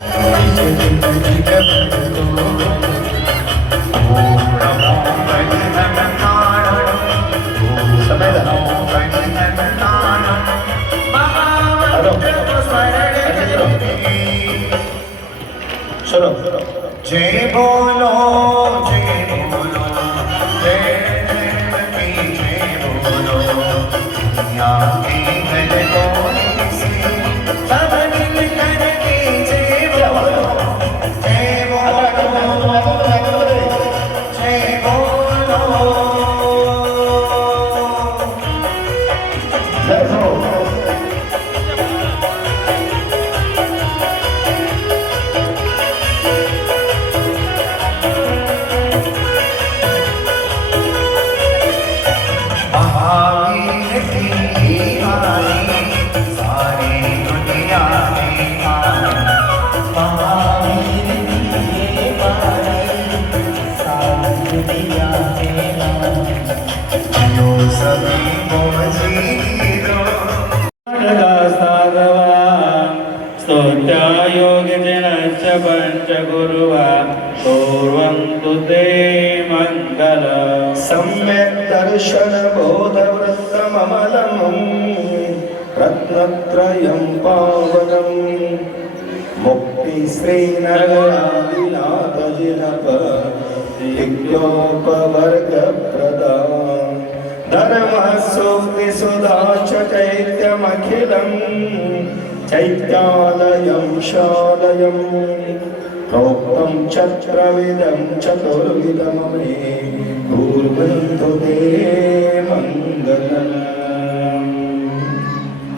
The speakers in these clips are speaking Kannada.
चलो जय बोलो जय बोलो जय बोलो दुनिया की गल कोई सी सब दिल करके जय बोलो जय बोलो जय बोलो जय हो स्तोत्यायोगिनश्च पञ्चगुरुवा कुर्वन्तु ते मङ्गलम् सम्यक् दर्शन बोधवृत्तममलम् रत्नत्रयं पावनम् मुक्तिश्रीनगरादिनाथजिनप दिव्योपवर्गप्रदाम् धर्मसूक्तिसुधा च चैत्यमखिलम् चैत्यालयं शालयं प्रोक्तं चत्रविदं चतुर्विधममे कुर्वन्तु ते मङ्गलम्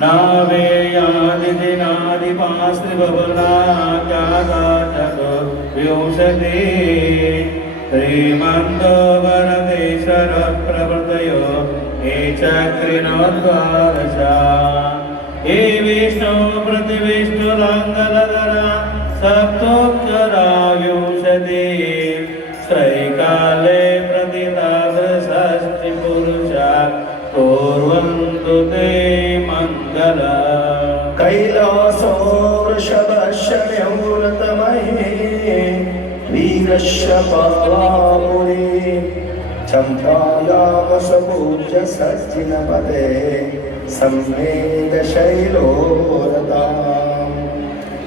नावेयादिदिनादिपास्त्रिभुवनाख्याता श्रीमन्तो वरदेशर प्रवृतयो ये चक्रिणोद्वादशा हे विष्णु प्रतिविष्णुराङ्गलधरा सप्तोक्षरा विंशति त्रैकाले प्रतितादृषष्टिपुरुषा कुर्वन्तु ते मङ्गलम् कैलासो वृषभस्य व्यूलतमहे वीरस्य पावामुनि चम्पायामसपूज्य सज्जिनपदे संवेदशैलोरताम्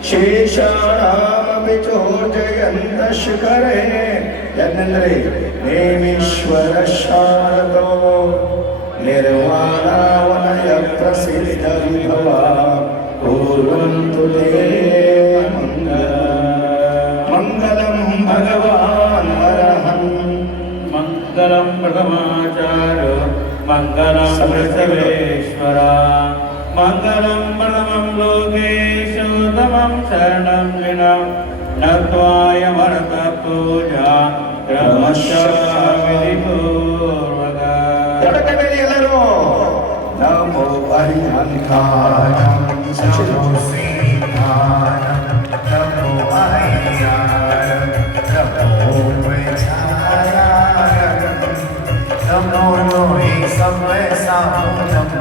शेषाणामपि चोर्जयन्तशिखरे यन्न्द्रे नेमीश्वरशारदो निर्वाणावनयप्रसिद्धविभवा कुर्वन्तु ते मङ्गलम् भगवान् वरहन् मङ्गलं प्रथमाचार्य मङ्गलं पृथिवेश्वरा मङ्गलं प्रथमं लोकेशोत्तमं शरणं विना नत्वायमर्तपूजा क्रमश्च विधिपूर्वका नमो हरिहन्ताय नमो श्रीनाय नमो हरियाय नमो वैचाय नमो लोहि समय सामूलम्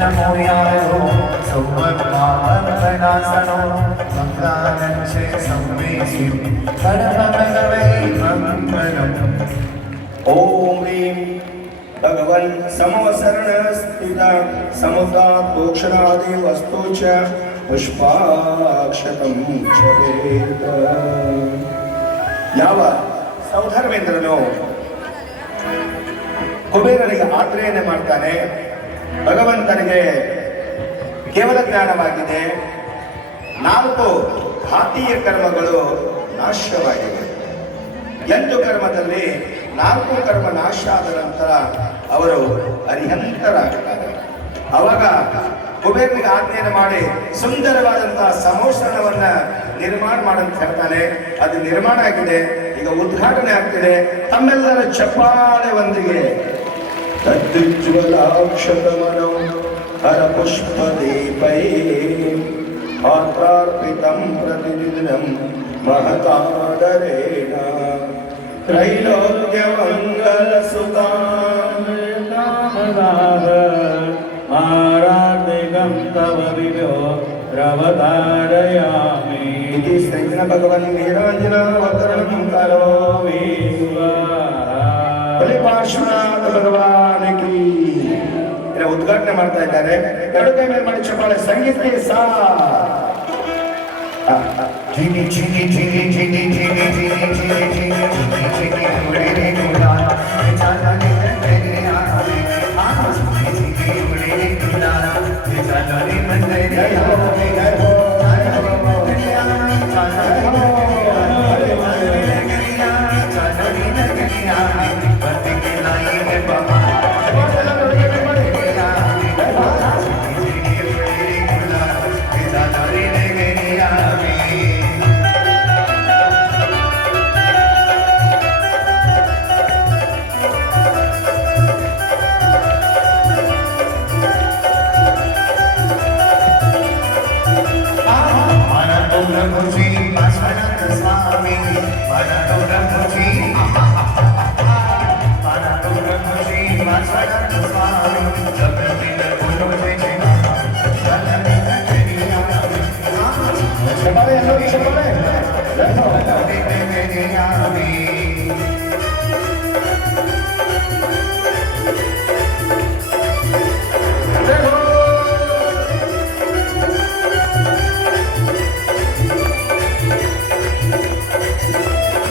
नमो यायो सौमत्मानसनो मङ्गलानन्दे संवेशि परमगवै मङ्गलम् ॐ ह्रीं भगवन् समवसरणस्थिता समुद्रात् वस्तु च पुष्पाक्षतं च वेद ಯಾವ ಸೌಧರ್ಮೇಂದ್ರನು ಕುಬೇರನಿಗೆ ಆಜ್ಞೆಯನ್ನು ಮಾಡ್ತಾನೆ. ಭಗವಂತನಿಗೆ ಕೇವಲ ಜ್ಞಾನವಾಗಿದೆ, 4 ಘಾತೀಯ ಕರ್ಮಗಳು ನಾಶವಾಗಿವೆ. 8 ಕರ್ಮದಲ್ಲಿ 4 ಕರ್ಮ ನಾಶ ಆದ ನಂತರ ಅವರು ಅರಿಹಂತರಾಗುತ್ತಾರೆ. ಅವಾಗ ಕುಬೇರನಿಗೆ ಆಜ್ಞೆಯನ್ನು ಮಾಡಿ ಸುಂದರವಾದಂತಹ ಸಮೋಷಣವನ್ನ ನಿರ್ಮಾಣ ಮಾಡಂತ ಹೇಳ್ತಾನೆ. ಅದು ನಿರ್ಮಾಣ ಆಗಿದೆ, ಈಗ ಉದ್ಘಾಟನೆ ಆಗ್ತಿದೆ. ತಮ್ಮೆಲ್ಲರ ಚಪ್ಪಾಳೆಯೊಂದಿಗೆ ತದ್ವಿಜ್ವಲಾಕ್ಷತಮನೋ ಹರ ಪುಷ್ಪದೀಪೈ ಪಾತ್ರಾರ್ಪಿತಂ ಪ್ರತಿದಿನಂ ಮಹತಾದರೇಣ ತ್ರೈಲೋಕ್ಯ ಮಂಗಲ ಸುತಾಂ आराधिकं तव विभो द्रवतारयामि इति श्रीकृष्ण भगवान् नीराञ्जनावतरणं करोमि ಬಲಿ ಪಾರ್ಶ್ವನಾಥ ಭಗವಾನ್ ಕಿ ಇದರ ಉದ್ಘಾಟನೆ ಮಾಡ್ತಾ ಇದ್ದಾರೆ. ಎರಡು ಕೈ ಮೇಲೆ ಮಾಡಿ ಚಪ್ಪಾಳೆ ಸಂಗೀತಕ್ಕೆ ಸಾ Jini jini jini jini jini jini jini jini jini mudere mula chala ne mene aave aas jini mudere mula chala ne mene ಜೈ ಹೋ ಜೈ ಹೋ ಜೈ ಹೋ ಚಪ್ಪಾಳೆ ಎಲ್ಲರೂ ಚಪ್ಪಾಳೆ ಜೈ ಹೋ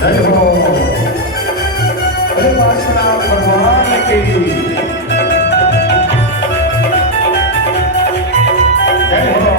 जय हो बलि पार्श्वनाथ भगवान की जय हो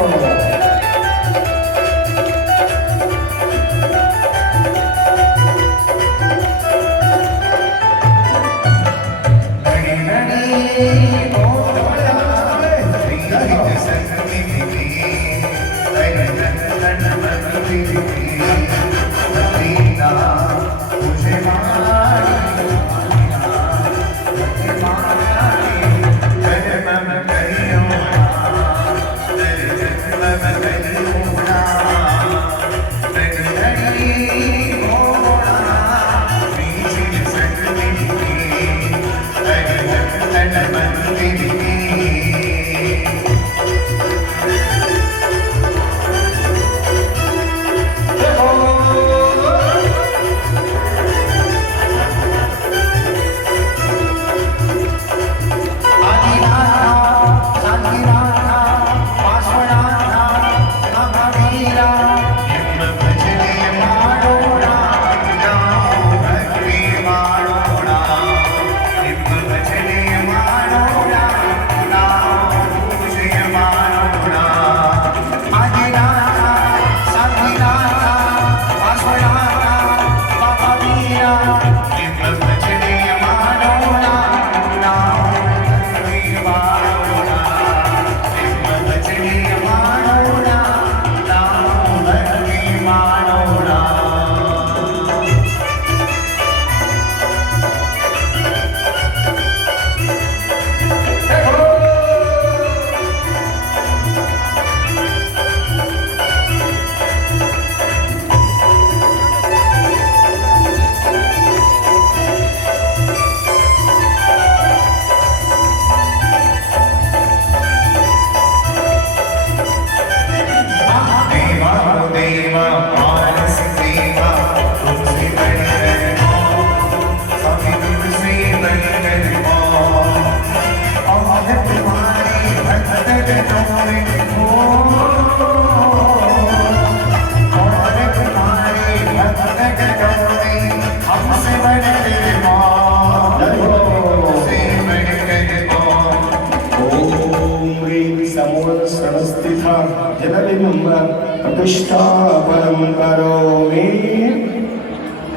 प्रतिष्ठापनं करोमि।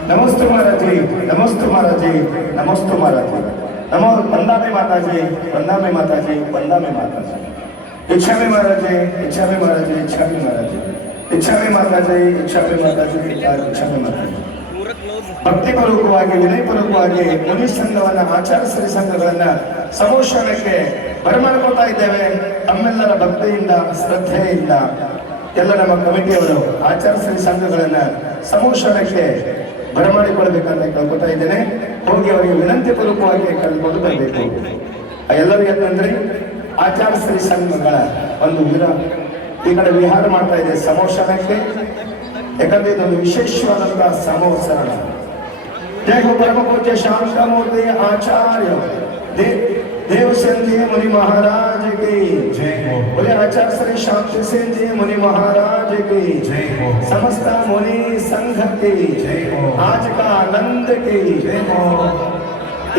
नमस्ते महाराज जी, नमस्ते महाराज जी, नमस्ते महाराज जी। नमो वंदामि माता जी, वंदामि माता जी, वंदामि माता जी। इच्छामि महाराज जी, इच्छामि महाराज जी, इच्छामि महाराज जी, इच्छामि माता जी, इच्छामि माता जी, इच्छामि माता जी। ಭಕ್ತಿಪೂರ್ವಕವಾಗಿ ವಿನಯಪೂರ್ವಕವಾಗಿ ಮುನಿ ಸಂಘವನ್ನ ಆಚಾರ ಸರಿ ಸಂಘಗಳನ್ನ ಸಮೋಷಣಕ್ಕೆ ಬರಮಾಡ್ಕೊಳ್ತಾ ಇದ್ದೇವೆ. ತಮ್ಮೆಲ್ಲರ ಭಕ್ತಿಯಿಂದ ಶ್ರದ್ಧೆಯಿಂದ ಎಲ್ಲ ನಮ್ಮ ಕಮಿಟಿಯವರು ಆಚಾರ ಸರಿ ಸಂಘಗಳನ್ನ ಸಮೋಷಣಕ್ಕೆ ಬರಮಾಡಿಕೊಳ್ಬೇಕಂತ ಕೇಳ್ಕೊತಾ ಇದ್ದೇನೆ. ಹೋಗಿ ಅವರಿಗೆ ವಿನಂತಿ ಪೂರ್ವಕವಾಗಿ ಕಳ್ಕೊಂಡು ಬರಬೇಕು. ಎಲ್ಲರೂ ಏನಂದ್ರೆ ಆಚಾರ ಸರಿ ಸಂಘಗಳ ಒಂದು ಈ ಕಡೆ ವಿಹಾರ ಮಾಡ್ತಾ ಇದೆ ಸಮೋಷಣಕ್ಕೆ, ಯಾಕಂದ್ರೆ ಇದೊಂದು ವಿಶೇಷವಾದಂತಹ ಸಮೋತ್ಸರಣ. जय हो परम पूज्य शांता मूर्ति आचार्य देव सेन जी मुनि महाराज की जय हो। बोले आचार्य श्री शांति सेन जी मुनि महाराज की जय हो। समस्त मुनि संघ की जय हो। आज का आनंद की जय हो।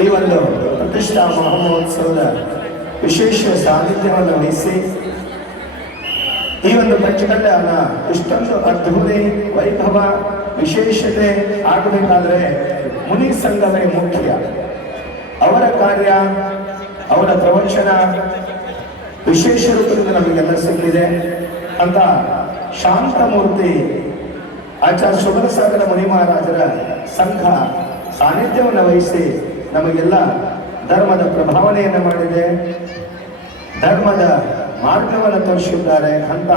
ಈ ಒಂದು ಪ್ರತಿಷ್ಠಾ ಮಹೋತ್ಸವದ ವಿಶೇಷ ಸಾನ್ನಿಧ್ಯವನ್ನು ವಹಿಸಿ ಈ ಒಂದು ಪಂಚಕಲ್ಯಾಣ ಇಷ್ಟೊಂದು ಅದ್ಭುತ ವೈಭವ ವಿಶೇಷತೆ ಆಗಬೇಕಾದ್ರೆ ಮುನಿ ಸಂಘವೇ ಮುಖ್ಯ. ಅವರ ಕಾರ್ಯ, ಅವರ ಪ್ರವಚನ ವಿಶೇಷ ರೂಪದಿಂದ ನಮಗೆಲ್ಲ ಸಿಗಲಿದೆ ಅಂತ ಶಾಂತಮೂರ್ತಿ ಆಚಾರ್ಯ ಸುಬ್ರಸಾಗರ ಮುನಿ ಮಹಾರಾಜರ ಸಂಘ ಸಾನ್ನಿಧ್ಯವನ್ನು ವಹಿಸಿ ನಮಗೆಲ್ಲ ಧರ್ಮದ ಪ್ರಭಾವನೆಯನ್ನು ಮಾಡಿದೆ, ಧರ್ಮದ ಮಾರ್ಗವನ್ನು ತೋರಿಸಿದ್ದಾರೆ ಅಂತ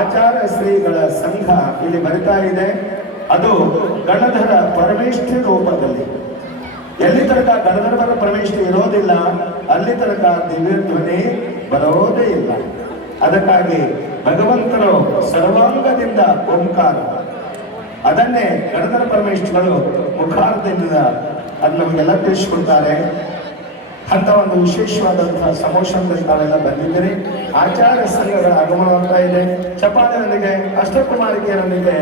ಆಚಾರ್ಯ ಶ್ರೀಗಳ ಸಂಘ ಇಲ್ಲಿ ಬರಿತಾ ಇದೆ. ಅದು ಗಣಧರ ಪರಮೇಷ್ಠಿ ರೂಪದಲ್ಲಿ. ಎಲ್ಲಿ ತನಕ ಗಣಧರ ಪರಮೇಷ್ಠಿ ಇರೋದಿಲ್ಲ ಅಲ್ಲಿ ತನಕ ದಿವ್ಯ ಧ್ವನಿ ಬರೋದೇ ಇಲ್ಲ. ಅದಕ್ಕಾಗಿ ಭಗವಂತರು ಸರ್ವಾಂಗದಿಂದ ಓಂಕಾರ, ಅದನ್ನೇ ಗಣಧರ ಪರಮೇಶ್ವರರು ಮುಖಾರ್ಧದಿಂದ ಅದು ನಮಗೆಲ್ಲ ತಿಳಿಸ್ಕೊಡ್ತಾರೆ. ಅಂತ ಒಂದು ವಿಶೇಷವಾದಂತಹ ಸಮೋಷಣದಲ್ಲಿ ತಾವೆಲ್ಲ ಬಂದಿದ್ದೀರಿ. ಆಚಾರ್ಯ ಸಂಘಗಳ ಆಗಮನವಾಗ್ತಾ ಇದೆ. ಚಪಾತಿಯೊಂದಿಗೆ ಅಷ್ಟಕುಮಾರಿಕೆಯರೊಂದಿಗೆ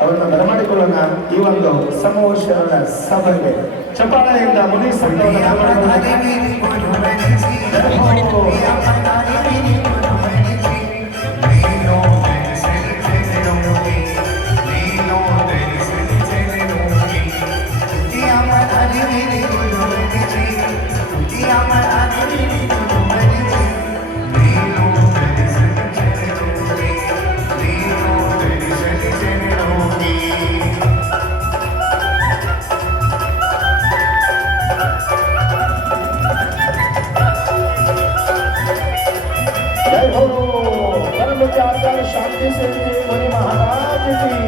ಅವರನ್ನು ಬರಮಾಡಿಕೊಳ್ಳೋಣ ಈ ಒಂದು ಸಮೋಷಣ ಸಭೆಗೆ. ಚಪಾಳೆಯಿಂದ ಮುನಿ ಸಂಘವನ್ನು आचार्य शांति से मुनि महाराज की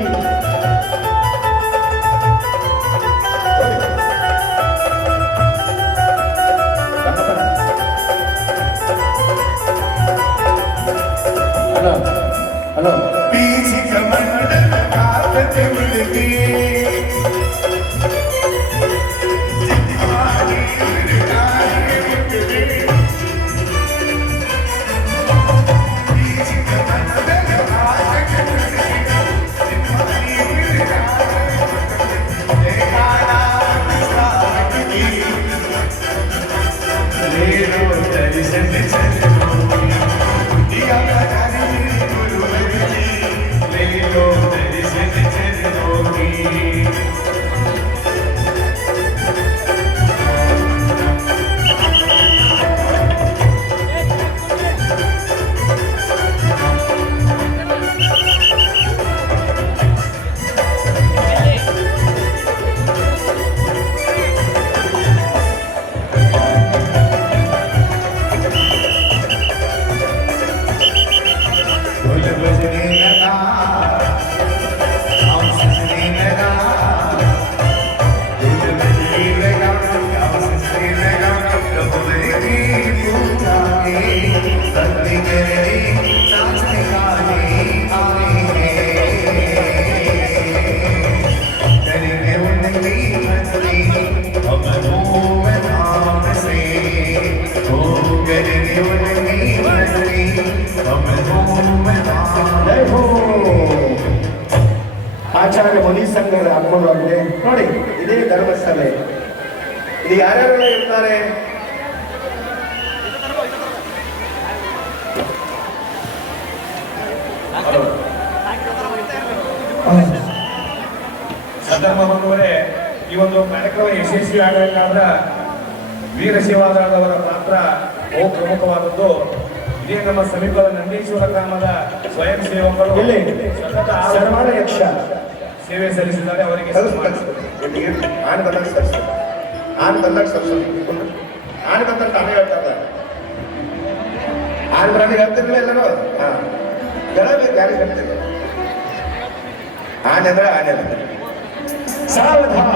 हेलो हेलो पीछे कमंडल कागज मिलती ಆಚಾರ್ಯ ಮುನಿ ಸಂಘದ ಆಗಮನವಾಗಿದೆ ನೋಡಿ. ಇದೇ ಧರ್ಮಸಭೆ. ಇದು ಯಾರ್ಯಾರೆಲ್ಲ ಇರ್ತಾರೆ? ಸಂದರ್ಭ ಬಂದವರೇ, ಈ ಒಂದು ಕಾರ್ಯಕ್ರಮ ಯಶಸ್ವಿ ಆಗಬೇಕಾದ್ರೆ ವೀರ ಸೇವಾದಳದವರ ಪಾತ್ರ ಬಹು ಪ್ರಮುಖವಾದದ್ದು. ಇದೇ ನಮ್ಮ ಸಮೀಪದ ನಂದೀಶ್ವರ ಗ್ರಾಮದ ಸ್ವಯಂ ಸೇವಕರು ಇಲ್ಲಿ ಸತತ ಶರಮಾಣ ಯಕ್ಷ ಸೇವೆ ಸಲ್ಲಿಸಿದ್ದಾರೆ. ಅವರಿಗೆ ಆನೆ ಬಂದಾಗ ಸರಿಸ್ತಾರೆ, ಆನೆ ಬಂದಾಗ ಸರಿಸೋದು, ಆನೆ ಬಂದಾಗ ತಾನೇ ಹೇಳ್ತಾ ಇದ್ದಾರೆ. ಆನೆ ಬರೋದು ಹೇಳ್ತಿರ್ಲಿಲ್ಲ ಎಲ್ಲರೂ. ಬೇಕು ಯಾರಿಗೆ ಹೇಳ್ತಿದ್ರು. ಆನೆ ಅಂದ್ರೆ ಆನೆ ಅಂದ್ರೆ ಸಾವಧಾನ.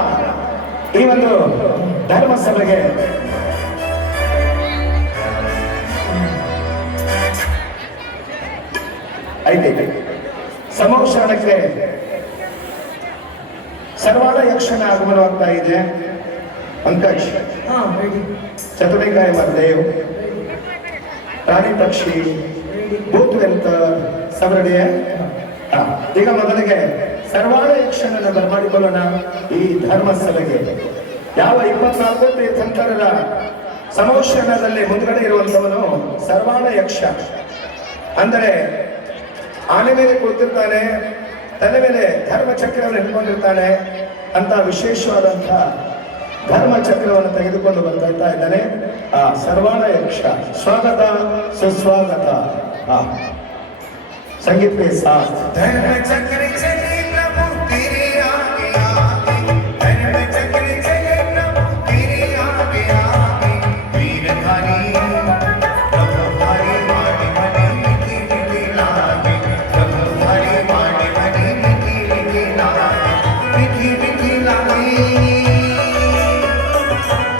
ಈ ಒಂದು ಧರ್ಮ ಸಭೆಗೆ ಐದೈದು ಸಮೋಷಣಕ್ಕೆ ಸರ್ವಾಳ ಯಕ್ಷನ ಆಗಮನವಾಗ್ತಾ ಇದೆ. ಪಂಕಜ್ ಚತುರಿಕಾಯ ಮರದೇವ್ ಪ್ರಾಣಿ ಪಕ್ಷಿ ಭೂತು ಅಂತ ಸವರಡಿಯ. ಈಗ ಮೊದಲಿಗೆ ಸರ್ವಾಳ ಯಕ್ಷನನ್ನು ಬರಮಾಡಿಕೊಳ್ಳೋಣ ಈ ಧರ್ಮಸ್ಥಳಕ್ಕೆ. ಯಾವ 24 ತೀರ್ಥಂಕರರ ಸಮೋಷಣದಲ್ಲಿ ಮುಂದ್ಗಡೆ ಇರುವಂತವನು ಸರ್ವಾಳ ಯಕ್ಷ. ಅಂದರೆ ಆನೆ ಮೇಲೆ ಕುಳಿತಿರ್ತಾನೆ, ತಲೆ ಮೇಲೆ ಧರ್ಮಚಕ್ರವನ್ನು ಹಿಡ್ಕೊಂಡಿರ್ತಾನೆ ಅಂತ ವಿಶೇಷವಾದಂಥ ಧರ್ಮಚಕ್ರವನ್ನು ತೆಗೆದುಕೊಂಡು ಬರ್ತಾ ಇದ್ದಾನೆ ಆ ಸರ್ವಾಳ ಯಕ್ಷ. ಸ್ವಾಗತ ಸುಸ್ವಾಗತ. संगीत के साथ धर्म चक्र चले प्रभु तेरे आगे आगे, धर्म चक्र चले प्रभु तेरे आगे आगे, वीरधारी प्रभुधारी माने मने मिठी मिठी लागे, प्रभुधारी माने मने मिठी मिठी लागे, मिठी मिठी लागे,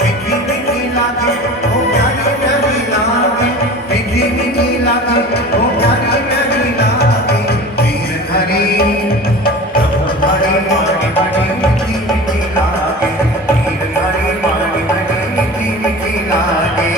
मिठी मिठी लागे, ओ प्यारी प्यारी लागे, मिठी मिठी लागे, ओ प्यारी प्यारी लागे, वीरधारी प्रभुधारी माने मने मिठी मिठी लागे, वीरधारी माने मने मिठी मिठी लागे.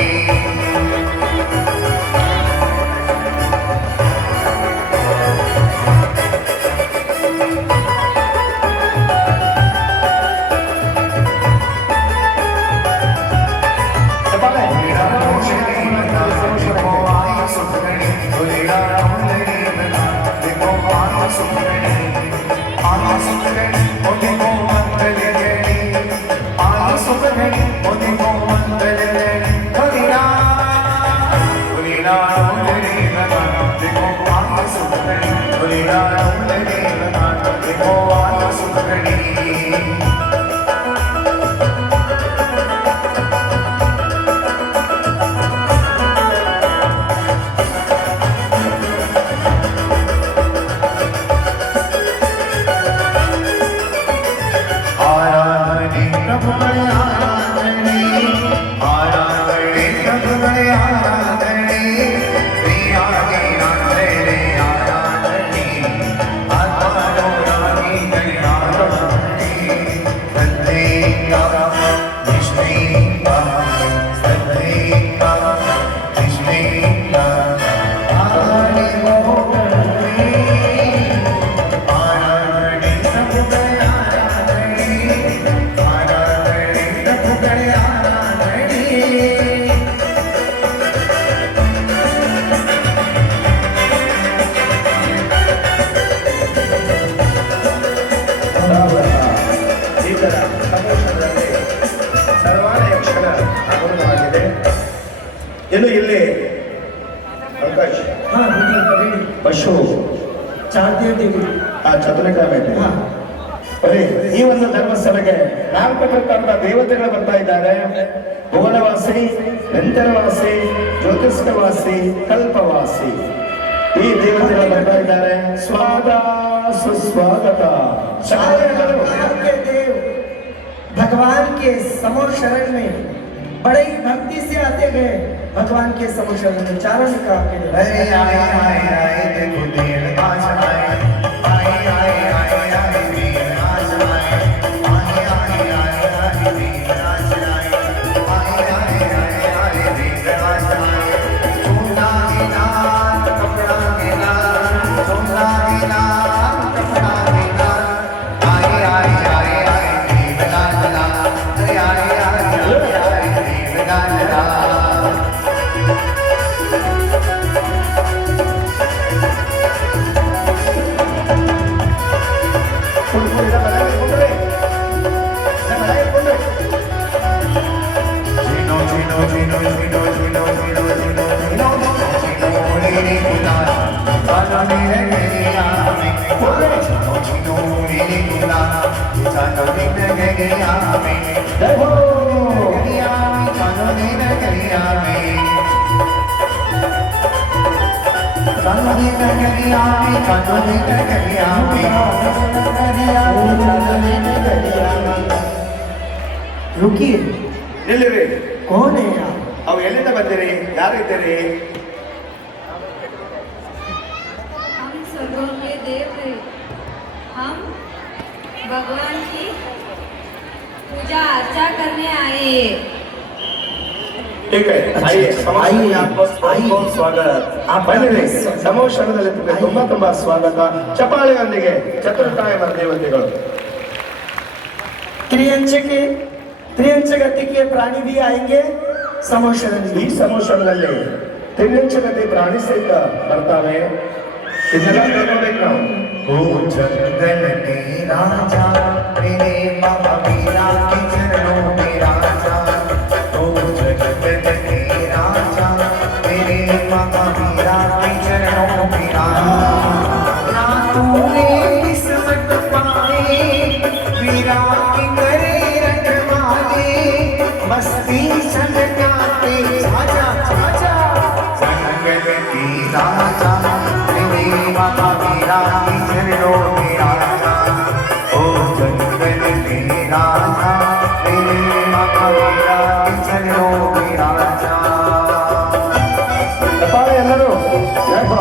ಸರ್ವಾಳ ಯಕ್ಷನ ಆಗಮನವಾಗಿದೆ. ಇನ್ನು ಇಲ್ಲಿ ಪಂಕಜ್ ಪಶು ಚತುರಿಕಾ ಮೇಲೆ ಬರೀ ಈ ಒಂದು ಧರ್ಮಸ್ಥಳಕ್ಕೆ 4 ಪ್ರಕಾರದ ದೇವತೆಗಳು ಬರ್ತಾ ಇದ್ದಾರೆ. ಭುವನವಾಸಿ, ವೆಂತರವಾಸಿ, ಜ್ಯೋತಿಷ್ಕವಾಸಿ, ಕಲ್ಪವಾಸಿ. ಈ ದೇವತೆಗಳು ಬರ್ತಾ ಇದ್ದಾರೆ. ಸ್ವಾಗತ ಸುಸ್ವಾಗತ. भगवान के समोर शरण में बड़े ही भक्ति से आते गए. भगवान के समोर शरण में चारों ने कहा के आए आए आए आए देखो देर आज आए, आए आए आए आए वीर आज आए, आए आए आए आए वीर आज आए, आए आए आए आए वीर आज आए. सोना गिना कपड़ा गिना, सोना गिना कपड़ा गिना, आए आए आए आए वीर आज आए, आए आए आए वीर आज आए. रुकिए, ನಿಲ್ಲಿರಿ. कौन है आप? ಅವು ಎಲ್ಲಿಂದ ಬಂದಿರಿ? ಯಾರಿದ್ದೀರಿ? भगवान की पूजा अर्चा करने आए। ठीक है, आइए आइए, आपको बहुत स्वागत. ಬನ್ನಿರಿ, ಸಮೋಷಣದಲ್ಲಿ ನಿಮಗೆ ತುಂಬಾ ತುಂಬಾ ಸ್ವಾಗತ. ಚಪ್ಪಾಳೆಯೊಂದಿಗೆ ಚತುರ್ತಾಯನ ದೇವತೆಗಳು. त्रियंचगति प्राणी भी आएंगे समोशरण ಈ ಸಮೋಷಣದಲ್ಲಿ ತ್ರಿವಿಂಶಗತಿ ಪ್ರಾಣಿ ಸಹಿತ ಬರ್ತಾವೆ. ಇದೆಲ್ಲ ತಿಳ್ಕೊಬೇಕು ನಾವು. ओ जंगल के राजा मेरे महावीरा के चरणों में राजा ओ जंगल के राजा मेरे महावीरा के चरणों में राजा तूने किस्मत पाए वीरा की करे रखवाले मस्ती छलकाते राजा राजा जंगल के राजा मेरे महावीरा के चरणों में राजा ओ जंगल के राजा मेरे महावीरा के चरणों में राजा ಚಪ್ಪಾಳೆ ಎಲ್ಲರೂ ಯಾಕೋ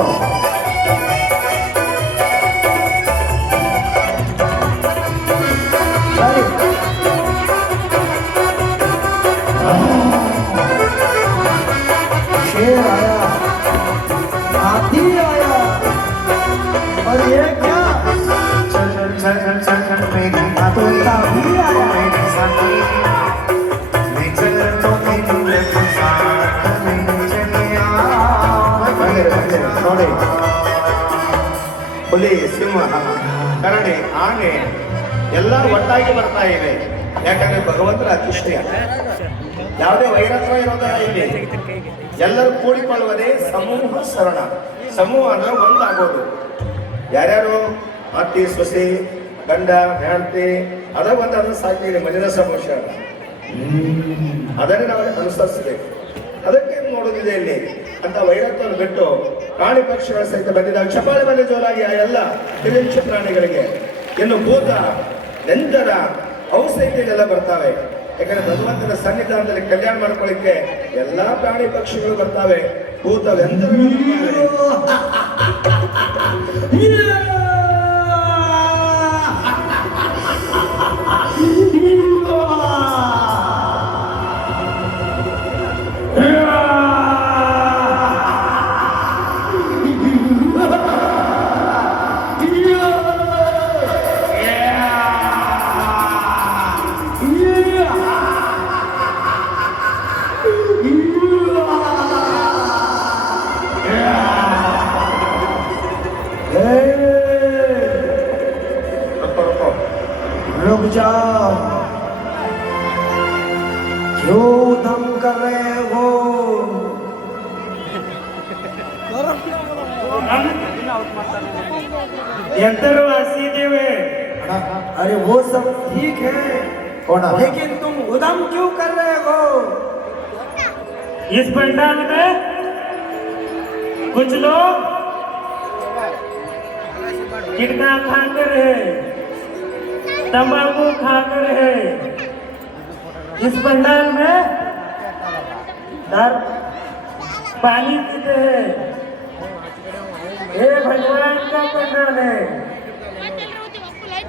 शेर आया, हाथी आया, और ये क्या चल चल चल चल चल मेरी तोता भी आया। मेरी साथी मैं चल तो तेरे साथ में चलिया ನೋಡಿ, ಹುಲಿ, ಸಿಂಹ, ಕರಡಿ, ಆನೆ ಎಲ್ಲ ಒಟ್ಟಾಗಿ ಬರ್ತಾ ಇವೆ. ಯಾಕಂದ್ರೆ ಭಗವಂತನ ಅತಿಷ್ಠೆಯ ಯಾವುದೇ ವೈರತ್ವ ಇರೋದಲ್ಲ ಇಲ್ಲಿ. ಎಲ್ಲರೂ ಕೂಡಿಕೊಳ್ಳುವುದೇ ಸಮೂಹ ಶರಣ. ಸಮೂಹ ಅಂದ್ರೆ ಒಂದಾಗೋದು. ಯಾರ್ಯಾರು ಅತ್ತಿ ಸೊಸೆ ಗಂಡ ಹೆಂಡತಿ ಅದ ಒಂದಾದ್ರೂ ಸಾಕಿದೆ ಮನಿದ ಸಮೂಹ ಶರಣ. ಅದನ್ನೇ ನಾವು ಅನುಸರಿಸಬೇಕು. ಅದಕ್ಕೆ ನೋಡೋದಿದೆ ಇಲ್ಲಿ ಅಂತ ವೈರತ್ವವನ್ನು ಬಿಟ್ಟು ಪ್ರಾಣಿ ಪಕ್ಷಿಗಳ ಸಹಿತ ಬಂದಿದ್ದಾಗ ಚಪ್ಪಾಳೆ ಮೇಲೆ ಜೋರಾಗಿ ಆ ಎಲ್ಲ ತ್ರಿವಿಂಶ ಪ್ರಾಣಿಗಳಿಗೆ ಇನ್ನು ಭೂತ ನಂತರ ಅವು ಸಹಿತ ಇಲ್ಲೆಲ್ಲ ಬರ್ತಾವೆ. ಯಾಕಂದ್ರೆ ಭಗವಂತನ ಸನ್ನಿಧಾನದಲ್ಲಿ ಕಲ್ಯಾಣ ಮಾಡ್ಕೊಳ್ಳಿಕ್ಕೆ ಎಲ್ಲಾ ಪ್ರಾಣಿ ಪಕ್ಷಿಗಳು ಬರ್ತಾವೆ. ಭೂತ ವ್ಯಂತರ रुक जाओ, क्यों दम कर रहे हो? अरे वो सब ठीक है, लेकिन तुम उदम क्यों कर रहे हो? इस पंडाल में कुछ लोग कितना खाकर है, तंबाकू खाकर है। इस पंडाल में पानी पीते हैं। ये भगवान का पंडाल है,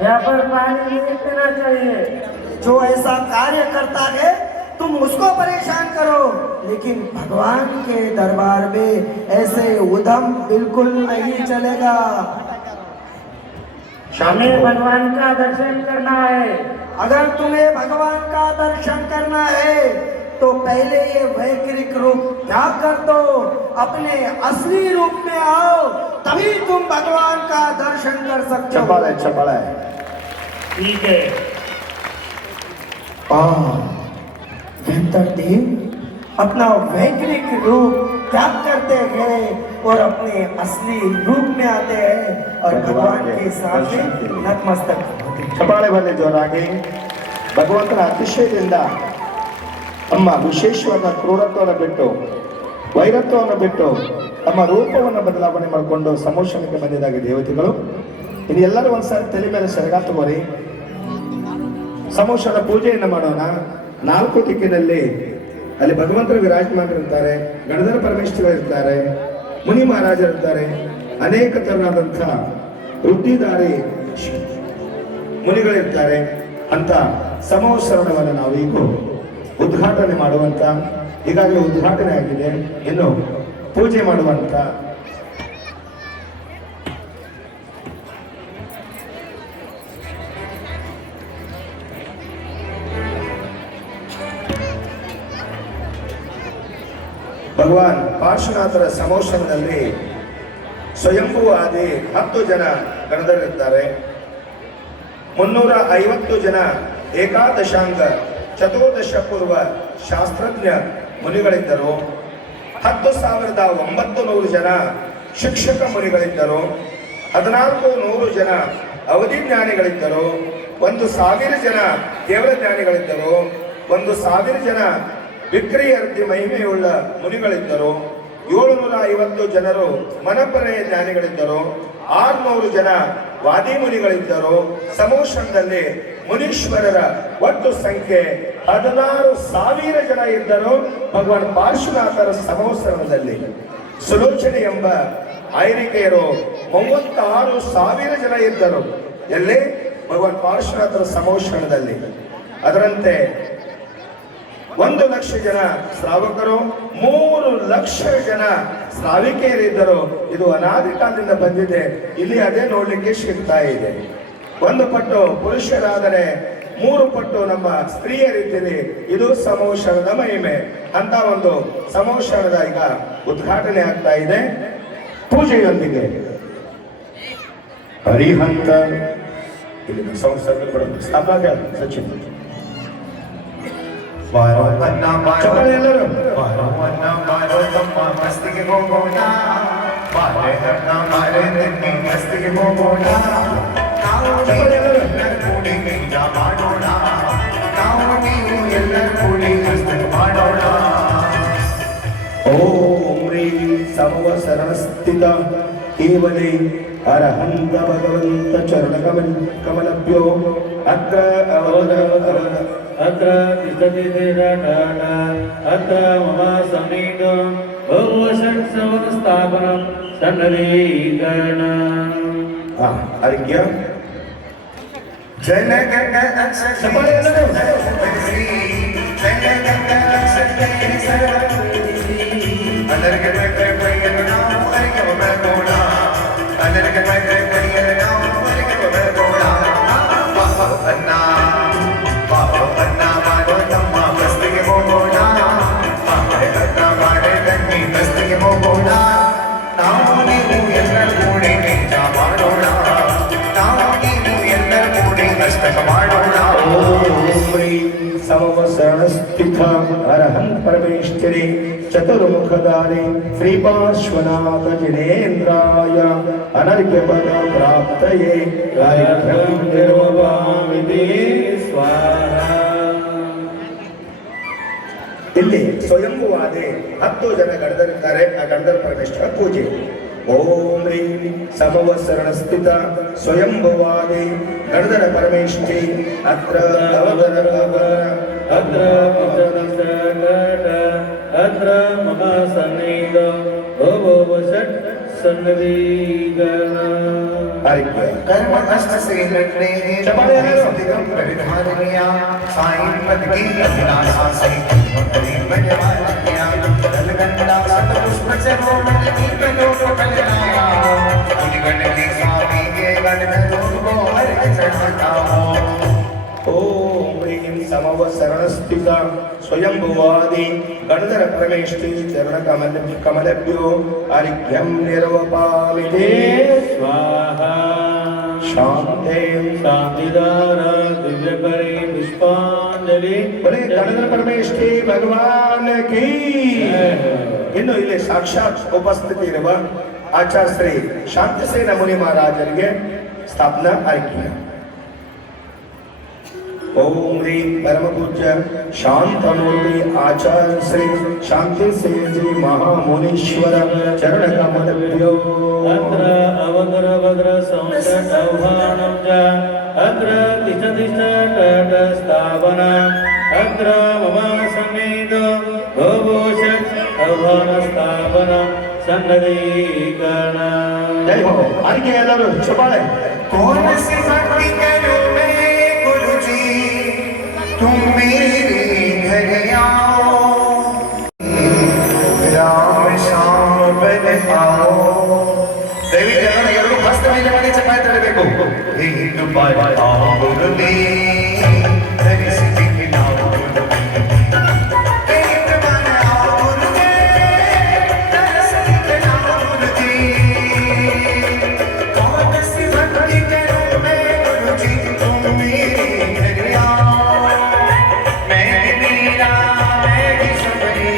यहाँ पर पानी नहीं पीना चाहिए। जो ऐसा कार्य करता है तुम उसको परेशान करो, लेकिन भगवान के दरबार में ऐसे उधम बिल्कुल नहीं चलेगा। हमें भगवान का दर्शन करना है। अगर तुम्हें भगवान का दर्शन करना है तो पहले ये वैकृत रूप त्याग कर दो, अपने असली रूप में आओ, तभी तुम भगवान का दर्शन कर सकते हो। ಚಪ್ಪಾಳೆ ಚಪ್ಪಾಳೆ. ठीक है। वेंतर देव अपना वैकृत रूप त्याग करते हैं और अपने असली रूप में आते हैं और भगवान के सामने नतमस्तक होते हैं। ಚಪ್ಪಾಳೆ ಬರಲಿ ಜೋರಾಗಿ. ಭಗವಂತನ ಅತಿಶಯದಿಂದ ತಮ್ಮ ವಿಶೇಷವಾದ ಕ್ರೂರತ್ವವನ್ನು ಬಿಟ್ಟು ವೈರತ್ವವನ್ನು ಬಿಟ್ಟು ತಮ್ಮ ರೂಪವನ್ನು ಬದಲಾವಣೆ ಮಾಡಿಕೊಂಡು ಸಮೋಷಣಕ್ಕೆ ಬಂದಿದ್ದಾಗ ದೇವತೆಗಳು ಇನ್ನು ಎಲ್ಲರೂ ಒಂದ್ಸಾರಿ ತಲೆ ಮೇಲೆ ಸೆರಗ ತಗೋರಿ. ಸಮೋಷಣ ಪೂಜೆಯನ್ನು ಮಾಡೋಣ. 4 ದಿಕ್ಕಿನಲ್ಲಿ ಅಲ್ಲಿ ಭಗವಂತರು ವಿರಾಜಮಾನರಿರ್ತಾರೆ, ಗಣಧರ ಪರಮೇಶ್ವರ ಇರ್ತಾರೆ, ಮುನಿ ಮಹಾರಾಜರಿರ್ತಾರೆ, ಅನೇಕ ತರನಾದಂಥ ವೃತ್ತಿಧಾರಿ ಮುನಿಗಳಿರ್ತಾರೆ ಅಂತ ಸಮವಸರಣವನ್ನು ನಾವೀಗ ಉದ್ಘಾಟನೆ ಮಾಡುವಂತ, ಈಗಾಗಲೇ ಉದ್ಘಾಟನೆ ಆಗಿದೆ, ಇನ್ನು ಪೂಜೆ ಮಾಡುವಂತ ಭಗವಾನ್ ಪಾರ್ಶ್ವನಾಥರ ಸಮೋಷಣದಲ್ಲಿ ಸ್ವಯಂಭೂ ಆದಿ 10 ಜನ ಗಣದರಿರ್ತಾರೆ. 350 ಜನ ಏಕಾದಶಾಂಗ ಚತುರ್ದಶ ಪೂರ್ವ ಶಾಸ್ತ್ರಜ್ಞ ಮುನಿಗಳಿದ್ದರು. 10,900 ಜನ ಶಿಕ್ಷಕ ಮುನಿಗಳಿದ್ದರು. 1400 ಜನ ಅವಧಿಜ್ಞಾನಿಗಳಿದ್ದರು. 1,000 ಜನ ದೇವರ ಜ್ಞಾನಿಗಳಿದ್ದರು. 1,000 ಜನ ವಿಕ್ರಿಯರ್ತಿ ಮಹಿಮೆಯುಳ್ಳ ಮುನಿಗಳಿದ್ದರು. 750 ಜನರು ಮನಪರೆಯ ಜ್ಞಾನಿಗಳಿದ್ದರು. 600 ಜನ ವಾದಿ ಮುನಿಗಳಿದ್ದರು. ಸಮೋಷಣದಲ್ಲಿ ಮುನೀಶ್ವರರ ಒಟ್ಟು ಸಂಖ್ಯೆ 16,000 ಜನ ಇದ್ದರು. ಭಗವಾನ್ ಪಾರ್ಶ್ವನಾಥರ ಸಮೋತ್ಸವದಲ್ಲಿ ಸುಲೋಚನೆ ಎಂಬ ಐರಿಕೆಯರು 36,000 ಜನ ಇದ್ದರು. ಎಲ್ಲಿ? ಭಗವಾನ್ ಪಾರ್ಶ್ವನಾಥರ ಸಮೋಷಣದಲ್ಲಿ. ಅದರಂತೆ 1 ಲಕ್ಷ ಜನ ಶ್ರಾವಕರು, 3 ಲಕ್ಷ ಜನ ಶ್ರಾವಿಕೆಯರಿದ್ದರು. ಇದು ಅನಾದಿ ಕಾಲದಿಂದ ಬಂದಿದೆ. ಇಲ್ಲಿ ಅದೇ ನೋಡ್ಲಿಕ್ಕೆ ಸಿಗ್ತಾ ಇದೆ. 1 ಪಟ್ಟು ಪುರುಷರಾದರೆ 3 ಪಟ್ಟು ನಮ್ಮ ಸ್ತ್ರೀಯರಿದ್ದೀರಿ. ಇದು ಸಮೋಷಣದ ಮಹಿಮೆ. ಅಂತ ಒಂದು ಸಮೋಷಣದ ಈಗ ಉದ್ಘಾಟನೆ ಆಗ್ತಾ ಇದೆ ಪೂಜೆಯೊಂದಿಗೆ. ಹರಿಹಂತ ಇಲ್ಲಿ ಸಂಸ್ಥೆ ಸ್ಥಾಪಕ ಸಚಿನ್ ಚಪ್ಪಾಳೆ ಎಲ್ಲರೂ. ಮಸ್ತಿಗೆ ಹೋಗೋಣ, ಮಸ್ತಿಗೆ ಹೋಗೋಣ, ನಾವು ಕೂಡಿ ನಿಜ ಮಾಡೋಣ, ನಾವು ನೀವು ಎಲ್ಲರ ಕೂಡಿ ಮಸ್ತಿಗೆ ಮಾಡೋಣ. ಓಂ ರೀ ಸಮವಸರಣ ಸ್ಥಿತ ಕೇವಲೇ ಅರಹಂತ ಭಗವಂತ ಚರಣ ಕಮಲಭ್ಯೋ ಅತ್ರ अत्र तिष्ठति देवताः अत्र मम समीतो भवषट्सवनस्थापनं सन्नदीकरणम् ಆರೋಗ್ಯ ಜನಗಣ ಚಪ್ಪಾಳೆ ಎಲ್ಲರೂ. ಅದರಿಗೆ ಬೈಯಲು ನಾವು ಅರಿಗೆ ಬರೋಣ, ಅದರಿಗೆ ಬೈಯಲು ನಾವು ಅರಿಗೆ ಬರೋಣ. ಅನ್ನ ಅನ್ನ ಮಾಡೋ ನಮ್ಮ ಬಸ್ತಿಗೆ ಹೋಗೋಣ, ಅನ್ನ ಮಾಡೇ ತಂಗಿ ಬಸ್ತಿಗೆ ಹೋಗೋಣ, ನಾವು ನೀವು ಎಲ್ಲರ ಕೂಡಿ ನಿಜ ಮಾಡೋಣ, ನಾವು ನೀವು ಎಲ್ಲರ ಕೂಡಿ ಅಷ್ಟಕ ಮಾಡೋಣ. ಓಂ ರೀ ಸಮವಸರಣ ಸ್ಥಿತ ಅರಹಂತ ಪರಮೇಶ್ವರಿ ಚತುರ್ಮುಖಧಾರಿ ಶ್ರೀಪಾರ್ಶ್ವನಾಥ ಜಿನೇಂದ್ರಾಯ ಅನರ್ಘ್ಯ ಪದ ಪ್ರಾಪ್ತಯೇ ಕಾರ್ಯಕ್ರಮ ನಿರ್ವವಾಮಿತಿ ಸ್ವಾಹಾ. ಇಲ್ಲಿ ಸ್ವಯಂಭುವಾದಿ 10 ಜನ ಗಣದರಿದ್ದಾರೆ. ಆ ಗಣಧರ ಪರಮೇಶ್ವರ ಪೂಜೆ. ಓಂ ರೀ ಸಮವಸರಣ ಸ್ಥಿತ ಸ್ವಯಂಭುವಾದಿ ಗಣಧರ ಪರಮೇಶ್ವರಿ ಅತ್ರ ಅವತರ अत्र पितरसकट अत्र मम सन्निधो भवो षट् सन्निधिगणम् ಆರೋಗ್ಯ कर्म कष्ट से लड़ने दिगम परिधारिया साईं पद की अभिलाषा से हरि बनवालिया दलगंडा सतपुष्प चलो मन की कलो को कल्याया उनगण के स्वामी के गण में तुमको हर चढ़ाता हो. ಓಂ ರೀಂ ಸಮವಸರಣ ಸ್ಥಿತ ಸ್ವಯಂಭುವಾದಿ ಗಣಧರ ಪರಮೇಶ್ವರಿ ಚರಣ ಕಮಲಭ್ಯೋ ಅರ್ಘ್ಯಂ ನಿರ್ವಪಾಮಿತೆ स्वाहा. ಶಾಂತೆ शांतिदार दिव्यकरी पुष्पांजलि ಬರೀ ಗಣಧರ ಪರಮೇಶ್ವರಿ ಭಗವಾನ್ ಕೀ. ಇನ್ನು ಇಲ್ಲಿ ಸಾಕ್ಷಾತ್ ಉಪಸ್ಥಿತಿ ಇರುವ ಆಚಾರ್ಯ ಶ್ರೀ ಶಾಂತಿಸೇನ ಮುನಿ ಮಹಾರಾಜರಿಗೆ ಸ್ಥಾಪನಾ ಆಯ್ಕೆ. ಓಂ ರೀಂ ಪರಮ ಪೂಜ್ಯ ಶಾಂತಮೂರ್ತಿ ಆಚಾರ್ಯ ಶ್ರೀ ಶಾಂತಿ ಸೇಜಿ ಮಹಾಮುನೀಶ್ವರ ಚರಣ ಕಮಲಭ್ಯೋ अत्र अवगर भद्र संसट आह्वानं च अत्र तिष्ठति षट् स्थापनम् अत्र मम समेतो भवो षट् आह्वान स्थापनं सन्नदीकरणम्. ಜೈ ಹೋ. ಅದಕ್ಕೆ ಎಲ್ಲರೂ ಚಪ್ಪಾಳೆ. कौन सी भक्ति करूं मैं एक बार आओ गुरुदे दर्श दिखलाओ गुरुदे एक बार आओ गुरुदे दर्श दिखलाओ गुरुदे कौन सी भक्ति करूं मैं गुरुजी तुम मेरे घर आओ मैं मीरा मैं भी सबरी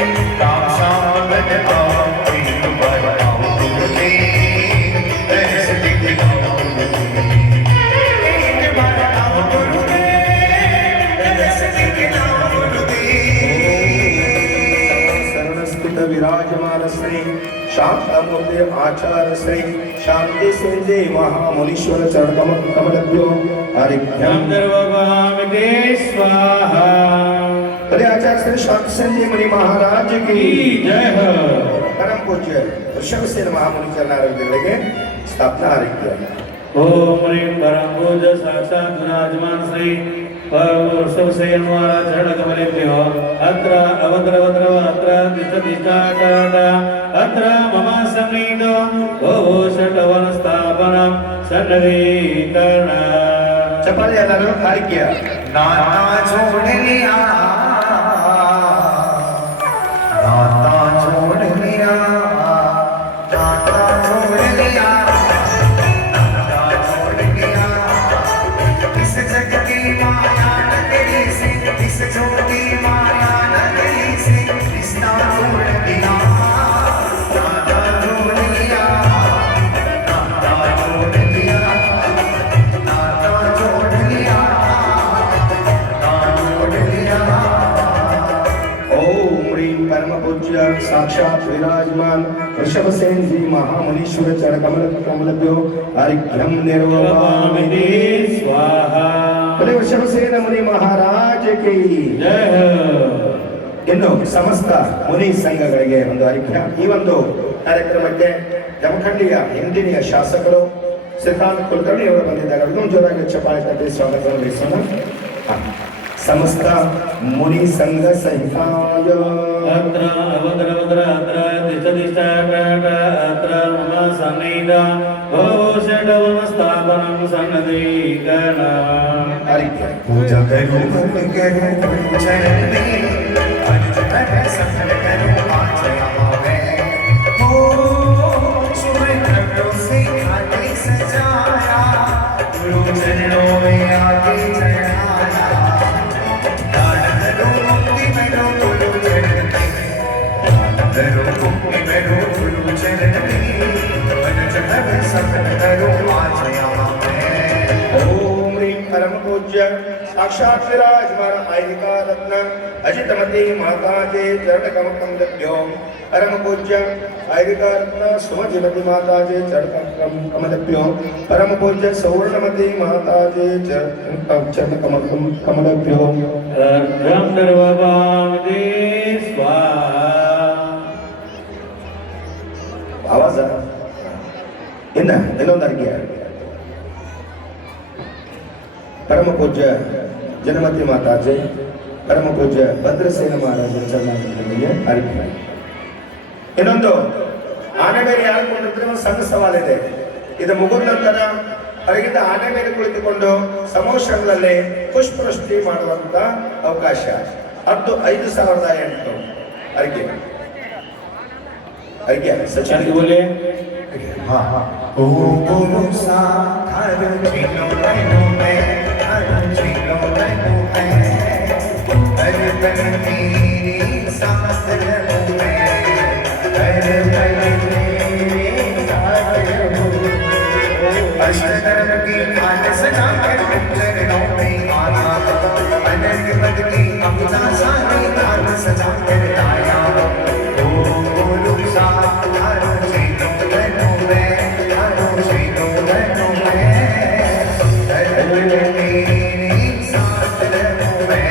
राम सामने आओ एक बार आओ गुरुदे दर्श दिखलाओ गुरुदे एक बार आओ गुरुदे दर्श दिखलाओ गुरुदे शरणस्थित विराजमान श्री शांतमूर्ति आचार्य श्री शांति संजय महामुनीश्वर चरण कमलभ्यो हरिभ्यं गंधर्वभामिते स्वाहा बोले आचार्य श्री शांति संजय मुनि महाराज की जय हो परम पूज्य ऋषभसेन महामुनि चरणारविंदಗಳಿಗೆ स्थापना हरिभ्य ओम ह्रीं परम पूज्य साक्षात् विराजमान श्री ऋषभसेन महाराज चरण कमलेभ्यो अत्र अत्र तिष्ठतिष्ठाटाट अत्र मम सन्निधो गोषटवन स्थापनं सन्नदीकरण चपाली ಎಲ್ಲರೂ ಹರಿಕೆ नाता छोड़ लिया नाता छोड़ लिया नाता छोड़ लिया नाता छोड़ लिया इस जग की माया नगरी से इस छोटी माया नगरी से रिश्ता छोड़ दिया नाता छोड़ लिया नाता छोड़ लिया नाता छोड़ लिया ओम ह्रीं परम पूज्य साक्षात् विराजमान ऋषभसेन जी महामुनीश्वर चरण कमलभ्यो हरिभ्यं निर्वभामिते स्वाहा बोले ऋषभसेन मुनि महाराज की जय हो ಇನ್ನು ಸಮಸ್ತ ಮುನಿ ಸಂಘಗಳಿಗೆ ಒಂದು ಹರಿಭ್ಯ ಈ ಒಂದು ಕಾರ್ಯಕ್ರಮಕ್ಕೆ ಜಮಖಂಡಿಯ ಹಿಂದಿನಿಯ ಶಾಸಕರು ಶ್ರೀಕಾಂತ್ ಕುಲಕರ್ಣಿ ಅವರು ಬಂದಿದ್ದಾರೆ ಅದನ್ನು ಜೋರಾಗಿ ಚಪ್ಪಾಳೆ ತಟ್ಟಿ ಸ್ವಾಗತವನ್ನು ಬಯಸೋಣ ಹ. ಸಮಸ್ತ ಮುನಿ ಸಂಘ ಸಹಿತಾಯ अत्र अत्र तिष्ठतिष्ठाटाट अत्र मम सन्निधो गोषटवन स्थापनं सन्नदीकरण हरिभ्य पूजा करूं मन करूं चरण में अनुजन सफल करूं आचया में हो सुबह करो से खाते सजाया गुरु चरणों में आके चढ़ाया दान करो मुक्ति करो गुरु चरण में दान करो मुक्ति करो गुरु चरण में अनुजन सफल करूं आचया में ओम ह्रीं परम पूज्य साक्षात् विराजमान आयिका रत्न अजितमती माता के चरण कमलभ्यो परम पूज्य आयिका रत्न सुमतिमती माता के चरण कमलभ्यो परम पूज्य सौवर्णमती माता के चरण कमलभ्यो गंधर्वभामिते स्वाहा आवाज ಇನ್ನೊಂದು ಅರ್ಘ್ಯ परम पूज्य जनमती माता जी परम पूज्य ಭದ್ರಸೇನ ಮಹಾರಾಜರ ಚರಣಗಳಿಗೆ ಹರಿಕೆ ಇನ್ನೊಂದು ಆನೆ ಮೇಲೆ ಯಾರು ಕುಳಿತಿದ್ರೆ ಒಂದು ಸಣ್ಣ ಸವಾಲಿದೆ ಇದು ಮುಗಿದ ನಂತರ ಹೊರಗಿಂದ ಆನೆ ಮೇಲೆ ಕುಳಿತುಕೊಂಡು ಸಮೋಷಗಳಲ್ಲಿ ಪುಷ್ಪವೃಷ್ಟಿ ಮಾಡುವಂತ ಅವಕಾಶ ಅದು 5,008 ಹರಿಕೆ ಹರಿಕೆ ಸಚಿನ್ शांति बोले ओ गुरु साधर जिनो रनो में हर जिनो रनो में हर तन तेरी साधर में हर तन तेरी साधर में अष्टधर्म की खान सजा कर चरणों में आया अनंत पद की अपना सारे खान सजा कर आया ओ गुरु साधर जिनो रनो में हर जिनो रनो में हर तन तेरी साधर में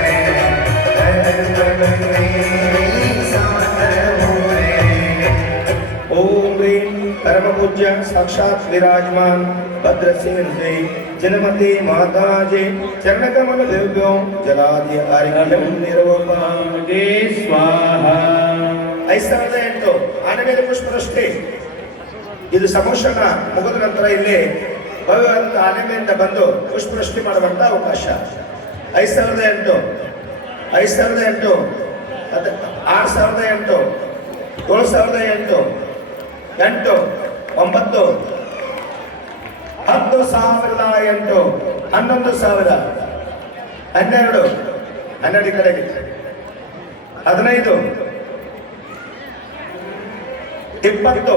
हर तन तेरी साधर में ओम ह्रीं परम पूज्य साक्षात् विराजमान भद्रसेन जी जनमती माता जी चरण कमल देव्यो जलादि आर्घ्यं निर्वपामि स्वाहा 5,008 ಆನೆ ಮೇಲೆ ಪುಷ್ಪವೃಷ್ಟಿ ಇದು ಸಮೋಷಣ ಮುಗಿದ ನಂತರ ಇಲ್ಲಿ ಭವ್ಯವಂತ ಆನೆಮೆಯಿಂದ ಬಂದು ಪುಷ್ಪವೃಷ್ಟಿ ಮಾಡುವಂತ ಅವಕಾಶ. 5,008, 5,008, 6,008, 7,008, 8, 9, 10,008, 11,000, 12, 12 ಈ ಕಡೆಗೆ, 15, 20.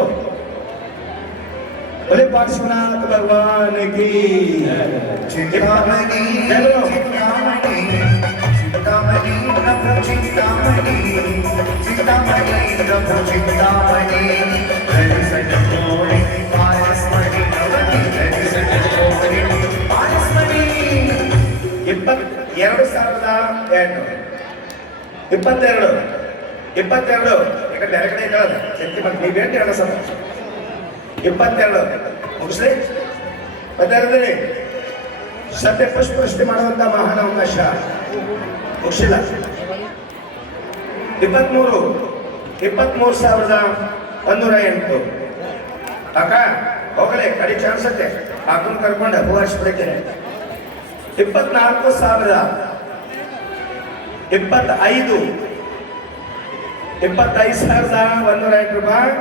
बोले पार्श्वनाथ भगवान की चिंतामणि चिंतामणि चिंतामणि प्रभु चिंतामणि चिंतामणि प्रभु चिंतामणि हरि सटकोणि पारस्मणि नवति हरि सटकोणि पारस्मणि 22,002, 22 ಈಗ ಡೈರೆಕ್ಟ್ ಹೇಳೋದು ಚೆಕ್ ಮಾಡಿ ನೀವೇನು ಹೇಳೋ ಸರ್ 22 ಮುಗಿಸ್ರಿ. ಮತ್ತೆ ಸದ್ಯ ಪುಷ್ಪವೃಷ್ಟಿ ಮಾಡುವಂತ ಮಹಾನ್ ಅವಕಾಶ ಮುಗಿಸಿಲ್ಲ. 23,108 ಅಕ್ಕ ಹೋಗಲೇ ಕಡಿ ಚಾನ್ಸ್ ಐತೆ ಕಾಕನ್ ಕರ್ಕೊಂಡು ಹೂ ಹಚ್ಬಿಡಕ್ಕೆ. 24,000, 25, 25,108 ರೂಪಾಯಿ.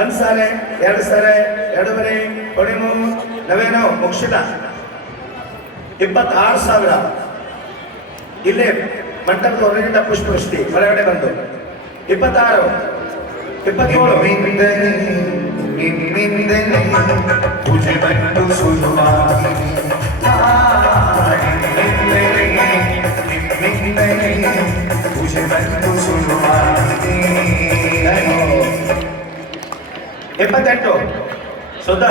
1 ಸಾರೆ, 2 ಸಾರೆ, 2 13, 9 ಮುಗಿಸಿಲ್ಲ. 26,000 ಇಲ್ಲೇ ಮಂಟಪದ ಹೊರಗಿಂದ ಪುಷ್ಪವೃಷ್ಟಿ ಒಳಗಡೆ ಬಂದು. 26, 27, ನಿಮ್ಮಿಂದಲೇ ನಿಮ್ಮಿಂದಲೇ ಪೂಜೆ ಬಂದು ಶುರುವಾಗಿ ನಿಮ್ಮಿಂದಲೇ ಪೂಜೆ ಬಂದು ಶುರುವಾಗಿ 78, ಸುಧಾ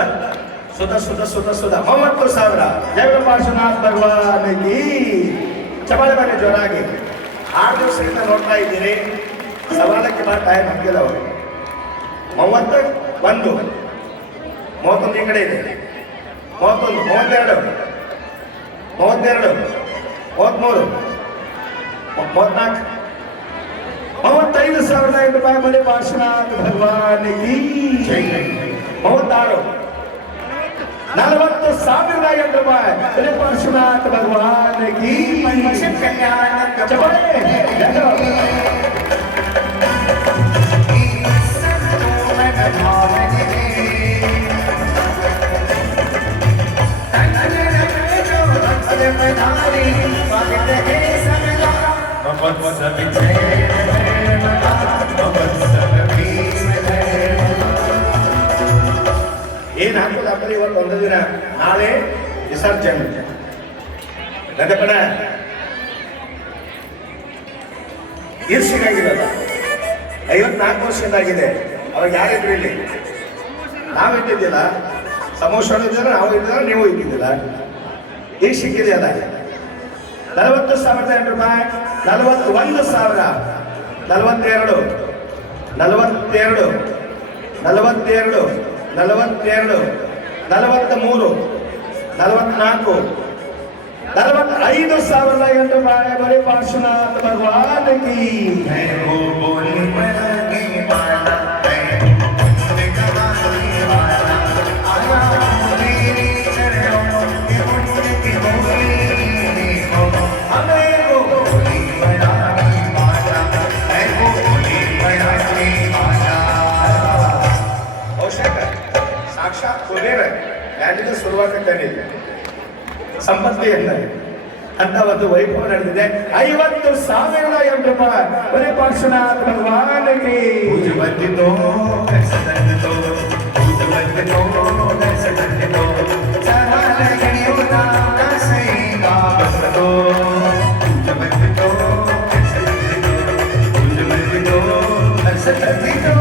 30,000. ಜಯ ಪಾರ್ಶ್ವನಾಥ್ ಭಗವಾನ್ ಕಿ ಚಪಾಳೆ ಬನ್ನಿ ಜೋರಾಗಿ. 6 ದಿವಸದಿಂದ ನೋಡ್ತಾ ಇದ್ದೀರಿ. ಸವಾಲಕ್ಕೆ ಬಾ ಟೈಮ್ ಹಾಕಿಲ್ಲ ಅವರು. 31, 31 ಈ ಕಡೆ ಇದೆ. 31, 32, 32, 33, 34, 35,008 ರೂಪಾಯಿ. ಬಳಿ ಪಾರ್ಶ್ವನಾಥ್ ಭಗವಾನ್ ಕಿ 36, 40,008 ರೂಪಾಯಿ. ಬಳಿ ಪಾರ್ಶ್ವನಾಥ್ ಭಗವಾನ್ ಕಿ ಕಲ್ಯಾಣ ಚಪಾಳೆ. ಏನ್ ಹಾಕೋದಾಗ್ತದೆ ಇವತ್ತು ಒಂದು ದಿನ, ನಾಳೆ ವಿಸರ್ಜನೆ. ಗದಪಣ ಈರ್ಷಿಗಾಗಿರಲ್ಲ. 54 ವರ್ಷದಾಗಿದೆ. ಅವಾಗ ಯಾರಿದ್ರು ಇಲ್ಲಿ? ನಾವು ಇದ್ದಿದ್ದಿಲ್ಲ. ಸಮೋಷಣ ಇದ್ದಿಲ್ಲ, ನಾವು ಇದ್ದಿಲ್ಲ, ನೀವು ಇದ್ದಿದ್ದಿಲ್ಲ. ಈಗ ಸಿಕ್ಕಿದೆಯಲ್ಲ 40,008 ರೂಪಾಯಿ. 41,000, 42, 42, 42, 43, 44, 45,008 ರೂಪಾಯಿ. ಬಳಿ ಪಾರ್ಶ್ವನಾಥ್ ಭಗವಾನ್ ಕಿ ಸಾಕ್ಷಾತ್ ಕುಬೇರ ಯಾರಿಗೂ ಶುರುವಾತ ಕಂಡಿದೆ ಸಂಪತ್ತಿ ಎಂದರೆ ಅಂತ ಒಂದು ವೈಭವ ನಡೆದಿದೆ. 50,008 ರೂಪಾಯಿ. ಬರೀ ಪಾರ್ಶ್ವನಾಥ್ ಭಗವಾನ್ ಕಿ ಪೂಜೆ ಬಂದಿತೋ ಕಸದಂತೋ ಪೂಜೆ ಬಂದಿತೋ ಕಸದಂತೋ ಸರಳ ಗಣಿಯೋದ ಕಸೈಗಾ ಬಂದತೋ ಪೂಜೆ ಬಂದಿತೋ ಕಸದಂತೋ ಪೂಜೆ ಬಂದಿತೋ ಕಸದಂತೋ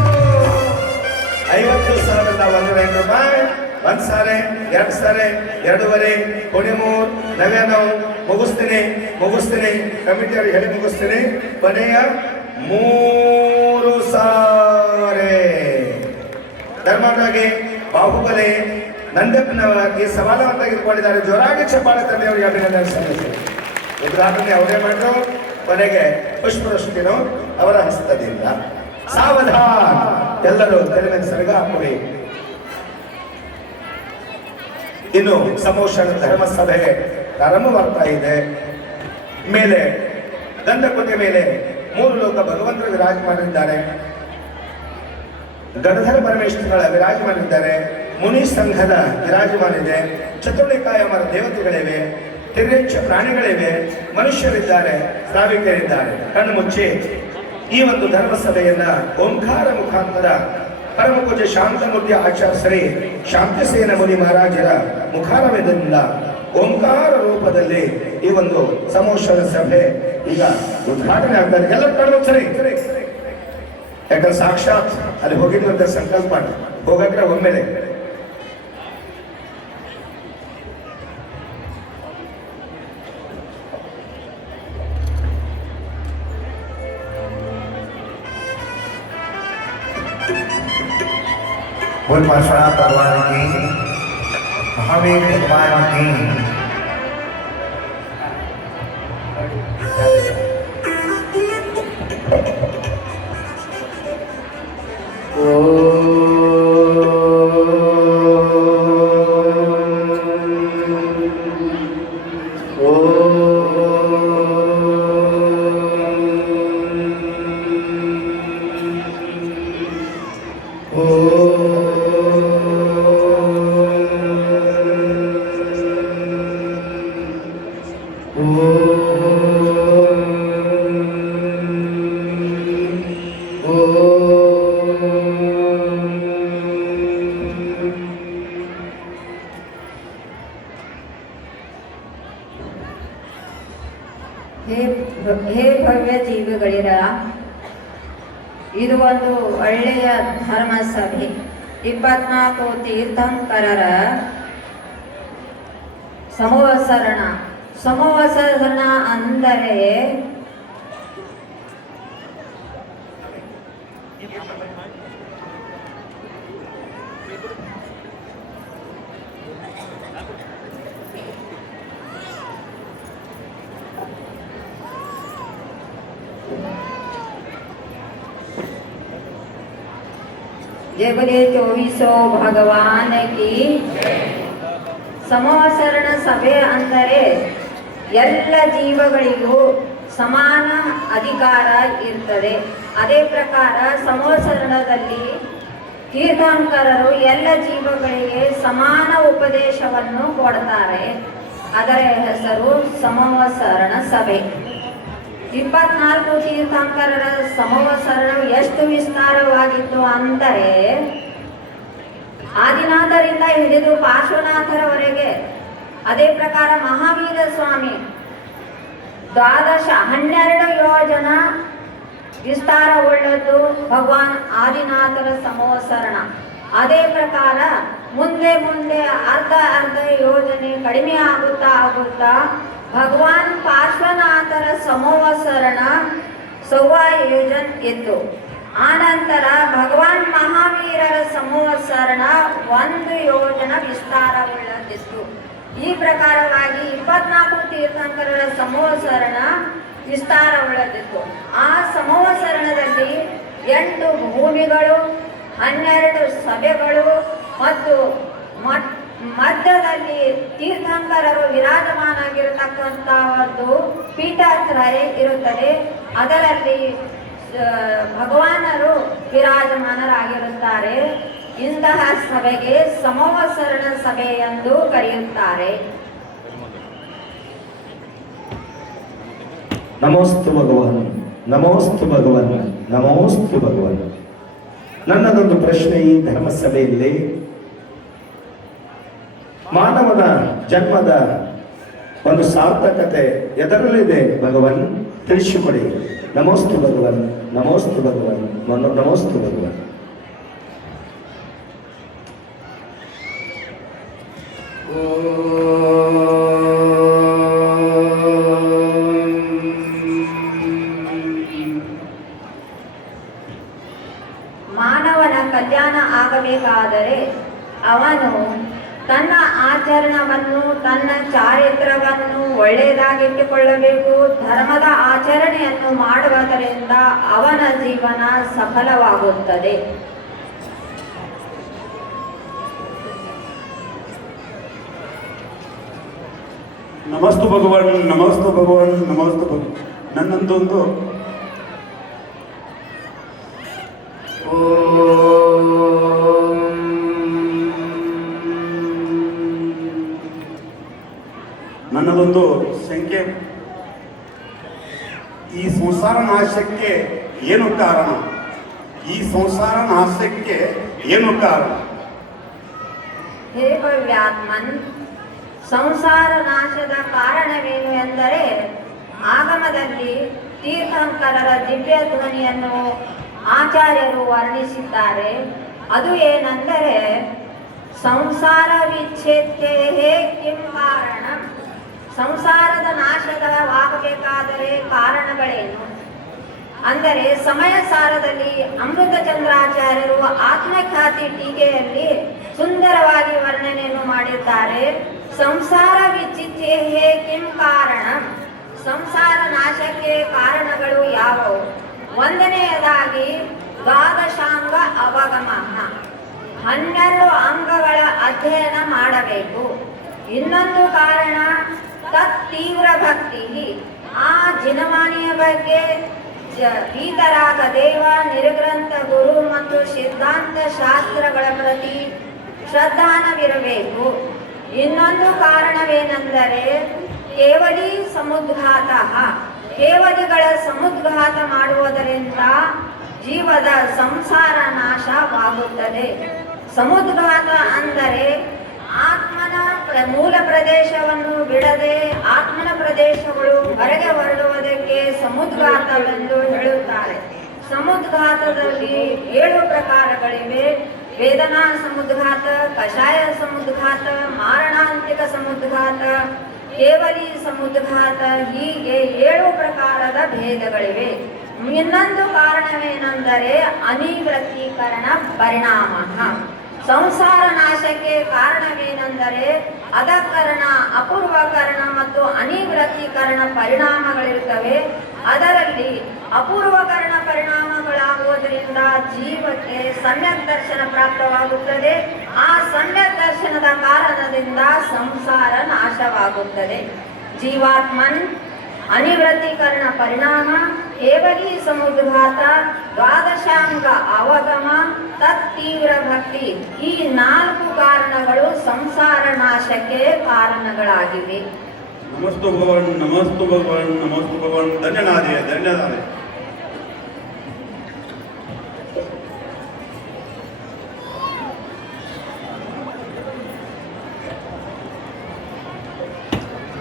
50,008 ರೂಪಾಯಿ. 1 ಸಾರೆ, 2 ಸಾರೆ, 2 13, 9 ಮುಗಿಸ್ತೀನಿ. ಕಮಿಟಿಯವ್ರಿಗೆ ಹೇಳಿ ಮುಗಿಸ್ತೀನಿ. ಕೊನೆಯ 3 ಸಾರೆ ಧರ್ಮವಾಗಿ ಬಾಹುಬಲಿ ನಂದಪ್ಪನವರಾಗಿ ಸವಾಲನ್ನು ತೆಗೆದುಕೊಂಡಿದ್ದಾರೆ. ಜೋರಾಗಿ ಚಪ್ಪಾಳೆ ತಂದೆ ಅವರಿಗೆ ಅಭಿನಂದನೆ ಸಲ್ಲಿಸಿ. ಉದ್ಘಾಟನೆ ಅವರೇ ಮಾಡಿದ್ರು. ಕೊನೆಗೆ ಪುಷ್ಪವೃಷ್ಟಿನು ಅವರ ಹಸ್ತದಿಂದ. ಸಾವಧಾನ, ಎಲ್ಲರೂ ತೆಲುಗಿನ ಸರ್ಗ ಹಾಕುವೆ. ಇನ್ನು ಸಮೋಷಣ ಧರ್ಮಸಭೆ ಪ್ರಾರಂಭವಾಗ್ತಾ ಇದೆ. ಮೇಲೆ ಗಂಧಕುಂಟೆ ಮೇಲೆ 3 ಲೋಕ ಭಗವಂತರು ವಿರಾಜಮಾನಿದ್ದಾರೆ, ಗಣಧರ ಪರಮೇಶ್ವರಗಳ ವಿರಾಜಮಾನಿದ್ದಾರೆ, ಮುನಿ ಸಂಘದ ವಿರಾಜಮಾನಿದೆ, ಚತುರ್ಣಿಕಾಯ ಮರ ದೇವತೆಗಳಿವೆ, ತಿರ್ಯಚ್ಚ ಪ್ರಾಣಿಗಳಿವೆ, ಮನುಷ್ಯರಿದ್ದಾರೆ, ಶ್ರಾವಿಕರಿದ್ದಾರೆ. ಕಣ್ಣು ಮುಚ್ಚಿ ಈ ಒಂದು ಧರ್ಮಸಭೆಯನ್ನ ಓಂಕಾರ ಮುಖಾಂತರ ಪರಮಪೂಜ್ಯ ಶಾಂತಮೂರ್ತಿ ಆಚಾರ್ಯ ಶ್ರೀ ಶಾಂತಿಸೇನ ಮುನಿ ಮಹಾರಾಜರ ಮುಖಾರವೇದದಿಂದ ಓಂಕಾರ ರೂಪದಲ್ಲಿ ಈ ಒಂದು ಸಮೋಷಣ ಸಭೆ ಈಗ ಉದ್ಘಾಟನೆ ಆಗ್ತಾರೆ. ಎಲ್ಲರೂ ಕಣ್ಣು ಸರಿ, ಯಾಕಂದ್ರೆ ಸಾಕ್ಷಾತ್ ಅಲ್ಲಿ ಹೋಗಿದ್ದಂತ ಸಂಕಲ್ಪ ಮಾಡಿ ಹೋಗಕ್ರೆ ಒಮ್ಮೆಲೆ बोल परशुराम भगवान की, महावीर भगवान की। ಹೇ ಭವ್ಯ ಜೀವಿಗಳಿರ, ಇದು ಒಂದು ಒಳ್ಳೆಯ ಧರ್ಮ ಸಭೆ. 24 ತೀರ್ಥಂಕರರ ಸಮವಸರಣ ಅಂದರೆ जय बोले 24 भगवान की। ಸಮವಸರಣ ಸಭೆ ಅಂದರೆ ಎಲ್ಲ ಜೀವಗಳಿಗೂ ಸಮಾನ ಅಧಿಕಾರ ಇರ್ತದೆ. ಅದೇ ಪ್ರಕಾರ ಸಮವಸರಣದಲ್ಲಿ ತೀರ್ಥಂಕರರು ಎಲ್ಲ ಜೀವಗಳಿಗೆ ಸಮಾನ ಉಪದೇಶವನ್ನು ಕೊಡ್ತಾರೆ. ಅದರ ಹೆಸರು ಸಮವಸರಣ ಸಭೆ. 24 ತೀರ್ಥಂಕರರ ಸಮವಸರಣ ಎಷ್ಟು ವಿಸ್ತಾರವಾಗಿತ್ತು ಅಂದರೆ ಆದಿನಾಥರಿಂದ ಹಿಡಿದು ಪಾರ್ಶ್ವನಾಥರವರೆಗೆ, ಅದೇ ಪ್ರಕಾರ ಮಹಾವೀರ ಸ್ವಾಮಿ 12 ಯೋಜನ ವಿಸ್ತಾರವುಳ್ಳದ್ದು ಭಗವಾನ್ ಆದಿನಾಥರ ಸಮವಸರಣ. ಅದೇ ಪ್ರಕಾರ ಮುಂದೆ ಮುಂದೆ ಅರ್ಧ ಯೋಜನೆ ಕಡಿಮೆ ಆಗುತ್ತಾ ಭಗವಾನ್ ಪಾರ್ಶ್ವನಾಥರ ಸಮವಸರಣ 100 ಯೋಜನ ಇತ್ತು. ಆನಂತರ ಭಗವಾನ್ ಮಹಾವೀರರ ಸಮವಸರಣ 1 ಯೋಜನ ವಿಸ್ತಾರವುಳ್ಳದಿತ್ತು. ಈ ಪ್ರಕಾರವಾಗಿ 24 ತೀರ್ಥಂಕರರ ಸಮವಸರಣ ವಿಸ್ತಾರವುಳ್ಳದಿತ್ತು. ಆ ಸಮವಸರಣದಲ್ಲಿ 8 ಭೂಮಿಗಳು, 12 ಸಭೆಗಳು ಮತ್ತು ಮಧ್ಯದಲ್ಲಿ ತೀರ್ಥಂಕರರು ವಿರಾಜಮಾನಾಗಿರತಕ್ಕಂಥ ಒಂದು ಪೀಠಾತ್ರಯ ಇರುತ್ತದೆ. ಅದರಲ್ಲಿ ಭಗವಾನರು ವಿರಾಜಮಾನರಾಗಿರುತ್ತಾರೆ. ಇಂತಹ ಸಭೆಗೆ ಸಮವಸರಣ ಸಭೆ ಎಂದು ಕರೆಯುತ್ತಾರೆ. ನಮೋಸ್ತು ಭಗವಾನ್, ನಮೋಸ್ತು ಭಗವಾನ್, ನಮೋಸ್ತು ಭಗವಾನ್. ನನ್ನದೊಂದು ಪ್ರಶ್ನೆ ಈ ಧರ್ಮಸಭೆಯಲ್ಲಿ, ಮಾನವನ ಜನ್ಮದ ಒಂದು ಸಾರ್ಥಕತೆ ಎದರಲ್ಲಿದೆ ಭಗವಾನ್, ತಿಳಿಸಿಕೊಡಿ. ನಮೋಸ್ತು ಭಗವಾನ್, ನಮೋಸ್ತು ಭಗವಾನ್, ನಮೋಸ್ತು ಭಗವಾನ್. ಮಾನವನ ಕಲ್ಯಾಣ ಆಗಬೇಕಾದರೆ ಅವನು ತನ್ನ ಆಚರಣವನ್ನು, ತನ್ನ ಚಾರಿತ್ರವನ್ನು ಒಳ್ಳೆಯದಾಗಿಟ್ಟುಕೊಳ್ಳಬೇಕು. ಧರ್ಮದ ಆಚರಣೆಯನ್ನು ಮಾಡುವುದರಿಂದ ಅವನ ಜೀವನ ಸಫಲವಾಗುತ್ತದೆ. ನಮಸ್ತು ಭಗವಾನ್, ನಮಸ್ತು ಭಗವಾನ್, ನಮಸ್ತು ಭಗವಾನ್. ನನ್ನದೊಂದು ನನ್ನದೊಂದು ಸಂಖ್ಯೆ. ಈ ಸಂಸಾರ ನಾಶಕ್ಕೆ ಏನು ಕಾರಣ? ಈ ಸಂಸಾರ ನಾಶಕ್ಕೆ ಏನು ಕಾರಣ? ಹೇ ಭವ್ಯಾತ್ಮನ್, ಸಂಸಾರ ನಾಶದ ಕಾರಣವೇನು ಎಂದರೆ ಆಗಮದಲ್ಲಿ ತೀರ್ಥಂಕರರ ದಿವ್ಯ ಧ್ವನಿಯನ್ನು ಆಚಾರ್ಯರು ವರ್ಣಿಸಿದ್ದಾರೆ. ಅದು ಏನೆಂದರೆ ಸಂಸಾರ ವಿಚ್ಛೇದ್ಯೇ ಕಿಂ ಕಾರಣ, ಸಂಸಾರದ ನಾಶವಾಗಬೇಕಾದರೆ ಕಾರಣಗಳೇನು ಅಂದರೆ ಸಮಯ ಸಾರದಲ್ಲಿ ಅಮೃತ ಚಂದ್ರಾಚಾರ್ಯರು ಆತ್ಮಖ್ಯಾತಿ ಟೀಕೆಯಲ್ಲಿ ಸುಂದರವಾಗಿ ವರ್ಣನೆಯನ್ನು ಮಾಡಿದ್ದಾರೆ. ಸಂಸಾರ ವಿಚ್ಛೇದ್ಯೇ ಕಿಂ ಕಾರಣ, ಸಂಸಾರ ನಾಶಕ್ಕೆ ಕಾರಣಗಳು ಯಾವುವು? ಒಂದನೆಯದಾಗಿ ದ್ವಾದಶಾಂಗ ಅವಗಮ, 12 ಅಂಗಗಳ ಅಧ್ಯಯನ ಮಾಡಬೇಕು. ಇನ್ನೊಂದು ಕಾರಣ ತೀವ್ರ ಭಕ್ತಿ, ಆ ಜಿನವಾಣಿಯ ಬಗ್ಗೆ ಈತರಾಗ ದೇವ ನಿರ್ಗ್ರಂಥ ಗುರು ಮತ್ತು ಸಿದ್ಧಾಂತ ಶಾಸ್ತ್ರಗಳ ಪ್ರತಿ ಶ್ರದ್ಧಾನವಿರಬೇಕು. ಇನ್ನೊಂದು ಕಾರಣವೇನೆಂದರೆ ಕೇವಲಿ ಸಮುದ್ಘಾತ, ಕೇವಲಿಗಳ ಸಮುದ್ಘಾತ ಮಾಡುವುದರಿಂದ ಜೀವದ ಸಂಸಾರ ನಾಶವಾಗುತ್ತದೆ. ಸಮುದ್ಘಾತ ಅಂದರೆ ಆತ್ಮನ ಮೂಲ ಪ್ರದೇಶವನ್ನು ಬಿಡದೆ ಆತ್ಮನ ಪ್ರದೇಶಗಳು ಹೊರಗೆ ಹೊರಡುವುದಕ್ಕೆ ಸಮುದ್ಘಾತವೆಂದು ಹೇಳುತ್ತಾರೆ. ಸಮುದ್ಘಾತದಲ್ಲಿ 7 ಪ್ರಕಾರಗಳಿವೆ. ವೇದನಾ ಸಮುದ್ಘಾತ, ಕಷಾಯ ಸಮುದ್ಘಾತ, ಮಾರಣಾಂತಿಕ ಸಮುದ್ಘಾತ, ಕೇವಲಿ ಸಮುದ್ಘಾತ, ಹೀಗೆ 7 ಪ್ರಕಾರದ ಭೇದಗಳಿವೆ. ಇನ್ನೊಂದು ಕಾರಣವೇನೆಂದರೆ ಅನಿವೃತ್ತೀಕರಣ ಪರಿಣಾಮ. ಸಂಸಾರ ನಾಶಕ್ಕೆ ಕಾರಣವೇನೆಂದರೆ ಅಧಕರಣ, ಅಪೂರ್ವಕರಣ ಮತ್ತು ಅನಿವೃತ್ತೀಕರಣ ಪರಿಣಾಮಗಳಿರುತ್ತವೆ. ಅದರಲ್ಲಿ ಅಪೂರ್ವಕರಣ ಪರಿಣಾಮಗಳಾಗುವುದರಿಂದ ಜೀವಕ್ಕೆ ಸಮ್ಯಕ್ ದರ್ಶನ ಪ್ರಾಪ್ತವಾಗುತ್ತದೆ. ಆ ಸಮ್ಯಕ್ ದರ್ಶನದ ಕಾರಣದಿಂದ ಸಂಸಾರ ನಾಶವಾಗುತ್ತದೆ. ಜೀವಾತ್ಮನ್ ಅನಿವೃತ್ತೀಕರಣ ಪರಿಣಾಮ, ಕೇವಲಿ ಸಮುದ್ಘಾತ, ದ್ವಾದಶಾಂಗ ಅವಗಮ, ತೀವ್ರ ಭಕ್ತಿ, ಈ 4 ಕಾರಣಗಳು ಸಂಸಾರ ನಾಶಕ್ಕೆ ಕಾರಣಗಳಾಗಿವೆ. ನಮಸ್ತು ಭಗವಾನ್, ನಮಸ್ತು ಭಗವಾನ್, ನಮಸ್ತು ಭಗವಾನ್. ಧನ್ಯನಾದೆ, ಧನ್ಯನಾದೆ.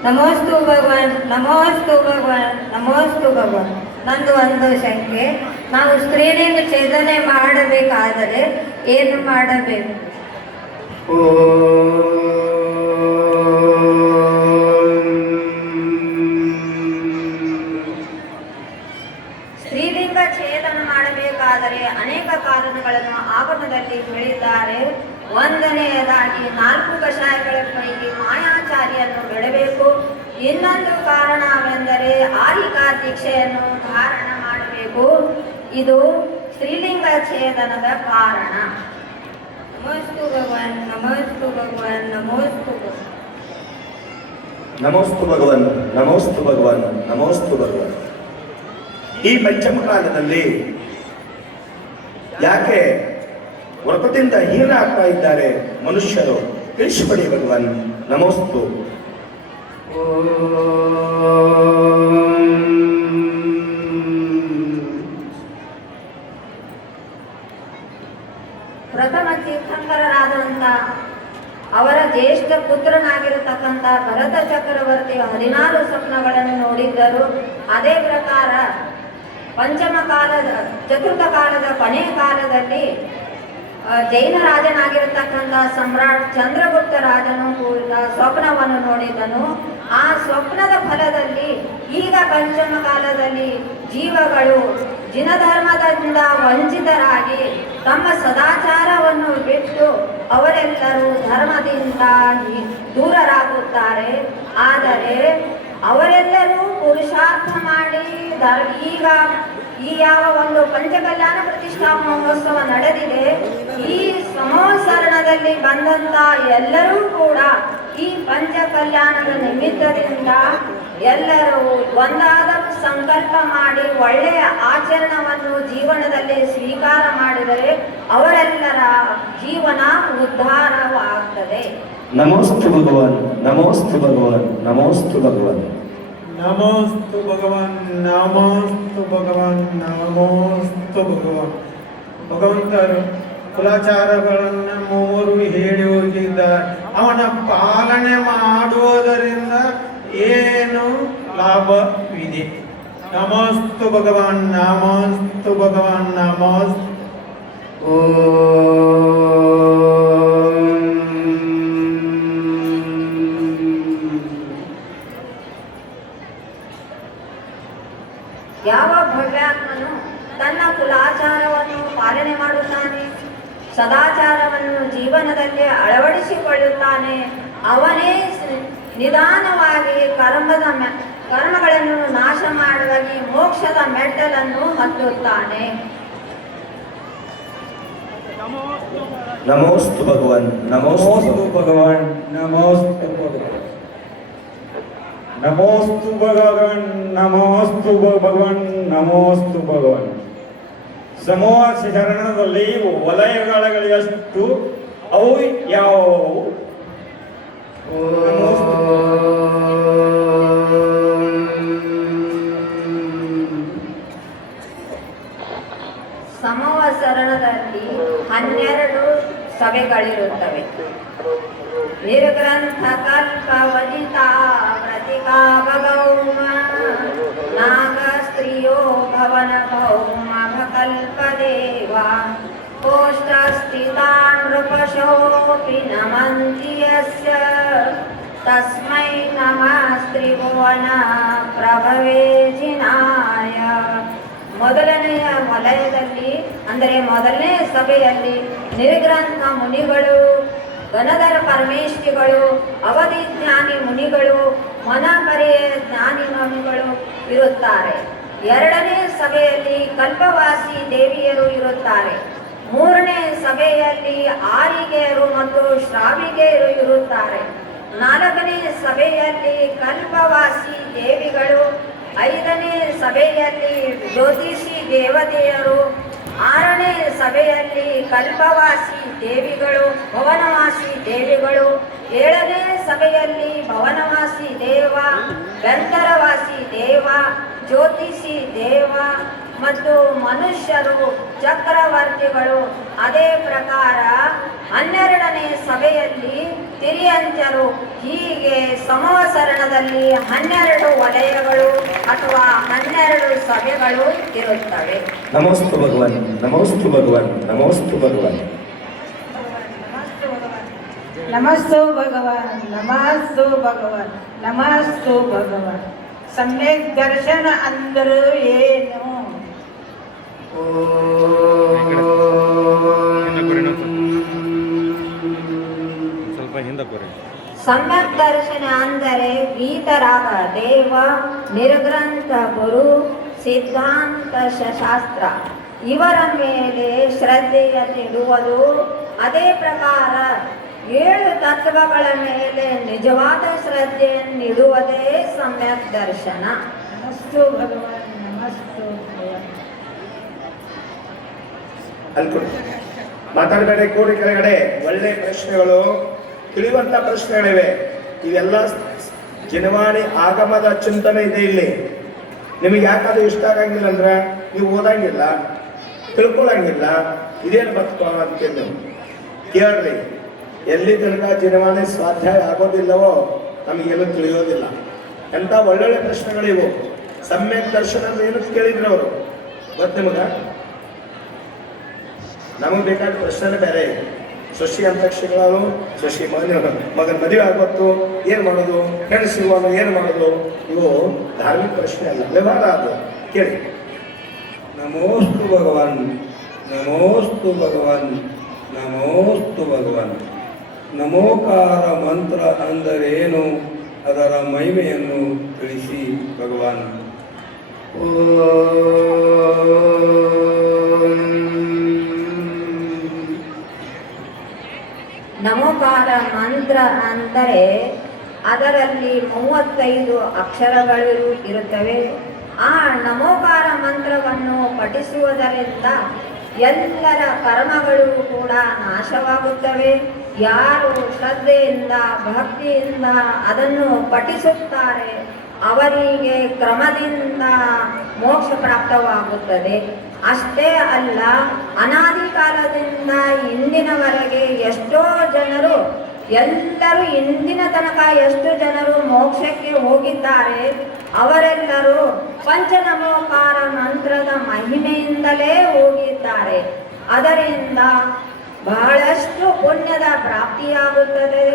ನಮೋಸ್ತು ಭಗವಾನ್, ನಮೋಸ್ತು ಭಗವಾನ್, ನಮೋಸ್ತು ಭಗವಾನ್. ನಂದು ಒಂದು ಶಂಕೆ, ನಾವು ಸ್ತ್ರೀಲಿಂಗ ಛೇದನೆ ಮಾಡಬೇಕಾದರೆ ಏನು ಮಾಡಬೇಕು? ಸ್ತ್ರೀಲಿಂಗ ಛೇದನ ಮಾಡಬೇಕಾದರೆ ಅನೇಕ ಕಾರಣಗಳನ್ನು ಆಗಮದಲ್ಲಿ ಹೇಳಿದ್ದಾರೆ. ಒಂದನೆಯದಾಗಿ 4 ಕಷಾಯಗಳ ಪೈಕಿ ಮಾಯಾಚಾರಿಯನ್ನು ಬಿಡಬೇಕು. ಇನ್ನೊಂದು ಕಾರಣವೆಂದರೆ ಆರಿಕಾ ದೀಕ್ಷೆಯನ್ನು ಧಾರಣ ಮಾಡಬೇಕು. ಇದು ಸ್ತ್ರೀಲಿಂಗ ಛೇದನದ ಕಾರಣ. ನಮೋಸ್ತು ಭಗವಾನ್, ನಮೋಸ್ತು ಭಗವಾನ್, ನಮೋಸ್ತು ಭಗವಾನ್. ನಮೋಸ್ತು ಭಗವನ್, ನಮೋಸ್ತು ಭಗವನ್, ನಮೋಸ್ತು ಭಗವನ್. ಈ ಪಂಚಮ ಕಾಲದಲ್ಲಿ ಯಾಕೆ ವ್ರತದಿಂದ ಹೀನ ಆಗ್ತಾ ಇದ್ದಾರೆ ಮನುಷ್ಯರು? ತಿಳಿಸಿಕೊಡಿ ಭಗವನ್. ನಮೋಸ್ತು. ಪ್ರಥಮ ತೀರ್ಥಂಕರರಾದಂಥ ಅವರ ಜ್ಯೇಷ್ಠ ಪುತ್ರನಾಗಿರತಕ್ಕಂಥ ಭರತ ಚಕ್ರವರ್ತಿ 16 ಸ್ವಪ್ನಗಳನ್ನು ನೋಡಿದ್ದರು. ಅದೇ ಪ್ರಕಾರ ಪಂಚಮ ಕಾಲದ ಚತುರ್ಥ ಕಾಲದ ಕೊನೆಯ ಕಾಲದಲ್ಲಿ ಜೈನ ರಾಜನಾಗಿರತಕ್ಕಂಥ ಸಮ್ರಾಟ್ ಚಂದ್ರಗುಪ್ತ ರಾಜನು ಕೂಡ ಸ್ವಪ್ನವನ್ನು ನೋಡಿದನು. ಆ ಸ್ವಪ್ನದ ಫಲದಲ್ಲಿ ಈಗ ಪಂಚಮ ಕಾಲದಲ್ಲಿ ಜೀವಗಳು ಜಿನಧರ್ಮದಿಂದ ವಂಚಿತರಾಗಿ ತಮ್ಮ ಸದಾಚಾರವನ್ನು ಬಿಟ್ಟು ಅವರೆಲ್ಲರೂ ಧರ್ಮದಿಂದ ದೂರರಾಗುತ್ತಾರೆ. ಆದರೆ ಅವರೆಲ್ಲರೂ ಪುರುಷಾರ್ಥ ಮಾಡಿ ಈಗ ಈ ಯಾವ ಒಂದು ಪಂಚಕಲ್ಯಾಣ ಪ್ರತಿಷ್ಠಾ ಮಹೋತ್ಸವ ನಡೆದಿದೆ, ಈ ಸಮೋಸರಣದಲ್ಲಿ ಬಂದಂತ ಎಲ್ಲರೂ ಕೂಡ ಈ ಪಂಚ ಕಲ್ಯಾಣದ ನಿಮಿತ್ತದಿಂದ ಎಲ್ಲರೂ ಒಂದಾದ ಸಂಕಲ್ಪ ಮಾಡಿ ಒಳ್ಳೆಯ ಆಚರಣವನ್ನು ಜೀವನದಲ್ಲಿ ಸ್ವೀಕಾರ ಮಾಡಿದರೆ ಅವರೆಲ್ಲರ ಜೀವನ ಉದ್ಧಾರವಾಗುತ್ತದೆ. ನಮೋಸ್ತು ಭಗವಾನ್, ನಮೋಸ್ತು ಭಗವಾನ್, ನಮೋಸ್ತು ಭಗವಾನ್. ನಮೋಸ್ತು ಭಗವಾನ್, ನಮೋಸ್ತು ಭಗವಾನ್, ನಮೋಸ್ತು ಭಗವಾನ್. ಭಗವಂತರು ಕುಲಾಚಾರಗಳನ್ನು ಮೂರು ಹೇಳಿ ಹೋಗಿದ್ದಾರೆ. ಅವನ ಪಾಲನೆ ಮಾಡುವುದರಿಂದ ಏನು ಲಾಭವಿದೆ? ನಮೋಸ್ತು ಭಗವಾನ್, ನಮೋಸ್ತು ಭಗವಾನ್, ನಮೋಸ್ತು. ಯಾವ ಭವ್ಯಾತ್ಮನು ತನ್ನ ಕುಲಾಚಾರವನ್ನು ಪಾಲನೆ ಮಾಡುತ್ತಾನೆ, ಸದಾಚಾರವನ್ನು ಜೀವನದಲ್ಲಿ ಅಳವಡಿಸಿಕೊಳ್ಳುತ್ತಾನೆ, ಅವನೇ ನಿಧಾನವಾಗಿ ಕರ್ಮಗಳನ್ನು ನಾಶ ಮಾಡುವಾಗಿ ಮೋಕ್ಷದ ಮೆಟ್ಟಲನ್ನು ಹತ್ತುತ್ತಾನೆ. ನಮೋಸ್ತು ಭಗವಾನ್, ನಮೋಸ್ತು ಭಗವಾನ್, ನಮೋಸ್ತು ಭಗವಾನ್. ನಮೋಸ್ತು ಭಗವಾನ್, ನಮೋಸ್ತು ಭಗವಾನ್, ನಮೋಸ್ತು ಭಗವಾನ್. ಸಮೂಹ ಶರಣದಲ್ಲಿ ವಲಯಗಳೆಷ್ಟು ಅವು ಯಾವುವು? ಸಮವಸರಣದಲ್ಲಿ 12 ಸಭೆಗಳಿರುತ್ತವೆ. ನಿರ್ಗ್ರಂಥ ಕಲ್ಪ ವನಿತಾ ವ್ರತಿಕಾ ಭಗೌಮ ನಾಗ ಸ್ತ್ರೀಯೋ ಭವನ ಭೌಮ ಕಲ್ಪದೇವ ಕೋಷ್ಟ ಸ್ಥಿತಾನ್ ನೃಪಶೋಪಿ ನಮಂತಿ ಯಸ್ಯ ತಸ್ಮೈ ನಮಃ ತ್ರಿಭುವನ ಪ್ರಭವೇ ಜಿನಾಯ. ಮೊದಲನೆಯ ವಲಯದಲ್ಲಿ ಅಂದರೆ ಮೊದಲನೇ ಸಭೆಯಲ್ಲಿ ನಿರ್ಗ್ರಂಥ ಮುನಿಗಳು, ಗಣಧರ ಪರಮೇಶ್ವರಿಗಳು, ಅವಧಿ ಜ್ಞಾನಿ ಮುನಿಗಳು, ಮನಪರೆಯ ಜ್ಞಾನಿ ಮುನಿಗಳು ಇರುತ್ತಾರೆ. ಎರಡನೇ ಸಭೆಯಲ್ಲಿ ಕಲ್ಪವಾಸಿ ದೇವಿಯರು ಇರುತ್ತಾರೆ. ಮೂರನೇ ಸಭೆಯಲ್ಲಿ ಆರಿಗೆಯರು ಮತ್ತು ಶ್ರಾವಿಗೆಯರು ಇರುತ್ತಾರೆ. ನಾಲ್ಕನೇ ಸಭೆಯಲ್ಲಿ ಕಲ್ಪವಾಸಿ ದೇವಿಗಳು, ಐದನೇ ಸಭೆಯಲ್ಲಿ ಜ್ಯೋತಿಷಿ ದೇವತೆಯರು, ಆರನೇ ಸಭೆಯಲ್ಲಿ ಕಲ್ಪವಾಸಿ ದೇವಿಗಳು, ಭವನವಾಸಿ ದೇವಿಗಳು, ಏಳನೇ ಸಭೆಯಲ್ಲಿ ಭವನವಾಸಿ ದೇವ, ಗಂಧರ್ವಾಸಿ ದೇವ, ಜ್ಯೋತಿಷಿ ದೇವ ಮತ್ತು ಮನುಷ್ಯರು, ಚಕ್ರವರ್ತಿಗಳು. ಅದೇ ಪ್ರಕಾರ 12ನೇ ಸಭೆಯಲ್ಲಿ ತಿರಿಯಂಚರು. ಹೀಗೆ ಸಮವಸರಣದಲ್ಲಿ 12 ವಲಯಗಳು ಅಥವಾ 12 ಸಭೆಗಳು ಇರುತ್ತವೆ. ನಮೋಸ್ತು ಭಗವಾನ್, ನಮೋಸ್ತು ಭಗವಾನ್, ನಮೋಸ್ತು ಭಗವಾನ್. ನಮಸ್ತು ಭಗವಾನ್, ನಮಸ್ತು ಭಗವಾನ್, ನಮಸ್ತು ಭಗವಾನ್. ಸಮ್ಯಕ್ ದರ್ಶನ ಅಂದರು ಏನು? ಸ್ವಲ್ಪ ಹಿಂದೆ ಕೊರಿ. ಸಮ್ಯಕ್ ದರ್ಶನ ಅಂದರೆ ವೀತರಾಗ ದೇವ, ನಿರ್ಗ್ರಂಥ ಗುರು, ಸಿದ್ಧಾಂತ ಶಾಸ್ತ್ರ ಇವರ ಮೇಲೆ ಶ್ರದ್ಧೆಯನ್ನಿಡುವುದು. ಅದೇ ಪ್ರಕಾರ 7 ತತ್ವಗಳ ಮೇಲೆ ನಿಜವಾದ ಶ್ರದ್ಧೆಯನ್ನಿಡುವುದೇ ಸಮ್ಯಕ್ ದರ್ಶನ. ನಮಸ್ತು ಭಗವಾನ್, ನಮಸ್ತು ಭಗವಾನ್. ಅನ್ಕೊಂಡು ಮಾತಾಡಬೇಡಿ. ಕೂಡಿ ಕೆಳಗಡೆ ಒಳ್ಳೆ ಪ್ರಶ್ನೆಗಳು, ತಿಳಿಯುವಂತ ಪ್ರಶ್ನೆಗಳಿವೆ. ಇವೆಲ್ಲ ಜನವಾಣಿ ಆಗಮದ ಚಿಂತನೆ ಇದೆ ಇಲ್ಲಿ. ನಿಮಗೆ ಯಾಕಾದ್ರೂ ಇಷ್ಟ ಆಗಂಗಿಲ್ಲ ಅಂದ್ರೆ ನೀವು ಓದಂಗಿಲ್ಲ, ತಿಳ್ಕೊಳಂಗಿಲ್ಲ. ಇದೇನು ಬರ್ತೋ ಅಂತೇಳಿ ನೀವು ಕೇಳ್ರಿ. ಎಲ್ಲಿ ತನಕ ಜನವಾಣಿ ಸ್ವಾಧ್ಯಾಯ ಆಗೋದಿಲ್ಲವೋ ನಮಗೇನು ತಿಳಿಯೋದಿಲ್ಲ. ಎಂಥ ಒಳ್ಳೊಳ್ಳೆ ಪ್ರಶ್ನೆಗಳಿವು. ಸಮ್ಯಕ್ ದರ್ಶನ ಏನು ಕೇಳಿದ್ರು ಅವರು ಗೊತ್ತು ನಿಮಗ? ನಮಗೆ ಬೇಕಾದ ಪ್ರಶ್ನೆ ಬೇರೆ. ಶಶಿ ಅಂತಕ್ಷಗಳು, ಶಶಿ ಮಗನ ಮದುವೆ ಆಗೋತ್ತು, ಏನು ಮಾಡೋದು, ಹೆಣ್ಣು ಸಿಗುವಾಗ ಏನು ಮಾಡೋದು, ಇವು ಧಾರ್ಮಿಕ ಪ್ರಶ್ನೆ ಅಲ್ಲ, ವ್ಯವಹಾರ ಅದು. ಕೇಳಿ. ನಮೋಸ್ತು ಭಗವಾನ್, ನಮೋಸ್ತು ಭಗವಾನ್, ನಮೋಸ್ತು ಭಗವಾನ್. ನಮೋಕಾರ ಮಂತ್ರ ಅಂದರೇನು? ಅದರ ಮಹಿಮೆಯನ್ನು ತಿಳಿಸಿ ಭಗವಾನ್. ನಮೋಕಾರ ಮಂತ್ರ ಅಂದರೆ ಅದರಲ್ಲಿ 35 ಅಕ್ಷರಗಳು ಇರುತ್ತವೆ. ಆ ನಮೋಕಾರ ಮಂತ್ರವನ್ನು ಪಠಿಸುವುದರಿಂದ ಎಲ್ಲರ ಕರ್ಮಗಳು ಕೂಡ ನಾಶವಾಗುತ್ತವೆ. ಯಾರು ಶ್ರದ್ಧೆಯಿಂದ ಭಕ್ತಿಯಿಂದ ಅದನ್ನು ಪಠಿಸುತ್ತಾರೆ ಅವರಿಗೆ ಕ್ರಮದಿಂದ ಮೋಕ್ಷ ಪ್ರಾಪ್ತವಾಗುತ್ತದೆ. ಅಷ್ಟೇ ಅಲ್ಲ, ಅನಾದಿ ಕಾಲದಿಂದ ಇಂದಿನವರೆಗೆ ಎಷ್ಟೋ ಜನರು ಎಲ್ಲರೂ ಇಂದಿನ ತನಕ ಎಷ್ಟು ಜನರು ಮೋಕ್ಷಕ್ಕೆ ಹೋಗಿದ್ದಾರೆ ಅವರೆಲ್ಲರೂ ಪಂಚನಮೋಕಾರ ಮಂತ್ರದ ಮಹಿಮೆಯಿಂದಲೇ ಹೋಗಿದ್ದಾರೆ. ಅದರಿಂದ ಬಹಳಷ್ಟು ಪುಣ್ಯದ ಪ್ರಾಪ್ತಿಯಾಗುತ್ತದೆ.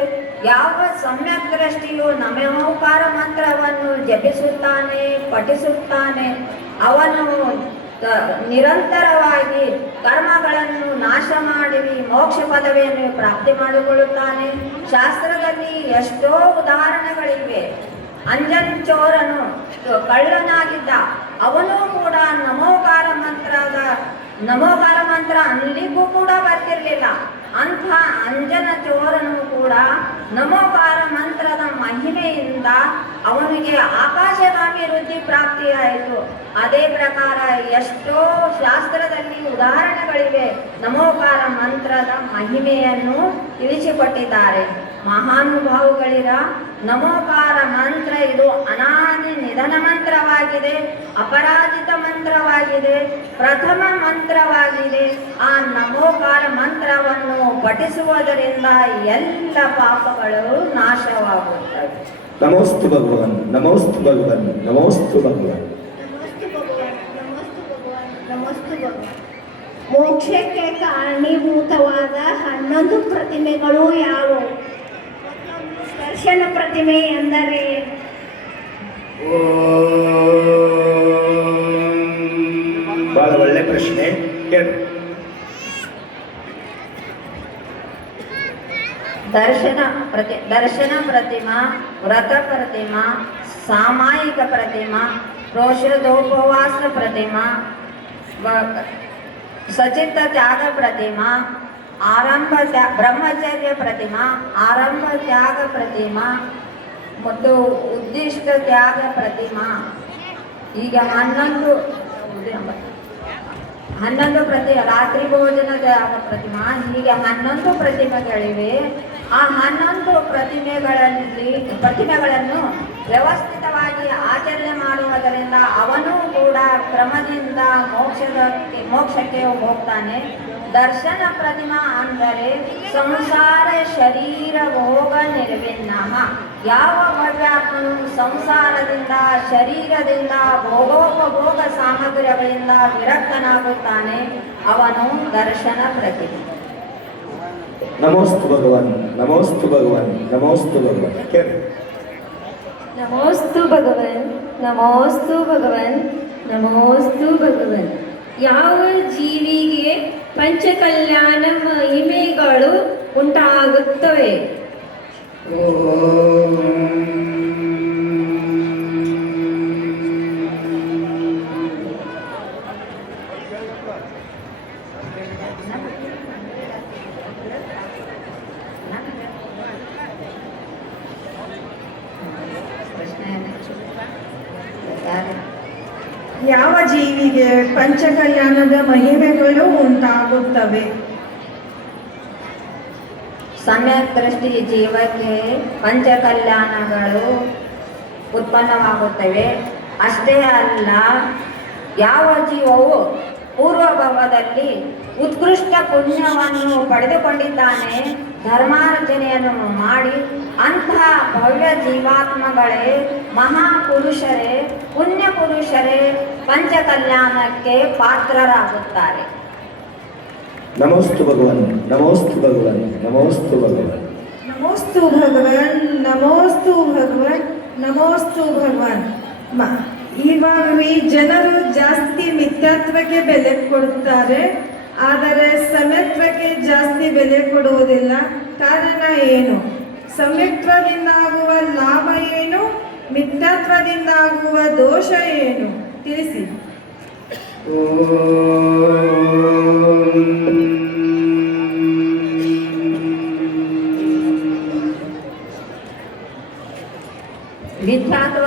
ಯಾವ ಸಮ್ಯಕ್ ದೃಷ್ಟಿಯು ನಮೋಕಾರ ಮಂತ್ರವನ್ನು ಜಪಿಸುತ್ತಾನೆ ಪಠಿಸುತ್ತಾನೆ ಅವನು ನಿರಂತರವಾಗಿ ಕರ್ಮಗಳನ್ನು ನಾಶ ಮಾಡಿ ಮೋಕ್ಷ ಪದವಿಯನ್ನು ಪ್ರಾಪ್ತಿ ಮಾಡಿಕೊಳ್ಳುತ್ತಾನೆ. ಶಾಸ್ತ್ರದಲ್ಲಿ ಎಷ್ಟೋ ಉದಾಹರಣೆಗಳಿವೆ. ಅಂಜನ್ ಚೋರನು ಕಳ್ಳನಾಗಿದ್ದ, ಅವನು ಕೂಡ ನಮೋಕಾರ ಮಂತ್ರ ಅಲ್ಲಿಗೂ ಕೂಡ ಬರ್ತಿರ್ಲಿಲ್ಲ. ಅಂಥ ಅಂಜನ ಚೋರನು ಕೂಡ ನಮೋಕಾರ ಮಂತ್ರದ ಮಹಿಮೆಯಿಂದ ಅವನಿಗೆ ಆಕಾಶಗಾಮಿ ವೃದ್ಧಿ ಪ್ರಾಪ್ತಿಯಾಯಿತು. ಅದೇ ಪ್ರಕಾರ ಎಷ್ಟೋ ಶಾಸ್ತ್ರದಲ್ಲಿ ಉದಾಹರಣೆಗಳಿವೆ. ನಮೋಕಾರ ಮಂತ್ರದ ಮಹಿಮೆಯನ್ನು ತಿಳಿಸಿಕೊಟ್ಟಿದ್ದಾರೆ ಮಹಾನುಭಾವುಗಳಿರ. ನಮೋಕಾರ ಮಂತ್ರ ಇದು ಅನಾದಿ ನಿಧನ ಮಂತ್ರವಾಗಿದೆ, ಅಪರಾಜಿತ ಮಂತ್ರವಾಗಿದೆ, ಪ್ರಥಮ ಮಂತ್ರವಾಗಿದೆ. ಆ ನಮೋಕಾರ ಮಂತ್ರವನ್ನು ಪಠಿಸುವುದರಿಂದ ಎಲ್ಲ ಪಾಪಗಳು ನಾಶವಾಗುತ್ತವೆ. ನಮೋಸ್ತು ಭಗವಾನ್, ನಮೋಸ್ತು ಭಗವಾನ್, ನಮೋಸ್ತು ಭಗವಾನ್. ಮೋಕ್ಷಕ್ಕೆ ಕಾರಣೀಭೂತವಾದ 11 ಪ್ರತಿಮೆಗಳು ಯಾವುವು? ದರ್ಶನ ಪ್ರತಿಮೆ ಎಂದರೆ ಬಹಳ ಒಳ್ಳೆ ಪ್ರಶ್ನೆ ಕೇಳಿ. ದರ್ಶನ ಪ್ರತಿಮಾ, ವ್ರತ ಪ್ರತಿಮಾ, ಸಾಮಾಯಿಕ ಪ್ರತಿಮಾ, ರೋಷಧೋಪವಾಸ ಪ್ರತಿಮಾ, ಸಚಿತ್ತ ತ್ಯಾಗ ಪ್ರತಿಮಾ, ಬ್ರಹ್ಮಚರ್ಯ ಪ್ರತಿಮಾ, ಆರಂಭ ತ್ಯಾಗ ಪ್ರತಿಮಾ ಮತ್ತು ಉದ್ದಿಷ್ಟ ತ್ಯಾಗ ಪ್ರತಿಮಾ. ಈಗ 11 ರಾತ್ರಿ ಭೋಜನ ತ್ಯಾಗ ಪ್ರತಿಮಾ, ಹೀಗೆ 11 ಪ್ರತಿಮೆಗಳಿವೆ. ಆ 11 ಪ್ರತಿಮೆಗಳನ್ನು ವ್ಯವಸ್ಥಿತವಾಗಿ ಆಚರಣೆ ಮಾಡುವುದರಿಂದ ಅವನು ಕೂಡ ಕ್ರಮದಿಂದ ಮೋಕ್ಷಕ್ಕೆ ಹೋಗ್ತಾನೆ. ದರ್ಶನ ಪ್ರತಿಮಾ ಅಂದರೆ ಸಂಸಾರ ಶರೀರ ಭೋಗ ನಿರ್ವಿನ್ನ. ಯಾವ ಭವ್ಯಾತ್ಮನು ಸಂಸಾರದಿಂದ ಶರೀರದಿಂದ ಭೋಗೋಪಭೋಗ ಸಾಮಗ್ರಿಗಳಿಂದ ವಿರಕ್ತನಾಗುತ್ತಾನೆ ಅವನು ದರ್ಶನ ಪ್ರತಿಮೆ. ನಮೋಸ್ತು ಭಗವಾನ್, ನಮೋಸ್ತು ಭಗವಾನ್, ನಮೋಸ್ತು ಭಗವಾನ್ ಕೇಳಿ. ನಮೋಸ್ತು ಭಗವನ್, ನಮೋಸ್ತು ಭಗವನ್, ನಮೋಸ್ತು ಭಗವನ್. ಯಾವ ಜೀವಿಗೆ ಪಂಚಕಲ್ಯಾಣ ಮಹಿಮೆಗಳು ಉಂಟಾಗುತ್ತವೆ? ಯಾವ ಜೀವಿಗೆ ಪಂಚಕಲ್ಯಾಣದ ಮಹಿಮೆಗಳು ಉಂಟಾಗುತ್ತವೆ? ಸಮ್ಯಕ್ ದೃಷ್ಟಿ ಜೀವಕ್ಕೆ ಪಂಚಕಲ್ಯಾಣಗಳು ಉತ್ಪನ್ನವಾಗುತ್ತವೆ. ಅಷ್ಟೇ ಅಲ್ಲ, ಯಾವ ಜೀವವು ಪೂರ್ವಭವದಲ್ಲಿ ಉತ್ಕೃಷ್ಟ ಪುಣ್ಯವನ್ನು ಪಡೆದುಕೊಂಡಿದ್ದಾನೆ, ಧರ್ಮಾರ್ಜನೆಯನ್ನು ಮಾಡಿ ಅಂತಹ ಭವ್ಯ ಜೀವಾತ್ಮಗಳೇ, ಮಹಾಪುರುಷರೇ, ಪುಣ್ಯ ಪುರುಷರೇ ಪಂಚಕಲ್ಯಾಣಕ್ಕೆ ಪಾತ್ರರಾಗುತ್ತಾರೆ. ನಮೋಸ್ತು ಭಗವಾನ್, ನಮೋಸ್ತು ಭಗವಾನ್, ನಮೋಸ್ತು ಭಗವಾನ್. ನಮೋಸ್ತು ಭಗವನ್, ನಮೋಸ್ತು ಭಗವನ್, ನಮೋಸ್ತು ಭಗವನ್. ಇವಾಗ ಈ ಜನರು ಜಾಸ್ತಿ ಮಿಥ್ಯಾತ್ವಕ್ಕೆ ಬೆಲೆ ಕೊಡುತ್ತಾರೆ, ಆದರೆ ಸಮ್ಯತ್ವಕ್ಕೆ ಜಾಸ್ತಿ ಬೆಲೆ ಕೊಡುವುದಿಲ್ಲ. ಕಾರಣ ಏನು? ಸಮ್ಯಕ್ತ್ವದಿಂದ ಆಗುವ ಲಾಭ ಏನು? ಮಿಥ್ಯಾತ್ವದಿಂದ ಆಗುವ ದೋಷ ಏನು? ತಿಳಿಸಿ.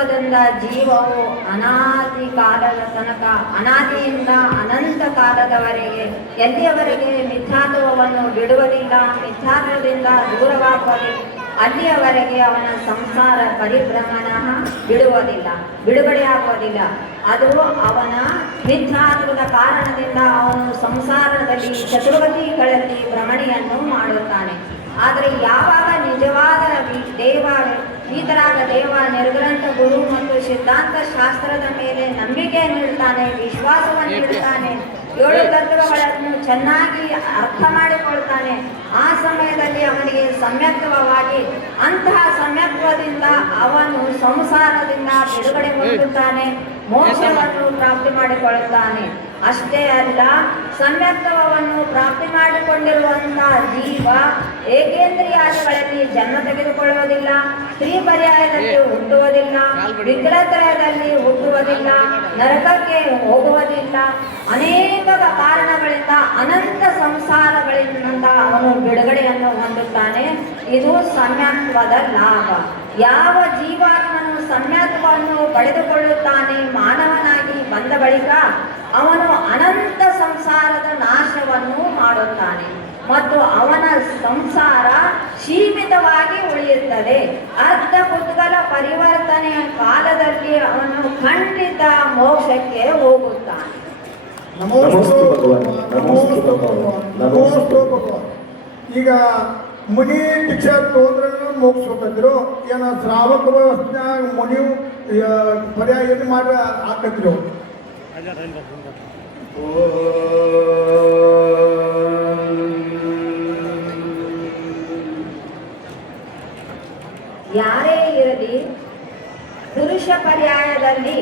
ಇರುವುದರಿಂದ ಜೀವವು ಅನಾದಿ ಕಾಲದ ತನಕ, ಅನಾದಿಯಿಂದ ಅನಂತ ಕಾಲದವರೆಗೆ ಎಲ್ಲಿಯವರೆಗೆ ಮಿಥ್ಯಾತ್ವವನ್ನು ಬಿಡುವುದಿಲ್ಲ, ಮಿಥ್ಯಾತ್ವದಿಂದ ದೂರವಾಗುವುದಿಲ್ಲ, ಅಲ್ಲಿಯವರೆಗೆ ಅವನ ಸಂಸಾರ ಪರಿಭ್ರಮಣ ಬಿಡುಗಡೆಯಾಗುವುದಿಲ್ಲ. ಅದು ಅವನ ಮಿಥ್ಯಾತ್ವದ ಕಾರಣದಿಂದ ಅವನು ಸಂಸಾರದಲ್ಲಿ ಚತುರ್ಗತಿಗಳಲ್ಲಿ ಭ್ರಮಣೆಯನ್ನು ಮಾಡುತ್ತಾನೆ. ಆದರೆ ಯಾವಾಗ ನಿಜವಾದ ಈತರಾದ ದೇವ ನಿರ್ಗ್ರಂಥ ಗುರು ಮತ್ತು ಸಿದ್ಧಾಂತ ಶಾಸ್ತ್ರದ ಮೇಲೆ ನಂಬಿಕೆಯನ್ನು ಇಡ್ತಾನೆ, ವಿಶ್ವಾಸವನ್ನು ಇಡ್ತಾನೆ, 7 ತತ್ವಗಳನ್ನು ಚೆನ್ನಾಗಿ ಅರ್ಥ ಮಾಡಿಕೊಳ್ತಾನೆ, ಆ ಸಮಯದಲ್ಲಿ ಅವನಿಗೆ ಸಮ್ಯಕ್ತವಾಗಿ ಅಂತಹ ಸಮ್ಯಕ್ತದಿಂದ ಅವನು ಸಂಸಾರದಿಂದ ಬಿಡುಗಡೆ ಹೊಂದುತ್ತಾನೆ, ಮೋಕ್ಷವನ್ನು ಪ್ರಾಪ್ತಿ ಮಾಡಿಕೊಳ್ಳುತ್ತಾನೆ. ಅಷ್ಟೇ ಅಲ್ಲ, ಸಮ್ಯಕ್ತವನ್ನು ಪ್ರಾಪ್ತಿ ಮಾಡಿಕೊಂಡಿರುವಂತಹ ಜೀವ ಏಕೇಂದ್ರಿಯಾದಿಗಳಲ್ಲಿ ಜನ್ಮ ತೆಗೆದುಕೊಳ್ಳುವುದಿಲ್ಲ, ಸ್ತ್ರೀ ಪರ್ಯಾಯದಲ್ಲಿ ಹುಟ್ಟುವುದಿಲ್ಲ, ವಿಗ್ರಹತ್ರಯದಲ್ಲಿ ಹುಟ್ಟುವುದಿಲ್ಲ, ನರಕಕ್ಕೆ ಹೋಗುವುದಿಲ್ಲ. ಅನೇಕ ಕಾರಣಗಳಿಂದ ಅನಂತ ಸಂಸಾರಗಳಿಂದ ಅವನು ಬಿಡುಗಡೆಯನ್ನು ಹೊಂದುತ್ತಾನೆ. ಇದು ಸಮ್ಯಕ್ತ್ವದ ಲಾಭ. ಯಾವ ಜೀವಾತ್ಮನು ಸಮ್ಯಕ್ತವನ್ನು ಪಡೆದುಕೊಳ್ಳುತ್ತಾನೆ, ಮಾನವನಾಗಿ ಬಂದ ಬಳಿಕ ಅವನು ಅನಂತ ಸಂಸಾರದ ನಾಶವನ್ನು ಮಾಡುತ್ತಾನೆ ಮತ್ತು ಅವನ ಸಂಸಾರ ಸೀಮಿತವಾಗಿ ಉಳಿಯುತ್ತದೆ. ಅರ್ಧ ಪುದ್ಗಲ ಪರಿವರ್ತನೆಯ ಕಾಲದಲ್ಲಿ ಅವನು ಖಂಡಿತ ಮೋಕ್ಷಕ್ಕೆ ಹೋಗುತ್ತಾನೆ. ನಮೋಸ್ತು ಭಗವಾನ್, ನಮೋಸ್ತು ಭಗವಾನ್, ನಮೋಸ್ತು ಭಗವಾನ್. ಈಗ ಮುನಿ ದೀಕ್ಷಾ ತೋಂದ್ರೆ ಮೋಕ್ಷ ಹೋಗ್ತಿದ್ರು, ಏನ ಶ್ರಾವಕ ವ್ಯವಸ್ಥೆಯಾಗ ಮುನಿ ಪರ್ಯಾಯ ಮಾಡಿ ಹಾಕತ್ತಿರು. ಯಾರೇ ಇರಲಿ, ಪುರುಷ ಪರ್ಯಾಯದಲ್ಲಿ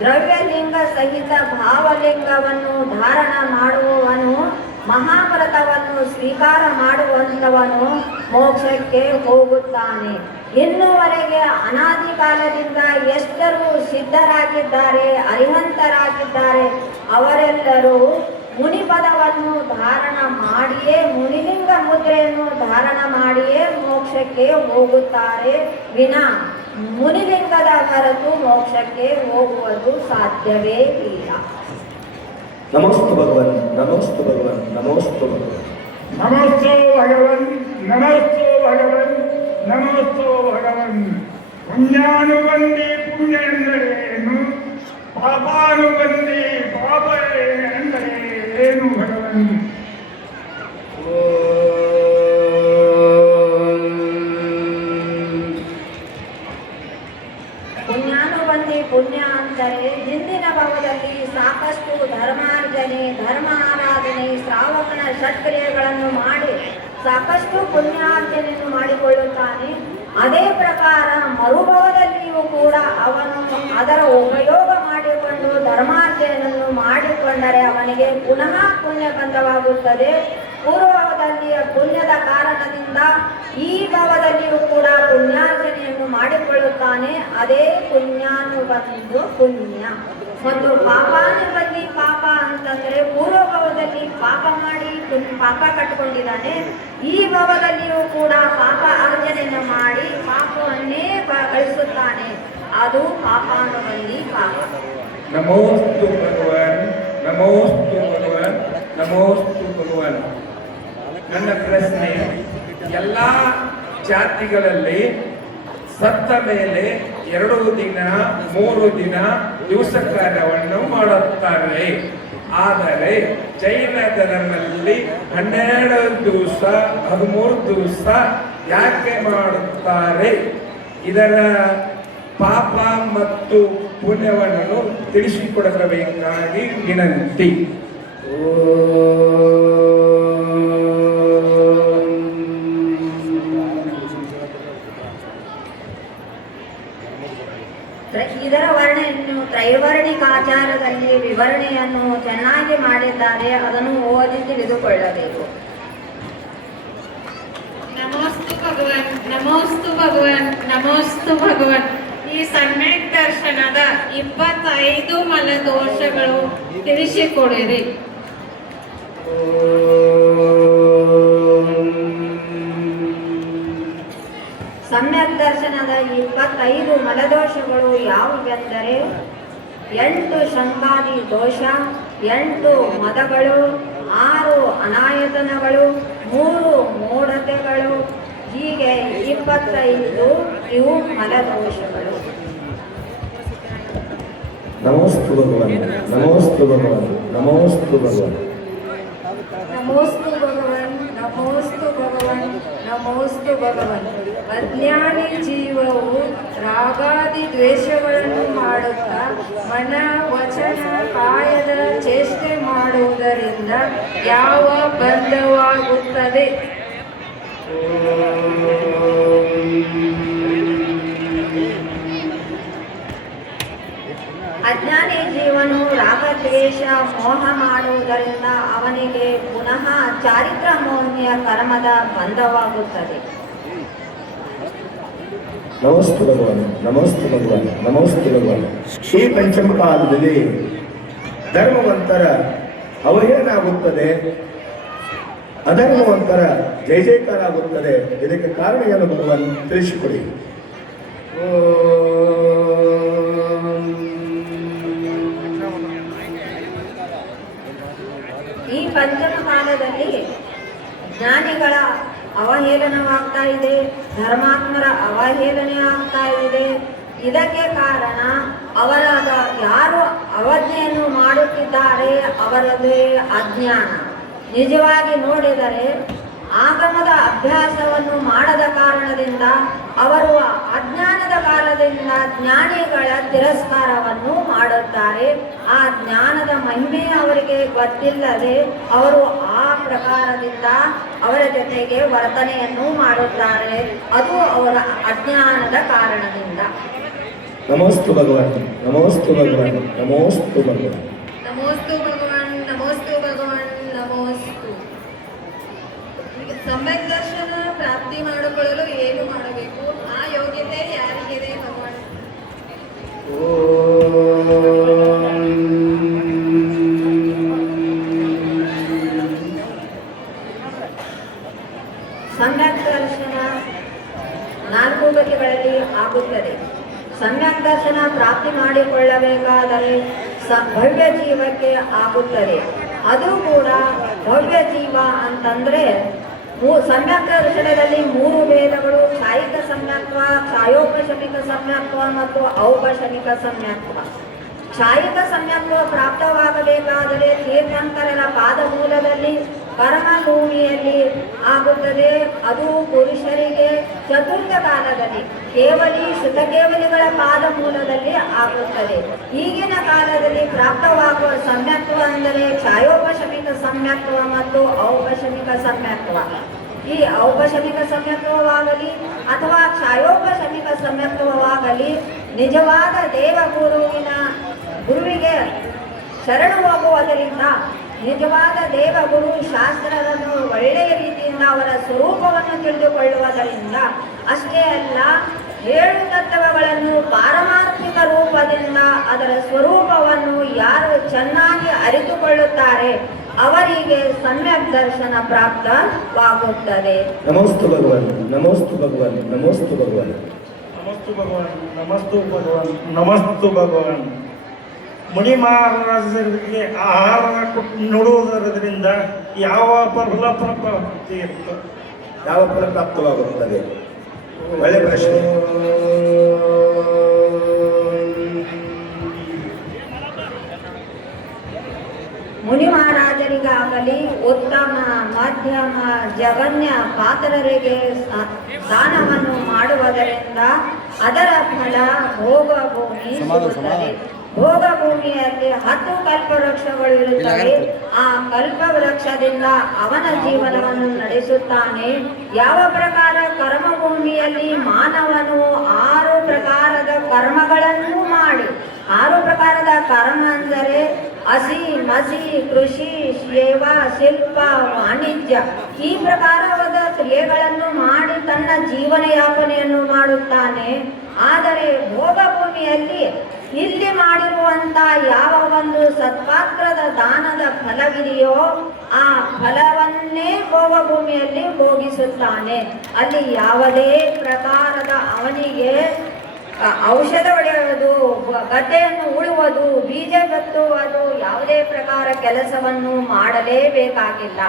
ದ್ರವ್ಯಲಿಂಗ ಸಹಿತ ಭಾವಲಿಂಗವನ್ನು ಧಾರಣ ಮಾಡುವವನು, ಮಹಾವ್ರತವನ್ನು ಸ್ವೀಕಾರ ಮಾಡುವಂಥವನು ಮೋಕ್ಷಕ್ಕೆ ಹೋಗುತ್ತಾನೆ. ಇನ್ನುವರೆಗೆ ಅನಾದಿ ಕಾಲದಿಂದ ಎಷ್ಟರು ಸಿದ್ಧರಾಗಿದ್ದಾರೆ, ಅರಿಹಂತರಾಗಿದ್ದಾರೆ, ಅವರೆಲ್ಲರೂ ಮುನಿಪದವನ್ನು ಧಾರಣ ಮಾಡಿಯೇ, ಮುನಿಲಿಂಗ ಮುದ್ರೆಯನ್ನು ಧಾರಣ ಮಾಡಿಯೇ ಮೋಕ್ಷಕ್ಕೆ ಹೋಗುತ್ತಾರೆ ವಿನಾ ಮುನಿಲಿಂಗದ ಹೊರತು ಮೋಕ್ಷಕ್ಕೆ ಹೋಗುವುದು ಸಾಧ್ಯವೇ ಇಲ್ಲ. ನಮೋಸ್ತು ಭಗವಾನ್, ನಮೋಸ್ತು ಭಗವಾನ್, ನಮೋಸ್ತು ಭಗವಾನ್. ನಮಸ್ತೆ ಭಗವನ್, ನಮಸ್ತೆ ಭಗವನ್, ನಮಸ್ತೆ ಭಗವನ್. ಪುಣ್ಯಾನುಬಂಧಿ ಪುಣ್ಯ ಎಂದರೇನು, ಪಾಪಾನುಬಂಧಿ ಪಾಪ ಎಂದರೇನು ಭಗವನ್? ಪುಣ್ಯಾನುಬಂಧಿ ಪುಣ್ಯ ಅಂದರೆ ಹಿಂದಿನ ಭಾವದಲ್ಲಿ ಸಾಕಷ್ಟು ಧರ್ಮಾರ್ಜನೆ, ಧರ್ಮ ಆರಾಧನೆ, ಶ್ರಾವಕನ ಷಟ್ಕ್ರಿಯೆಗಳನ್ನು ಮಾಡಿ ಸಾಕಷ್ಟು ಪುಣ್ಯಾರ್ಜನೆಯನ್ನು ಮಾಡಿಕೊಳ್ಳುತ್ತಾನೆ. ಅದೇ ಪ್ರಕಾರ ಮರುಭವದಲ್ಲಿಯೂ ಕೂಡ ಅವನು ಅದರ ಉಪಯೋಗ ಮಾಡಿಕೊಂಡು ಧರ್ಮಾರ್ಜನೆಯನ್ನು ಮಾಡಿಕೊಂಡರೆ ಅವನಿಗೆ ಪುನಃ ಪುಣ್ಯ ಬಂಧವಾಗುತ್ತದೆ. ಪೂರ್ವಭವದಲ್ಲಿಯ ಪುಣ್ಯದ ಕಾರಣದಿಂದ ಈ ಭಾವದಲ್ಲಿಯೂ ಕೂಡ ಪುಣ್ಯಾರ್ಜನೆಯನ್ನು ಮಾಡಿಕೊಳ್ಳುತ್ತಾನೆ. ಅದೇ ಪುಣ್ಯಾನುಬಂಧು ಪುಣ್ಯ. ಮತ್ತು ಪಾಪಾನುಬಂಧಿ ಪಾಪ ಅಂತಂದರೆ ಪೂರ್ವಭವದಲ್ಲಿ ಪಾಪ ಮಾಡಿ ಪಾಪ ಕಟ್ಟಿಕೊಂಡಿದ್ದಾನೆ, ಈ ಭಾವದಲ್ಲಿಯೂ ಕೂಡ ಪಾಪ ಅರ್ಜನೆಯನ್ನು ಮಾಡಿ ಪಾಪವನ್ನೇ ಗಳಿಸುತ್ತಾನೆ. ಅದು ಪಾಪಾನುಬಂಧಿ ಪಾಪ. ನಮೋಸ್ತು ಭಗವಾನ್, ನಮೋಸ್ತು ಭಗವಾನ್, ನಮೋಸ್ತು ಭಗವಾನ್. ನನ್ನ ಪ್ರಶ್ನೆ, ಎಲ್ಲ ಜಾತಿಗಳಲ್ಲಿ ಸತ್ತ ಮೇಲೆ 2 ದಿನ 3 ದಿನ ದಿವಸ ಕಾರ್ಯವನ್ನು ಮಾಡುತ್ತಾರೆ. ಆದರೆ ಜೈನ ಧರ್ಮದಲ್ಲಿ 12 ದಿವಸ 13 ದಿವಸ ಯಾಕೆ ಮಾಡುತ್ತಾರೆ? ಇದರ ಪಾಪ ಮತ್ತು ಪುಣ್ಯವನ್ನು ತಿಳಿಸಿಕೊಡಬೇಕಾಗಿ ವಿನಂತಿ. ಇದರ ವರ್ಣೆಯನ್ನು ತ್ರೈವರ್ಣಿಕ ಆಚಾರದಲ್ಲಿ ವಿವರಣೆಯನ್ನು ಚೆನ್ನಾಗಿ ಮಾಡಿದ್ದಾರೆ, ಅದನ್ನು ಓದಿ ತಿಳಿದುಕೊಳ್ಳಬೇಕು. ನಮೋಸ್ತು ಭಗವನ್, ನಮೋಸ್ತು ಭಗವನ್, ನಮೋಸ್ತು ಭಗವನ್. ಈ ಸಮ್ಯಕ್ ದರ್ಶನದ 25 ಮಲದೋಷಗಳು ತಿಳಿಸಿಕೊಡಿರಿ. ಸಮ್ಯಕ್ ದರ್ಶನ ದರ್ಶನದ 25 ಮಲದೋಷಗಳು ಯಾವುವೆಂದರೆ 8 ಶಂಕಾದಿ ದೋಷ, 8 ಮದಗಳು, 6 ಅನಾಯತನಗಳು, 3 ಮೂಢತೆಗಳು, ಹೀಗೆ 25 ಇವು ಮಲದೋಷಗಳು. ನಮೋಸ್ತು ಭಗವಾನ್, ನಮೋಸ್ತು ಭಗವಾನ್, ನಮೋಸ್ತು ಭಗವಾನ್. ನಮೋಸ್ತು ಭಗವನ್, ನಮೋಸ್ತು ಭಗವನ್, ನಮೋಸ್ತು ಭಗವನ್. ಅಜ್ಞಾನಿ ಜೀವವು ರಾಗಾದಿ ದ್ವೇಷಗಳನ್ನು ಮಾಡುತ್ತಾ ಮನ ವಚನ ಕಾಯದ ಚೇಷ್ಟೆ ಮಾಡುವುದರಿಂದ ಯಾವ ಬಂಧವಾಗುತ್ತದೆ? ಅಜ್ಞಾನಿ ಜೀವನು ರಾಗದ್ವೇಷ ಮೋಹ ಮಾಡುವುದರಿಂದ ಅವನಿಗೆ ಪುನಃ ಚಾರಿತ್ರ ಮೋಹಿಯ ಕರ್ಮದ ಬಂಧವಾಗುತ್ತದೆ. ನಮಸ್ತು ಭಗವಾನ್, ನಮಸ್ತು ಭಗವಾನ್, ನಮಸ್ತು ಭಗವಾನ್. ಈ ಪಂಚಮ ಕಾಲದಲ್ಲಿ ಧರ್ಮವಂತರ ಅವಹೇಳನ ಆಗುತ್ತದೆ, ಅಧರ್ಮವಂತರ ಜಯ ಜಯಕಾರ ಆಗುತ್ತದೆ. ಇದಕ್ಕೆ ಕಾರಣ ಏನು ಭಗವಾನ್ ತಿಳಿಸಿಕೊಡಿ. ಈ ಪಂಚಮ ಕಾಲದಲ್ಲಿ ಜ್ಞಾನಿಗಳ ಅವಹೇಳನವಾಗ್ತಾ ಇದೆ, ಧರ್ಮಾತ್ಮರ ಅವಹೇಳನೆ ಆಗ್ತಾ ಇದೆ. ಇದಕ್ಕೆ ಕಾರಣ ಅವರಾದ ಯಾರು ಅವಜ್ಞೆಯನ್ನು ಮಾಡುತ್ತಿದ್ದಾರೆ ಅವರದೇ ಅಜ್ಞಾನ. ನಿಜವಾಗಿ ನೋಡಿದರೆ ಆಗಮದ ಅಭ್ಯಾಸವನ್ನು ಮಾಡದ ಕಾರಣದಿಂದ ಅವರು ಅಜ್ಞಾನದ ಕಾಲದಿಂದ ಜ್ಞಾನಿಗಳ ತಿರಸ್ಕಾರವನ್ನು ಮಾಡುತ್ತಾರೆ. ಆ ಜ್ಞಾನದ ಮಹಿಮೆ ಅವರಿಗೆ ಗೊತ್ತಿಲ್ಲದೆ ಅವರು ಆ ಪ್ರಕಾರದಿಂದ ಅವರ ಜೊತೆಗೆ ವರ್ತನೆಯನ್ನು ಮಾಡುತ್ತಾರೆ. ಅದು ಅವರ ಅಜ್ಞಾನದ ಕಾರಣದಿಂದ. ನಮೋಸ್ತು ಭಗವಾನ್, ನಮೋಸ್ತು ಭಗವಾನ್, ನಮೋಸ್ತು ಭಗವಾನ್. ನಮೋಸ್ತು ಭಗವನ್, ನಮೋಸ್ತು ಭಗವನ್, ನಮೋಸ್ತು. ಸಮ್ಯಕ್ ದರ್ಶನ ಪ್ರಾಪ್ತಿ ಮಾಡಿಕೊಳ್ಳಲು ಏನು ಮಾಡಬೇಕು? ಆ ಯೋಗ್ಯತೆ ಯಾರಿಗಿದೆ ಭಗವಾನ್? ಸಮ್ಯಕ್ ದರ್ಶನ 4 ಬಗೆಗಳಲ್ಲಿ ಆಗುತ್ತದೆ. ಸಮ್ಯಕ್ ದರ್ಶನ ಪ್ರಾಪ್ತಿ ಮಾಡಿಕೊಳ್ಳಬೇಕಾದರೆ ಭವ್ಯ ಜೀವಕ್ಕೆ ಆಗುತ್ತದೆ. ಅದು ಕೂಡ ಭವ್ಯ ಜೀವ ಅಂತಂದ್ರೆ ಸಮ್ಯಕ್ ದರ್ಶನದಲ್ಲಿ 3 ವೇದಗಳು: ಕ್ಷಾಯಿಕ ಸಮ್ಯಕ್ತ್ವ, ಕ್ಷಾಯೋಪಶಮಿಕ ಸಮ್ಯಕ್ತ್ವ ಮತ್ತು ಔಪಶಮಿಕ ಸಮ್ಯಕ್ತ್ವ. ಕ್ಷಾಯಿಕ ಸಮ್ಯಕ್ತ್ವ ಪ್ರಾಪ್ತವಾಗಬೇಕಾದರೆ ತೀರ್ಥಂಕರರ ಪಾದಮೂಲದಲ್ಲಿ ಕರ್ಮಭೂಮಿಯಲ್ಲಿ ಆಗುತ್ತದೆ. ಅದು ಪುರುಷರಿಗೆ ಚತುರ್ಥ ಕಾಲದಲ್ಲಿ ಕೇವಲಿ ಶ್ರುತಕೇವಲಿಗಳ ಪಾದಮೂಲದಲ್ಲಿ ಆಗುತ್ತದೆ. ಈಗಿನ ಕಾಲದಲ್ಲಿ ಪ್ರಾಪ್ತವಾಗುವ ಸಮ್ಯಕ್ತ್ವ ಅಂದರೆ ಕ್ಷಾಯೋಪಶಮಿಕ ಸಮ್ಯಕ್ತ್ವ ಮತ್ತು ಔಪಶಮಿಕ ಸಮ್ಯಕ್ತ್ವ. ಈ ಔಪಶಮಿಕ ಸಮ್ಯಕ್ತ್ವವಾಗಲಿ ಅಥವಾ ಕ್ಷಾಯೋಪಶಮಿಕ ಸಮ್ಯಕ್ತ್ವವಾಗಲಿ ನಿಜವಾದ ಗುರುವಿಗೆ ಶರಣು ಹೋಗುವುದರಿಂದ ನಿಜವಾದ ದೇವಗುರು ಶಾಸ್ತ್ರವನ್ನು ಒಳ್ಳೆಯ ರೀತಿಯಿಂದ ಅವರ ಸ್ವರೂಪವನ್ನು ತಿಳಿದುಕೊಳ್ಳುವುದರಿಂದ, ಅಷ್ಟೇ ಅಲ್ಲ 7 ತತ್ವಗಳನ್ನು ಪಾರಮಾರ್ಥಿಕ ರೂಪದಿಂದ ಅದರ ಸ್ವರೂಪವನ್ನು ಯಾರು ಚೆನ್ನಾಗಿ ಅರಿತುಕೊಳ್ಳುತ್ತಾರೆ ಅವರಿಗೆ ಸಮ್ಯಕ್ ದರ್ಶನ ಪ್ರಾಪ್ತವಾಗುತ್ತದೆ. ನಮೋಸ್ತು ಭಗವಾನ್, ನಮೋಸ್ತು ಭಗವಾನ್, ನಮೋಸ್ತು ಭಗವಾನ್. ನಮಸ್ತು ಭಗವಾನ್, ನಮಸ್ತು ಭಗವಾನ್, ನಮಸ್ತು ಭಗವಾನ್. ಮುನಿ ಮಹಾರಾಜರಿಗೆ ಆಹಾರ ಕೊಟ್ಟು ನೋಡುವುದರಿಂದ ಯಾವ ಫಲ ಪ್ರಾಪ್ತಿ ಇರ್ತದೆ? ಯಾವ ಫಲ ಪ್ರಾಪ್ತವಾಗುತ್ತದೆ? ಒಳ್ಳೆ ಪ್ರಶ್ನೆ. ಮುನಿ ಮಹಾರಾಜರಿಗಾಗಲಿ ಉತ್ತಮ ಮಧ್ಯಮ ಜಗನ್ಯ ಪಾತ್ರರಿಗೆ ದಾನವನ್ನು ಮಾಡುವುದರಿಂದ ಅದರ ಫಲ ಭೋಗ ಭೂಮಿ ಸಿಗುತ್ತದೆ. ಭೋಗ ಭೂಮಿಯಲ್ಲಿ 10 ಕಲ್ಪವೃಕ್ಷಗಳು ಇರುತ್ತವೆ. ಆ ಕಲ್ಪವೃಕ್ಷದಿಂದ ಅವನ ಜೀವನವನ್ನು ನಡೆಸುತ್ತಾನೆ. ಯಾವ ಪ್ರಕಾರ ಕರ್ಮಭೂಮಿಯಲ್ಲಿ ಮಾನವನು 6 ಪ್ರಕಾರದ ಕರ್ಮಗಳನ್ನು ಮಾಡಿ, 6 ಪ್ರಕಾರದ ಕರ್ಮ ಅಂದರೆ ಹಸಿ, ಮಸಿ, ಕೃಷಿ, ಸೇವಾ, ಶಿಲ್ಪ, ವಾಣಿಜ್ಯ, ಈ ಪ್ರಕಾರವಾದ ಕ್ರಿಯೆಗಳನ್ನು ಮಾಡಿ ತನ್ನ ಜೀವನ ಯಾಪನೆಯನ್ನು ಮಾಡುತ್ತಾನೆ. ಆದರೆ ಭೋಗ ಭೂಮಿಯಲ್ಲಿ ಇಲ್ಲಿ ಮಾಡಿರುವಂತ ಅಂತ ಯಾವ ಒಂದು ಸತ್ಪಾತ್ರದ ದಾನದ ಫಲವಿದೆಯೋ ಆ ಫಲವನ್ನೇ ಭೋಗಭೂಮಿಯಲ್ಲಿ ಭೋಗಿಸುತ್ತಾನೆ. ಅಲ್ಲಿ ಯಾವುದೇ ಪ್ರಕಾರದ ಅವನಿಗೆ ಔಷಧ ಹೊಡೆಯುವುದು, ಗದ್ದೆಯನ್ನು ಉಳುವುದು, ಬೀಜ ಬಿತ್ತುವುದು, ಯಾವುದೇ ಪ್ರಕಾರ ಕೆಲಸವನ್ನು ಮಾಡಲೇಬೇಕಾಗಿಲ್ಲ.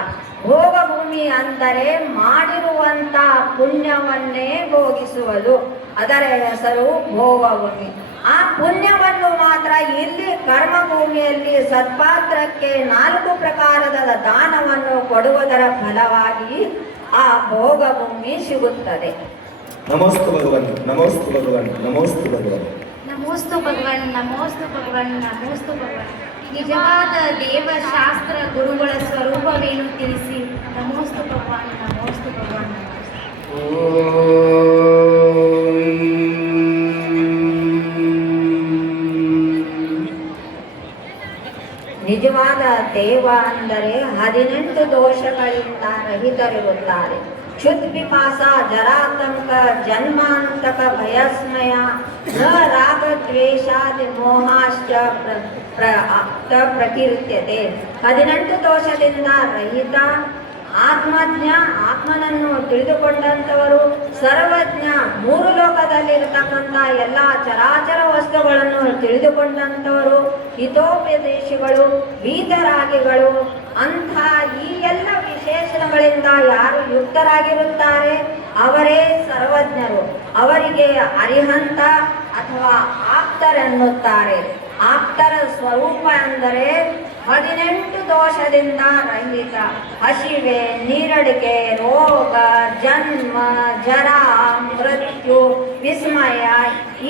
ಭೋಗಭೂಮಿ ಅಂದರೆ ಮಾಡಿರುವಂತ ಪುಣ್ಯವನ್ನೇ ಭೋಗಿಸುವುದು, ಅದರ ಹೆಸರು ಭೋಗಭೂಮಿ. ಆ ಪುಣ್ಯವನ್ನು ಮಾತ್ರ ಇಲ್ಲಿ ಕರ್ಮಭೂಮಿಯಲ್ಲಿ ಸತ್ಪಾತ್ರಕ್ಕೆ 4 ಪ್ರಕಾರದ ದಾನವನ್ನು ಕೊಡುವುದರ ಫಲವಾಗಿ ಆ ಭೋಗಭೂಮಿ ಸಿಗುತ್ತದೆ. ನಮೋಸ್ತು ಭಗವನ್, ನಮೋಸ್ತು ಭಗವನ್, ನಮೋಸ್ತು ಭಗವನ್. ನಮೋಸ್ತು ಭಗವನ್, ನಮೋಸ್ತು ಭಗವನ್, ನಮೋಸ್ತು ಭಗವನ್. ನಿಜವಾದ ದೇವಶಾಸ್ತ್ರ ಗುರುಗಳ ಸ್ವರೂಪವೇನು ತಿಳಿಸಿ. ನಮೋಸ್ತು ಭಗವಾನ್, ನಮೋಸ್ತು ಭಗವಾನ್. ನಿಜವಾದ ದೇವ ಅಂದರೆ 18 ದೋಷಗಳಿಂದ ರಹಿತರಿರುತ್ತಾರೆ. ಕ್ಷುತ್ ಪಿಪಾಸ ಜರಾತಂಕ ಜನ್ಮಾಂತಕ ಭಯಸ್ಮಯ ನ ರಾಗ ದ್ವೇಷಾದಿ ಮೋಹಾಶ್ಚ ಪ್ರಕೀರ್ತ್ಯತೆ. 18 ದೋಷದಿಂದ ರಹಿತ, ಆತ್ಮಜ್ಞ, ಆತ್ಮನನ್ನು ತಿಳಿದುಕೊಂಡಂಥವರು, ಸರ್ವಜ್ಞ, 3 ಲೋಕದಲ್ಲಿರತಕ್ಕಂಥ ಎಲ್ಲ ಚರಾಚರ ವಸ್ತುಗಳನ್ನು ತಿಳಿದುಕೊಂಡಂಥವರು, ಹಿತೋಪದೇಶಿಗಳು, ವೀತರಾಗಿಗಳು, ಅಂಥ ಈ ಎಲ್ಲ ವಿಶೇಷಣಗಳಿಂದ ಯಾರು ಯುಕ್ತರಾಗಿರುತ್ತಾರೆ ಅವರೇ ಸರ್ವಜ್ಞರು. ಅವರಿಗೆ ಅರಿಹಂತ ಅಥವಾ ಆಪ್ತರೆನ್ನುತ್ತಾರೆ. ಆಪ್ತರ ಸ್ವರೂಪ ಅಂದರೆ 18 ದೋಷದಿಂದ ರಹಿತ. ಹಸಿವೆ, ನೀರಡಿಕೆ, ರೋಗ, ಜನ್ಮ, ಜರ, ಮೃತ್ಯು, ವಿಸ್ಮಯ,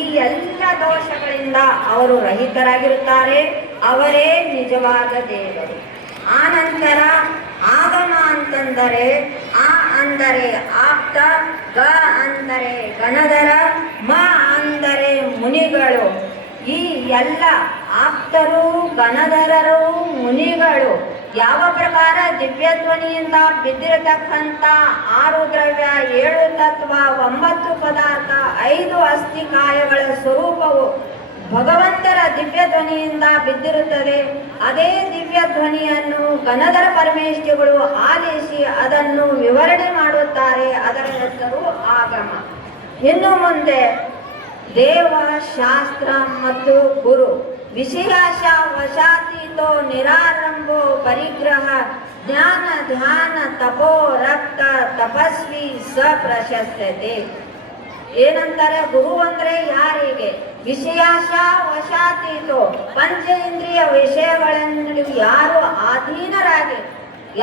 ಈ ಎಲ್ಲ ದೋಷಗಳಿಂದ ಅವರು ರಹಿತರಾಗಿರುತ್ತಾರೆ. ಅವರೇ ನಿಜವಾದ ದೇವರು. ಆನಂತರ ಆಗಮ ಅಂತಂದರೆ ಆ ಅಂದರೆ ಆಪ್ತ, ಗ ಅಂದರೆ ಗಣಧರ, ಮ ಅಂದರೆ ಮುನಿಗಳು. ಈ ಎಲ್ಲ ಆಪ್ತರು, ಗಣಧರರು, ಮುನಿಗಳು ಯಾವ ಪ್ರಕಾರ ದಿವ್ಯಧ್ವನಿಯಿಂದ ಬಿದ್ದಿರತಕ್ಕಂಥ 6 ದ್ರವ್ಯ, 7 ತತ್ವ, 9 ಪದಾರ್ಥ, 5 ಅಸ್ಥಿಕಾಯಗಳ ಸ್ವರೂಪವು ಭಗವಂತರ ದಿವ್ಯಧ್ವನಿಯಿಂದ ಬಿದ್ದಿರುತ್ತದೆ. ಅದೇ ದಿವ್ಯಧ್ವನಿಯನ್ನು ಗಣಧರ ಪರಮೇಶ್ವರಿಗಳು ಆಲಿಸಿ ಅದನ್ನು ವಿವರಣೆ ಮಾಡುತ್ತಾರೆ. ಅದರ ಹೆಸರು ಆಗಮ. ಇನ್ನು ಮುಂದೆ ದೇವ, ಶಾಸ್ತ್ರ ಮತ್ತು ಗುರು. ವಿಷಯಾಶ ವಶಾತೀತೋ ನಿರಾರಂಭೋ ಪರಿಗ್ರಹ ಜ್ಞಾನ ಧ್ಯಾನ ತಪೋ ರಕ್ತ ತಪಸ್ವಿ ಸ ಪ್ರಶಸ್ಯತೆ. ಏನಂತಾರೆ? ಗುರು ಅಂದ್ರೆ ಯಾರಿಗೆ? ವಿಷಯಾಶ ವಶಾತೀತೋ, ಪಂಚೇಂದ್ರಿಯ ವಿಷಯಗಳನ್ನು ಯಾರು ಅಧೀನರಾಗಿ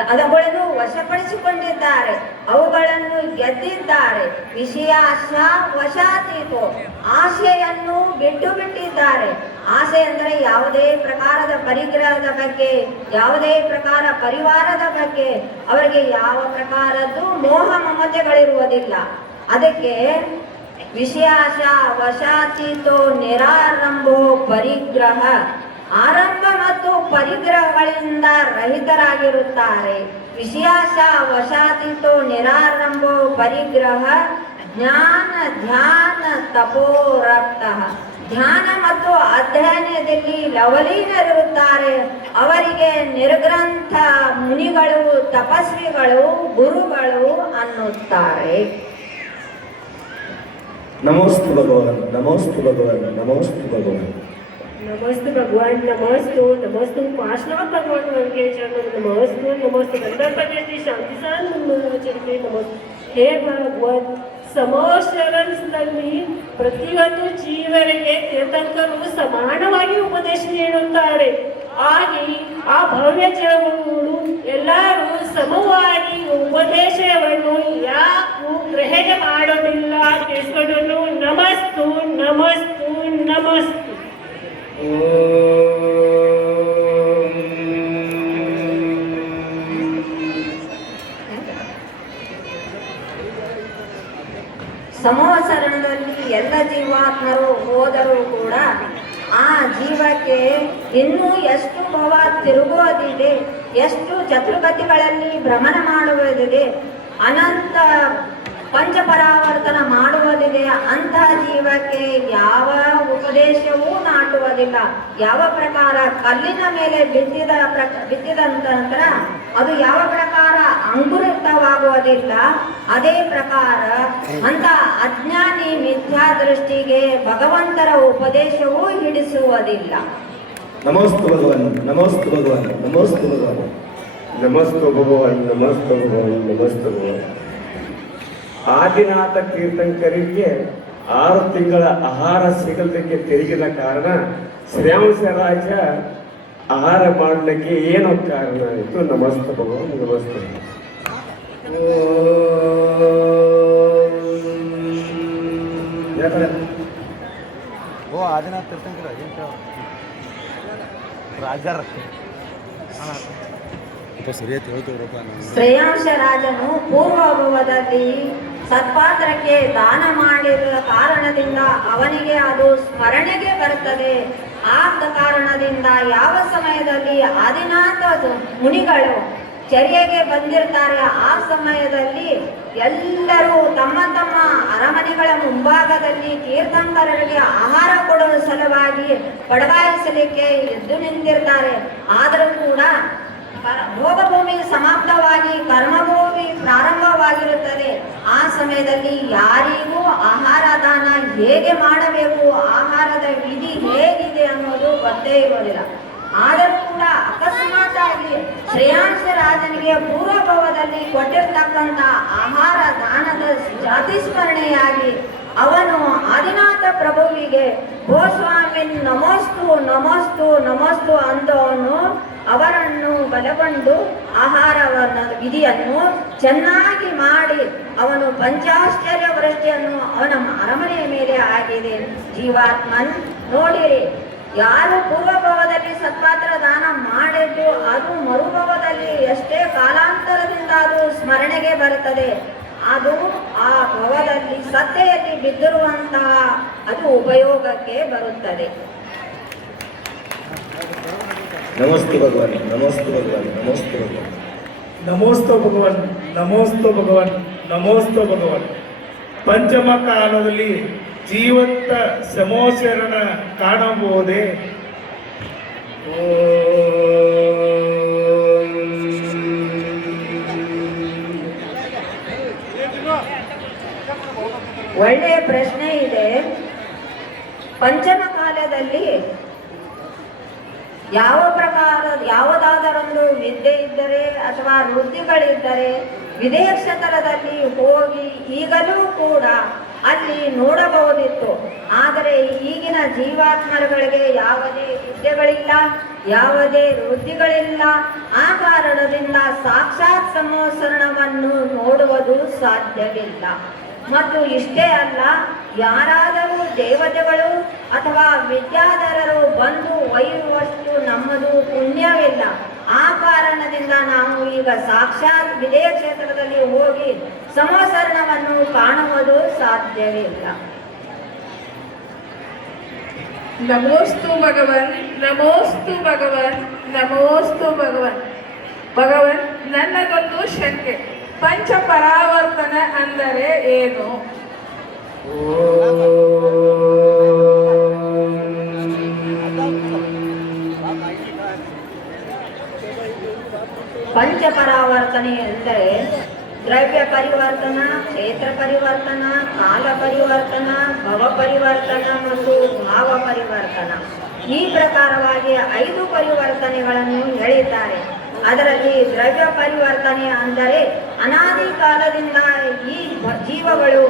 ಅವುಗಳನ್ನು ವಶಪಡಿಸಿಕೊಂಡಿದ್ದಾರೆ, ಅವುಗಳನ್ನು ಗೆದ್ದಿದ್ದಾರೆ. ವಿಷಯಾಶ ವಶಾತೀತೋ, ಆಸೆಯನ್ನು ಬಿಟ್ಟಿದ್ದಾರೆ. ಆಸೆ ಅಂದರೆ ಯಾವುದೇ ಪ್ರಕಾರದ ಪರಿಗ್ರಹದ ಬಗ್ಗೆ, ಯಾವುದೇ ಪ್ರಕಾರ ಪರಿವಾರದ ಬಗ್ಗೆ ಅವರಿಗೆ ಯಾವ ಪ್ರಕಾರದ್ದು ಮೋಹ ಮಮತೆಗಳಿರುವುದಿಲ್ಲ. ಅದಕ್ಕೆ ವಿಷಯಾಶ ವಶಾತೀತೋ ನಿರಾರಂಭೋ ಪರಿಗ್ರಹ. ಆರಂಭ ಮತ್ತು ಪರಿಗ್ರಹಗಳಿಂದ ರಹಿತರಾಗಿರುತ್ತಾರೆ. ವಿಷಯಾಶ ವಶಾತೀತೋ ನಿರಾರಂಭೋ ಪರಿಗ್ರಹ ಜ್ಞಾನ ಧ್ಯಾನ ತಪೋ ರಕ್ತ. ಧ್ಯಾನ ಮತ್ತು ಅಧ್ಯಯನದಲ್ಲಿ ಲವಲೀನರಿರುತ್ತಾರೆ. ಅವರಿಗೆ ನಿರ್ಗ್ರಂಥ ಮುನಿಗಳು, ತಪಸ್ವಿಗಳು, ಗುರುಗಳು ಅನ್ನುತ್ತಾರೆ. ನಮೋಸ್ತು ಭಗವಾನ್, ನಮೋಸ್ತು ಭಗವಾನ್, ನಮೋಸ್ತು ಭಗವಾನ್. नमस्ते भगवान, नमस्तु नमस्तु पार्श्वनाथ भगवान के चरणों नमस्तु नमस्तु गंगा प्रदेश शांति सान चरणे नमस्ते. हे ಭಗವಾನ್, ಸಮೋಶರಣದಲ್ಲಿ ಪ್ರತಿಯೊಂದು ಜೀವರಿಗೆ ತೀರ್ಥಂಕರು ಸಮಾನವಾಗಿ ಉಪದೇಶ ನೀಡುತ್ತಾರೆ. ಹಾಗೆ ಆ ಭವ್ಯ ಜೀವಗಳು ಎಲ್ಲರೂ ಸಮವಾಗಿ ಉಪದೇಶವನ್ನು ಯಾಕು ಗ್ರಹಣೆ ಮಾಡೋದಿಲ್ಲ ತಿಳಿಸ್ಕೊಂಡು ನಮಸ್ತು ನಮಸ್ತು ನಮಸ್ತು. ಸಮೋಸರಣದಲ್ಲಿ ಎಲ್ಲ ಜೀವಾತ್ಮರು ಹೋದರೂ ಕೂಡ ಆ ಜೀವಕ್ಕೆ ಇನ್ನೂ ಎಷ್ಟು ಭವ ತಿರುಗುವುದಿದೆ, ಎಷ್ಟು ಚತುರ್ಗತಿಗಳಲ್ಲಿ ಭ್ರಮಣ ಮಾಡುವುದಿದೆ, ಅನಂತ ಪಂಚಪರಾವರ್ತನ ಮಾಡುವುದಿದೆ ಅಂತಹ ಜೀವಕ್ಕೆ ಯಾವ ಉಪದೇಶವೂ ನಾಟುವುದಿಲ್ಲ. ಯಾವ ಪ್ರಕಾರ ಕಲ್ಲಿನ ಮೇಲೆ ಬಿತ್ತಿದ ನಂತರ ಅದು ಯಾವ ಪ್ರಕಾರ ಅಂಕುರಿತವಾಗುವುದಿಲ್ಲ, ಅದೇ ಪ್ರಕಾರ ಅಂತ ಅಜ್ಞಾನಿ ಮಿಥ್ಯಾ ದೃಷ್ಟಿಗೆ ಭಗವಂತರ ಉಪದೇಶವೂ ಹಿಡಿಸುವುದಿಲ್ಲ. ನಮೋಸ್ತು ಭಗವಾನ್, ನಮೋಸ್ತು ಭಗವಾನ್, ನಮೋಸ್ತು ಭಗವಾನ್. ನಮಸ್ತು ಭಗವಾನ್, ನಮಸ್ತು ಭಗವಾನ್, ನಮಸ್ತು ಭಗವಾನ್. ಆದಿನಾಥ ತೀರ್ಥಂಕರಿಗೆ 6 ತಿಂಗಳ ಆಹಾರ ಸಿಗಲಿಕ್ಕೆ ತಿರುಗಿದ ಕಾರಣ ಶ್ರೇಯಾಂಶರಾಜ ಆಹಾರ ಮಾಡಲಿಕ್ಕೆ ಏನು ಕಾರಣ ಆಯಿತು? ನಮಸ್ತೆ ಭಗವಾನ್, ನಮಸ್ತೆ. ಶ್ರೇಯಾಂಶ ರಾಜನು ಪೂರ್ವಭವದಲ್ಲಿ ಸತ್ಪಾತ್ರಕ್ಕೆ ದಾನ ಮಾಡಿದ ಕಾರಣದಿಂದ ಅವನಿಗೆ ಅದು ಸ್ಮರಣೆಗೆ ಬರುತ್ತದೆ. ಆದ ಕಾರಣದಿಂದ ಯಾವ ಸಮಯದಲ್ಲಿ ಆದಿನಾಥ ಮುನಿಗಳು ಚರ್ಯೆಗೆ ಬಂದಿರ್ತಾರೆ, ಆ ಸಮಯದಲ್ಲಿ ಎಲ್ಲರೂ ತಮ್ಮ ತಮ್ಮ ಅರಮನೆಗಳ ಮುಂಭಾಗದಲ್ಲಿ ತೀರ್ಥಂಕರರಿಗೆ ಆಹಾರ ಕೊಡುವ ಸಲುವಾಗಿ ಪಡಗಾಯಿಸಲಿಕ್ಕೆ ಎದ್ದು ನಿಂತಿರ್ತಾರೆ. ಆದರೂ ಕೂಡ ಭೋಗಭೂಮಿ ಸಮಾಪ್ತವಾಗಿ ಕರ್ಮಭೂಮಿ ಪ್ರಾರಂಭವಾಗಿರುತ್ತದೆ. ಆ ಸಮಯದಲ್ಲಿ ಯಾರಿಗೂ ಆಹಾರ ದಾನ ಹೇಗೆ ಮಾಡಬೇಕು, ಆಹಾರದ ವಿಧಿ ಹೇಗಿದೆ ಅನ್ನೋದು ಗೊತ್ತೇ ಇರೋದಿಲ್ಲ. ಆದರೂ ಕೂಡ ಅಕಸ್ಮಾತ್ ಆಗಿ ಶ್ರೇಯಾಂಶ ರಾಜನಿಗೆ ಪೂರ್ವಭವದಲ್ಲಿ ಕೊಟ್ಟಿರ್ತಕ್ಕಂಥ ಆಹಾರ ದಾನದ ಜಾತಿ ಸ್ಮರಣೆಯಾಗಿ ಅವನು ಆದಿನಾಥ ಪ್ರಭುವಿಗೆ ಗೋಸ್ವಾಮಿ ನಮೋಸ್ತು ನಮೋಸ್ತು ನಮೋಸ್ತು ಅಂದವನು ಅವರನ್ನು ಬಲಗೊಂಡು ಆಹಾರವನ್ನ ವಿಧಿಯನ್ನು ಚೆನ್ನಾಗಿ ಮಾಡಿ ಅವನು ಪಂಚಾಶ್ಚರ್ಯ ವೃಷ್ಟಿಯನ್ನು ಅವನ ಅರಮನೆಯ ಮೇಲೆ ಆಗಿದೆ. ಜೀವಾತ್ಮನ್ ನೋಡಿರಿ, ಯಾರು ಪೂರ್ವಭವದಲ್ಲಿ ಸತ್ಪಾತ್ರ ದಾನ ಮಾಡಿದ್ದು ಅದು ಮರುಭವದಲ್ಲಿ ಎಷ್ಟೇ ಕಾಲಾಂತರದಿಂದ ಅದು ಸ್ಮರಣೆಗೆ ಬರುತ್ತದೆ. ಅದು ಆ ಭವದಲ್ಲಿ ಸತ್ತೆಯಲ್ಲಿ ಬಿದ್ದಿರುವಂತಹ ಅದು ಉಪಯೋಗಕ್ಕೆ ಬರುತ್ತದೆ. ನಮಸ್ತೆ ಭಗವಾನ್, ನಮಸ್ತೆ ಭಗವಾನ್, ನಮಸ್ತೆ ಭಗವಾನ್. ನಮೋಸ್ತು ಭಗವಾನ್, ನಮೋಸ್ತು ಭಗವಾನ್, ನಮೋಸ್ತು ಭಗವಾನ್. ಪಂಚಮ ಕಾಲದಲ್ಲಿ ಜೀವಂತ ಸಮೋಚರಣ ಕಾಣಬಹುದೇ? ಒಳ್ಳೆಯ ಪ್ರಶ್ನೆ ಇದೆ. ಪಂಚಮ ಕಾಲದಲ್ಲಿ ಯಾವ ಪ್ರಕಾರ ಯಾವುದಾದರೊಂದು ವಿದ್ಯೆ ಇದ್ದರೆ ಅಥವಾ ವೃತ್ತಿಗಳಿದ್ದರೆ ವಿದೇಶತರದಲ್ಲಿ ಹೋಗಿ ಈಗಲೂ ಕೂಡ ಅಲ್ಲಿ ನೋಡಬಹುದಿತ್ತು. ಆದರೆ ಈಗಿನ ಜೀವಾತ್ಮರುಗಳಿಗೆ ಯಾವುದೇ ವಿದ್ಯೆಗಳಿಲ್ಲ, ಯಾವುದೇ ವೃತ್ತಿಗಳಿಲ್ಲ. ಆ ಕಾರಣದಿಂದ ಸಾಕ್ಷಾತ್ ಸಂವತ್ಸರಣವನ್ನು ನೋಡುವುದು ಸಾಧ್ಯವಿಲ್ಲ. ಮತ್ತು ಇಷ್ಟೇ ಅಲ್ಲ, ಯಾರಾದರೂ ದೇವತೆಗಳು ಅಥವಾ ವಿದ್ಯಾಧರರು ಬಂದು ಒಯ್ಯುವಷ್ಟು ನಮ್ಮದು ಪುಣ್ಯವಿಲ್ಲ. ಆ ಕಾರಣದಿಂದ ನಾವು ಈಗ ಸಾಕ್ಷಾತ್ ವಿದೇಶ ಕ್ಷೇತ್ರದಲ್ಲಿ ಹೋಗಿ ಸಂವತ್ಸರಣವನ್ನು ಕಾಣುವುದು ಸಾಧ್ಯವಿಲ್ಲ. ನಮೋಸ್ತು ಭಗವನ್, ನಮೋಸ್ತು ಭಗವನ್, ನಮೋಸ್ತು ಭಗವನ್. ಭಗವನ್, ನನ್ನದೊಂದು ಶಂಕೆ. ಪಂಚಪರಾವರ್ತನ ಅಂದರೆ ಏನು? ಪಂಚಪರಾವರ್ತನೆ ಎಂದರೆ ದ್ರವ್ಯ ಪರಿವರ್ತನ, ಕ್ಷೇತ್ರ ಪರಿವರ್ತನ, ಕಾಲ ಪರಿವರ್ತನ, ಭವ ಪರಿವರ್ತನ ಮತ್ತು ಭಾವ ಪರಿವರ್ತನ. ಈ ಪ್ರಕಾರವಾಗಿ 5 ಪರಿವರ್ತನೆಗಳನ್ನು ಹೇಳಿದ್ದಾರೆ. ಅದರಲ್ಲಿ ದ್ರವ್ಯ ಪರಿವರ್ತನೆ ಅಂದರೆ ಅನಾದಿ ಕಾಲದಿಂದ ಈ ಜೀವಗಳು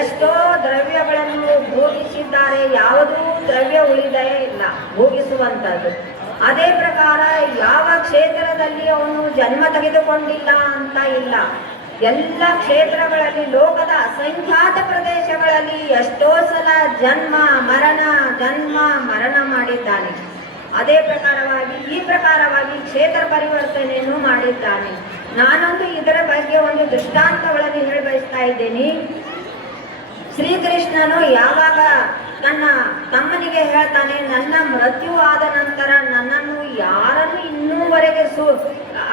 ಎಷ್ಟೋ ದ್ರವ್ಯಗಳನ್ನು ಭೋಗಿಸಿದ್ದಾರೆ, ಯಾವುದೂ ದ್ರವ್ಯ ಉಳಿದೇ ಇಲ್ಲ ಭೋಗಿಸುವಂಥದ್ದು. ಅದೇ ಪ್ರಕಾರ ಯಾವ ಕ್ಷೇತ್ರದಲ್ಲಿ ಅವನು ಜನ್ಮ ತೆಗೆದುಕೊಂಡಿಲ್ಲ ಅಂತ ಇಲ್ಲ. ಎಲ್ಲ ಕ್ಷೇತ್ರಗಳಲ್ಲಿ ಲೋಕದ ಅಸಂಖ್ಯಾತ ಪ್ರದೇಶಗಳಲ್ಲಿ ಎಷ್ಟೋ ಸಲ ಜನ್ಮ ಮರಣ ಮಾಡಿದ್ದಾನೆ. ಅದೇ ಪ್ರಕಾರವಾಗಿ ಈ ಪ್ರಕಾರವಾಗಿ ಕ್ಷೇತ್ರ ಪರಿವರ್ತನೆಯನ್ನು ಮಾಡಿದ್ದಾನೆ. ನಾನೊಂದು ಇದರ ಬಗ್ಗೆ ಒಂದು ದೃಷ್ಟಾಂತಗಳನ್ನು ಹೇಳಿ ಬಯಸ್ತಾ ಇದ್ದೇನೆ. ಶ್ರೀಕೃಷ್ಣನು ಯಾವಾಗ ನನ್ನ ತಮ್ಮನಿಗೆ ಹೇಳ್ತಾನೆ, ನನ್ನ ಮೃತ್ಯು ಆದ ನಂತರ ನನ್ನನ್ನು ಯಾರನ್ನು ಇನ್ನೂವರೆಗೆ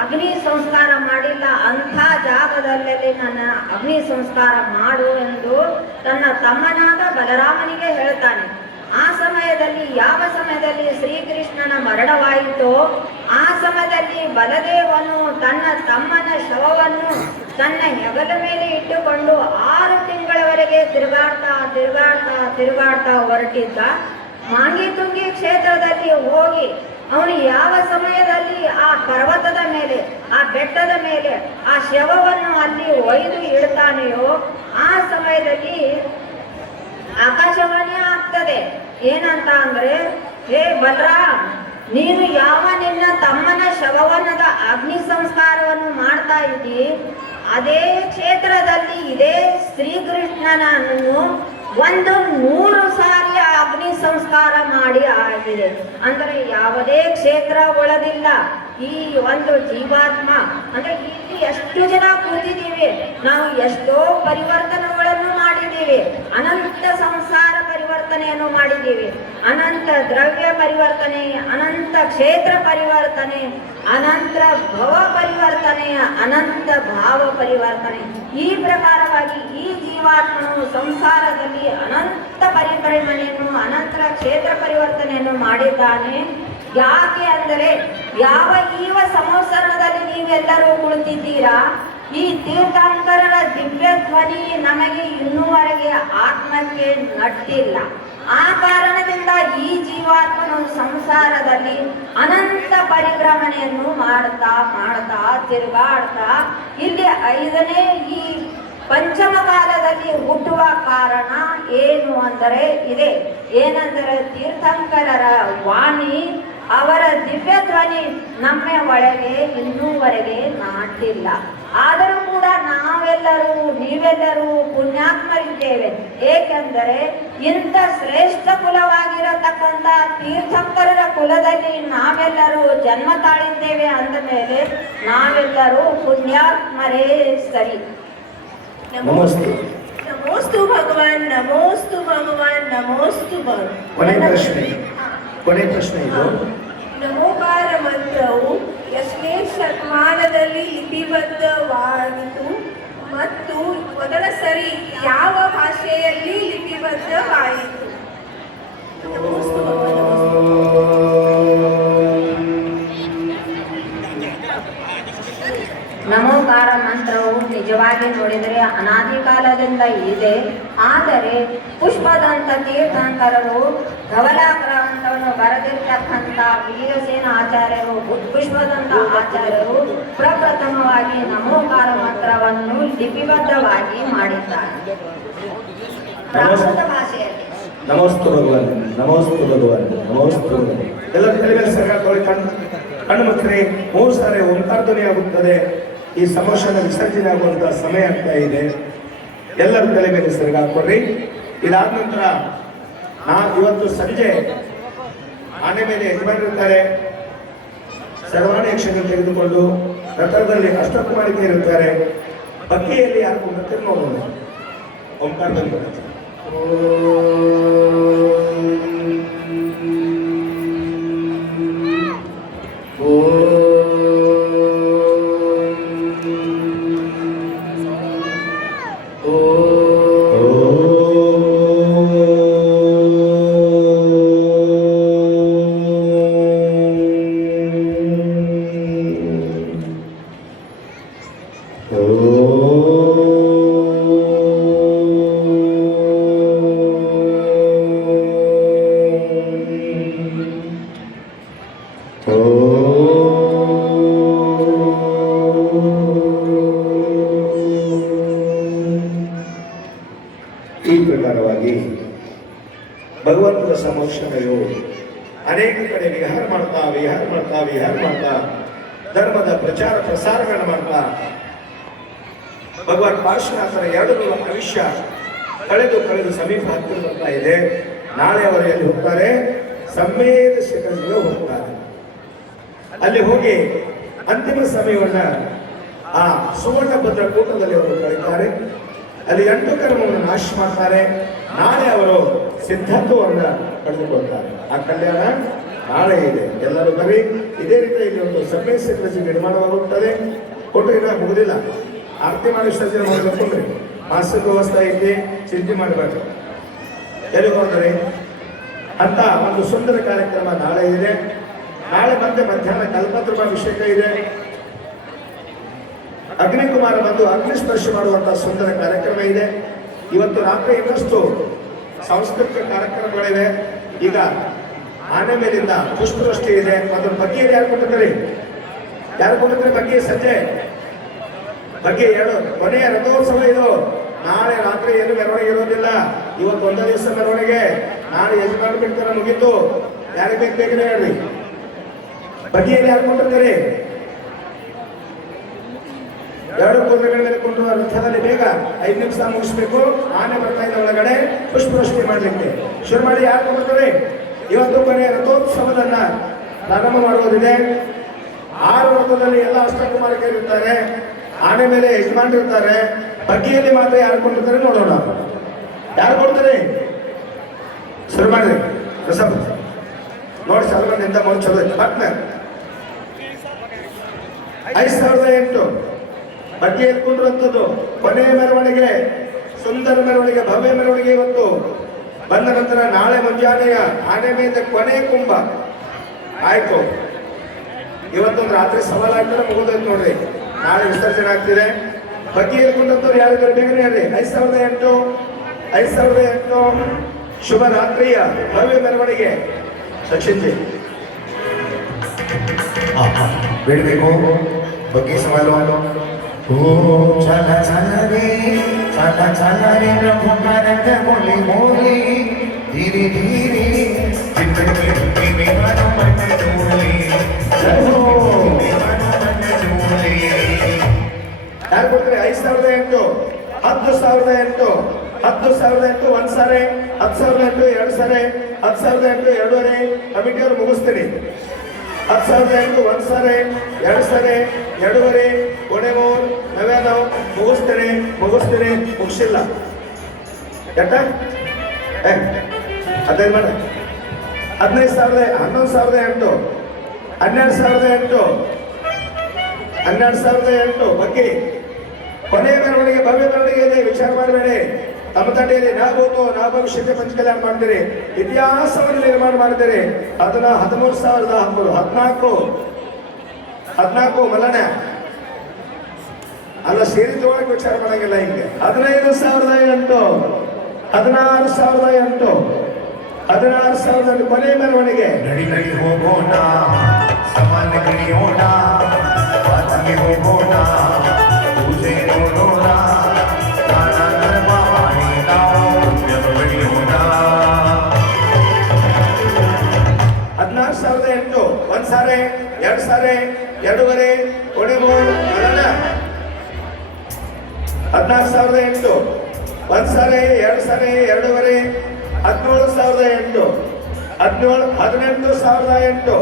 ಅಗ್ನಿ ಸಂಸ್ಕಾರ ಮಾಡಿಲ್ಲ, ಅಂಥ ಜಾಗದಲ್ಲಿ ನನ್ನ ಅಗ್ನಿ ಸಂಸ್ಕಾರ ಮಾಡು ಎಂದು ತನ್ನ ತಮ್ಮನಾದ ಬಲರಾಮನಿಗೆ ಹೇಳ್ತಾನೆ. ಆ ಸಮಯದಲ್ಲಿ ಯಾವ ಸಮಯದಲ್ಲಿ ಶ್ರೀಕೃಷ್ಣನ ಮರಣವಾಯಿತೋ ಆ ಸಮಯದಲ್ಲಿ ಬಲದೇವನು ತನ್ನ ತಮ್ಮನ ಶವವನ್ನು ತನ್ನ ಹೆಗಲ ಮೇಲೆ ಇಟ್ಟುಕೊಂಡು 6 ತಿಂಗಳವರೆಗೆ ತಿರುಗಾಡ್ತಾ ಹೊರಟಿದ್ದ. ಮಾಂಗಿತುಂಗಿ ಕ್ಷೇತ್ರದಲ್ಲಿ ಹೋಗಿ ಅವನು ಯಾವ ಸಮಯದಲ್ಲಿ ಆ ಪರ್ವತದ ಮೇಲೆ, ಆ ಬೆಟ್ಟದ ಮೇಲೆ ಆ ಶವವನ್ನು ಅಲ್ಲಿ ಒಯ್ದು ಇಡ್ತಾನೆಯೋ ಆ ಸಮಯದಲ್ಲಿ ಆಕಾಶವಾಣಿ ಆಗ್ತದೆ. ಏನಂತ ಅಂದ್ರೆ, ಹೇ ಬಲರಾಮ್, ನೀನು ಯಾವ ನಿನ್ನ ತಮ್ಮನ ಶವವನ್ನದ ಅಗ್ನಿ ಸಂಸ್ಕಾರವನ್ನು ಮಾಡ್ತಾ ಇದ್ದಿ, ಅದೇ ಕ್ಷೇತ್ರದಲ್ಲಿ ಇದೇ ಶ್ರೀಕೃಷ್ಣನನ್ನು 100 ಸಾರಿ ಅಗ್ನಿ ಸಂಸ್ಕಾರ ಮಾಡಿ ಆಗಿದೆ. ಅಂದರೆ ಯಾವುದೇ ಕ್ಷೇತ್ರ ಒಳದಿಲ್ಲ. ಈ ಒಂದು ಜೀವಾತ್ಮ ಅಂದ್ರೆ ಇಲ್ಲಿ ಎಷ್ಟು ಜನ ಕೂತಿದ್ದೀವಿ, ನಾವು ಎಷ್ಟೋ ಪರಿವರ್ತನೆಗಳನ್ನು ಮಾಡಿದ್ದೀವಿ. ಅನಂತ ಸಂಸಾರ ಪರಿವರ್ತನೆಯನ್ನು ಮಾಡಿದ್ದೀವಿ, ಅನಂತ ದ್ರವ್ಯ ಪರಿವರ್ತನೆ, ಅನಂತ ಕ್ಷೇತ್ರ ಪರಿವರ್ತನೆ, ಅನಂತ ಭವ ಪರಿವರ್ತನೆ, ಅನಂತ ಭಾವ ಪರಿವರ್ತನೆ. ಈ ಪ್ರಕಾರವಾಗಿ ಈ ಜೀವಾತ್ಮನು ಸಂಸಾರದಲ್ಲಿ ಅನಂತ ಪರಿಕಲ್ಪನೆಯನ್ನು, ಅನಂತ ಕ್ಷೇತ್ರ ಪರಿವರ್ತನೆಯನ್ನು ಮಾಡಿದ್ದಾನೆ. ಯಾಕೆ ಅಂದರೆ, ಯಾವ ಈವ ಸಂವತ್ಸರದಲ್ಲಿ ನೀವೆಲ್ಲರೂ ಕುಳಿತಿದ್ದೀರಾ, ಈ ತೀರ್ಥಂಕರರ ದಿವ್ಯ ಧ್ವನಿ ನಮಗೆ ಇನ್ನೂವರೆಗೆ ಆತ್ಮಕ್ಕೆ ನಟ್ಟಿಲ್ಲ. ಆ ಕಾರಣದಿಂದ ಈ ಜೀವಾತ್ಮನು ಸಂಸಾರದಲ್ಲಿ ಅನಂತ ಪರಿಭ್ರಮಣೆಯನ್ನು ಮಾಡ್ತಾ ತಿರುಗಾಡ್ತಾ ಇಲ್ಲಿ 5ನೇ ಈ ಪಂಚಮ ಕಾಲದಲ್ಲಿ ಹುಟ್ಟುವ ಕಾರಣ ಏನು ಅಂದರೆ ಇದೆ. ಏನೆಂದರೆ ತೀರ್ಥಂಕರರ ವಾಣಿ, ಅವರ ದಿವ್ಯ ಧ್ವನಿ ನಮ್ಮ ಒಳಗೆ ಇನ್ನೂವರೆಗೆ ನಾಟಿಲ್ಲ. ಆದರೂ ಕೂಡ ನೀವೆಲ್ಲರೂ ಪುಣ್ಯಾತ್ಮರಿದ್ದೇವೆ. ಏಕೆಂದರೆ ಇಂಥ ಶ್ರೇಷ್ಠ ಕುಲವಾಗಿರತಕ್ಕಂಥ ತೀರ್ಥಂಕರರ ಕುಲದಲ್ಲಿ ನಾವೆಲ್ಲರೂ ಜನ್ಮ ತಾಳಿದ್ದೇವೆ ಅಂದ ಮೇಲೆ ನಾವೆಲ್ಲರೂ ಪುಣ್ಯಾತ್ಮರೇ ಸರಿ. ನಮಸ್ತೆ. ನಮೋಸ್ತು ಭಗವಾನ್, ನಮೋಸ್ತು ಭಗವಾನ್, ನಮೋಸ್ತು ಕೊನೆ ಪ್ರಶ್ನೆ ಇದು. ನಮೋಕಾರ ಮಂತ್ರವು ಎಷ್ಟನೇ ಶತಮಾನದಲ್ಲಿ ಲಿಪಿಬದ್ಧವಾಗಿತ್ತು ಮತ್ತು ಮೊದಲ ಸರಿ ಯಾವ ಭಾಷೆಯಲ್ಲಿ ಲಿಪಿಬದ್ಧವಾಯಿತು? ನಮೋಸ್ತು ಭಗವಾನ್, ನಮೋಕಾರ ಮಂತ್ರವು ನಿಜವಾಗಿ ನೋಡಿದರೆ ಅನಾದಿ ಕಾಲದಿಂದ ಇದೆ. ಆದರೆ ಪುಷ್ಪದಂತ ತೀರ್ಥಂಕರರು ಧವಲಾಗ್ರಂಥವನ್ನು ಬರೆದಿರ್ತಕ್ಕಂಥ ವೀರಸೇನ ಆಚಾರ್ಯರು, ಪುಷ್ಪದಂತ ಆಚಾರ್ಯರು ಪ್ರಪ್ರಥಮವಾಗಿ ನಮೋಕಾರ ಮಂತ್ರವನ್ನು ಲಿಪಿಬದ್ಧವಾಗಿ ಮಾಡಿದ್ದಾರೆ ಪ್ರಾಕೃತ ಭಾಷೆಯಲ್ಲಿ. ನಮಸ್ತು ಭಗವಾನ್, ನಮಸ್ತು ಭಗವಾನ್, ನಮಸ್ತು ಭಗವಾನ್. ಎಲ್ಲರ ತಲೆ ಮೇಲೆ ಸರ್ಕಾರದೊಳಗೆ ಕಣ್ಣು ಮುಚ್ಚಿರಿ. 3 ಸಾರಿ ಓಂಕಾರ ಧ್ವನಿ ಆಗುತ್ತದೆ. ಈ ಸಮೋಷನ ವಿಸರ್ಜನೆ ಆಗುವಂತ ಸಮಯ ಆಗ್ತಾ ಇದೆ. ಎಲ್ಲರ ತಲೆ ಮೇಲೆ ಸರಿಗ ಹಾಕೊಡ್ರಿ. ಇದಾದ ನಂತರ ಇವತ್ತು ಸಂಜೆ ಆನೆ ಮೇಲೆ ಯಜಮಾನರಿರ್ತಾರೆ. ಸರ್ವಾಣಿ ಯಕ್ಷಗಳು ತೆಗೆದುಕೊಂಡು ರಥದಲ್ಲಿ ಅಷ್ಟಕುಮಾರಿಕೆ ಇರುತ್ತಾರೆ. ಬಗ್ಗೆಯಲ್ಲಿ ಯಾರು ಬರ್ತಾರೆ ನೋಡೋಣ. ಓಂಕಾರ ಧ್ವನಿ ಬರುತ್ತೆ. ಈ ಪ್ರಕಾರವಾಗಿ ಭಗವಂತನ ಸಮಕ್ಷಮೆಯು ಅನೇಕ ಕಡೆ ವಿಹಾರ ಮಾಡ್ತಾ ಧರ್ಮದ ಪ್ರಚಾರ ಪ್ರಸಾರಗಳನ್ನು ಮಾಡ್ತಾ ಭಗವಾನ್ ಪಾರ್ಶ್ವನಾಥರ 200 ಆಯುಷ್ಯ ಕಳೆದು ಸಮೀಪ ಹತ್ತಿರ ಬರ್ತಾ ಇದೆ. ನಾಳೆ ಅವರು ಎಲ್ಲಿ ಹೋಗ್ತಾರೆ? ಸಂವೇದ ಶಿಖರಗಳು ಹೋಗ್ತಾರೆ. ಅಲ್ಲಿ ಹೋಗಿ ಅಂತಿಮ ಸಮಯವನ್ನ ಆ ಸುವರ್ಣ ಭದ್ರ ಕೂಟದಲ್ಲಿ ಅವರು ಕಳೀತಾರೆ. ಅಲ್ಲಿ 8 ಕರ್ಮವನ್ನು ನಾಶ ಮಾಡ್ತಾರೆ. ನಾಳೆ ಅವರು ಸಿದ್ಧಾರ್ಥವನ್ನ ಪಡೆದುಕೊಳ್ತಾರೆ. ಆ ಕಲ್ಯಾಣ ನಾಳೆ ಇದೆ. ಎಲ್ಲರೂ ಬರೀ ಇದೇ ರೀತಿ ಇಲ್ಲಿ ಒಂದು ಸಭೆ ಸೆಕ್ರೆಟರಿ ನಿರ್ಮಾಣವಾಗುತ್ತದೆ. ಕೊಟ್ಟು ಇನ್ನ ಮುಗುದಿಲ್ಲ, ಆರತಿ ಮಾಡಿ ವಿಸರ್ಜನೆ ಮಾಡಬೇಕೊಂಡ್ರಿ ಮಾಸಿಕ ವ್ಯವಸ್ಥೆ ಐತಿ, ಚಿಂತೆ ಮಾಡಬೇಕು. ಎಲ್ಲಿ ಹೋದರೆ ಅಂತ ಒಂದು ಸುಂದರ ಕಾರ್ಯಕ್ರಮ ನಾಳೆ ಇದೆ. ನಾಳೆ ಮತ್ತೆ ಮಧ್ಯಾಹ್ನ ಕಲ್ಪತೃ ಅಭಿಷೇಕ ಇದೆ. ಅಗ್ನಿಕುಮಾರ ಬಂದು ಅಗ್ನಿ ಸ್ಪರ್ಶ ಮಾಡುವಂತಹ ಸುಂದರ ಕಾರ್ಯಕ್ರಮ ಇದೆ. ಇವತ್ತು ರಾತ್ರಿ ಇನ್ನಷ್ಟು ಸಾಂಸ್ಕೃತಿಕ ಕಾರ್ಯಕ್ರಮಗಳಿವೆ. ಈಗ ಆನೆ ಮೇಲಿಂದ ಪುಷ್ಪವೃಷ್ಟಿ ಇದೆ. ಅದ್ರ ಬಗ್ಗೆ ಯಾರು ಕೊಟ್ಟಿದ್ದೀರಿ? ಯಾರು ಕೊಟ್ಟಿದ್ರಿ ಬಗ್ಗೆ? ಸಂಜೆ ಬಗ್ಗೆ ಹೇಳು. ಕೊನೆಯ ರಥೋತ್ಸವ ಇದು. ನಾಳೆ ರಾತ್ರಿ ಏನು ಮೆರವಣಿಗೆ ಇರೋದಿಲ್ಲ. ಇವತ್ತು ಒಂದೇ ದಿವಸ ಮೆರವಣಿಗೆ, ನಾಳೆ ಯಜಮಾನ ಬಿಡ್ತಾರ ಮುಗೀತು. ಯಾರಿಗೆ ಬೇಕೇ ಹೇಳ್ರಿ. ಬಗ್ಗೆಯಲ್ಲಿ ಯಾರು ಕೊಟ್ಟಿದ್ದೀರಿ? ಎರಡು ಕುದುರೆಗಳ ಮೇಲೆ ಕೊಂಡು ರಥದಲ್ಲಿ ಬೇಗ 5 ನಿಮಿಷ ಮುಗಿಸ್ಬೇಕು. ಆನೆ ಬರ್ತಾ ಇದೆ ಒಳಗಡೆ ಪುಷ್ಪವೃಷ್ಟಿ ಮಾಡಲಿಕ್ಕೆ. ಶುರು ಮಾಡಿ. ಯಾರು ಬರ್ತಾರೆ? ಇವತ್ತು ಕೊನೆಯ ರಥೋತ್ಸವದನ್ನ ಪ್ರಾರಂಭ ಮಾಡುವುದಿದೆ. 6 ರಥದಲ್ಲಿ ಎಲ್ಲ ಅಷ್ಟಕುಮಾರಿಕರು ಇರ್ತಾರೆ. ಆನೆ ಮೇಲೆ ಯಜಮಾನ್ ಇರ್ತಾರೆ. ಬಗ್ಗೆಯಲ್ಲಿ ಮಾತ್ರ ಯಾರು ಕೊಟ್ಟಿರ್ತಾರೆ ನೋಡೋಣ. ಯಾರು ಕೊಡ್ತಾರೆ? ಶುರು ಮಾಡಿ. ಪ್ರಸಬ್ ನೋಡಿ, ಸಲವನಿಂದ ನೋಡಿ ಚಲೋ ಐತೆ. ಮತ್ತೆ 5008 ಬಗ್ಗೆ ಎತ್ಕೊಂಡಿರುವಂಥದ್ದು ಕೊನೆಯ ಮೆರವಣಿಗೆ, ಸುಂದರ ಮೆರವಣಿಗೆ, ಭವ್ಯ ಮೆರವಣಿಗೆ ಇವತ್ತು ಬಂದ ನಂತರ ನಾಳೆ ಮುಂಜಾನೆಯ ಆನೆ ಮೇಲೆ ಕೊನೆ ಕುಂಭ ಆಯ್ತು. ಇವತ್ತೊಂದು ರಾತ್ರಿ ಸವಾಲಾಗ್ತಾರೆ, ಮುಗಿದೋಯ್ತು ನೋಡ್ರಿ. ನಾಳೆ ವಿಸರ್ಜನೆ ಆಗ್ತಿದೆ. ಬಗ್ಗೆ ಎತ್ಕೊಂಡಂಥವ್ರು ಯಾರಿದ್ದಾರೆ ಬೇಗನೆ ಹೇಳ್ರಿ. 5008 ಶುಭ ರಾತ್ರಿಯ ಭವ್ಯ ಮೆರವಣಿಗೆ. ಸಚಿನ್ ಜಿ ಬೇಡಬೇಕು ಬಗ್ಗೆ ಸವಾಲು. ಓ ಚಲ ಚಲ ರೇ ಪ್ರಭು ಕರಗ ಮೊಲಿ ಮೋಲಿ ಧೀರೆ ಧೀರೆ ಚಿಕ್ಕಿ ವಿಮಾನ ಮನ ಡೋಲಿ ಯಾರು ಕೊಡ್ತಾರೆ? 5008 10,008 ಒಂದು ಸಾರಿ, 10,008 2 ಸಾರಿ, 10,008 ಎರಡೂವರೆ. ಕಮಿಟಿಯವರು ಮುಗಿಸ್ತೀನಿ. 10,008 ಒಂದು ಸಾರಿ, 2 ಸಾರಿ, ಎರಡೂವರೆ, ಕೊನೆ 3, 9 ಮುಗಿಸ್ತೀನಿ. ಮುಗಿಸಿಲ್ಲ ಕೆಟ್ಟ 15 ಮಾಡಿ. 11,008 12,008 ಬಗ್ಗೆ ಕೊನೆಯ ಮೆರವಣಿಗೆ, ಭವ್ಯ ಮೆರವಣಿಗೆ ಇದೆ. ವಿಚಾರ ಮಾಡಬೇಡಿ. ತಮ್ಮ ತಂಡೆಯಲ್ಲಿ ನಾ ಭವಿಷ್ಯತೆ ಪಂಚ ಕಲ್ಯಾಣ ಮಾಡ್ತೀರಿ. ಇತಿಹಾಸವನ್ನು ನಿರ್ಮಾಣ ಮಾಡ್ತೀರಿ. ಅದನ್ನ 13,14 ಮಲನ ಅಲ್ಲ ಸೇರಿದೊಳಗೆ ವಿಚಾರ ಮಾಡಂಗಿಲ್ಲ. ಹಿಂಗೆ 15,008 16,008 ಕೊನೆಯ ಮೆರವಣಿಗೆ. ನಡಿ ನಡಿ ಹೋಗೋಣ, ಸಮಾನ ಕಲಿಯೋಣ, ವಾಚಿಗೆ ಹೋಗೋಣ, ಪೂಜೆ ನೋಡೋಣ, ದಾನ ಧರ್ಮ ಮಾಡಿ ನಾವು ಬೆಳೆಯೋಣ. 14,008 ಒಂದು ಸಾರಿ, 2 ಸಾರಿ, ಎರಡೂವರೆ, ಕೊನೆ 3 ಮಲನ. 14,008 ಒಂದು ಸಾರಿ, 2 ಸಾರಿ, ಎರಡೂವರೆ, 17,008 18,008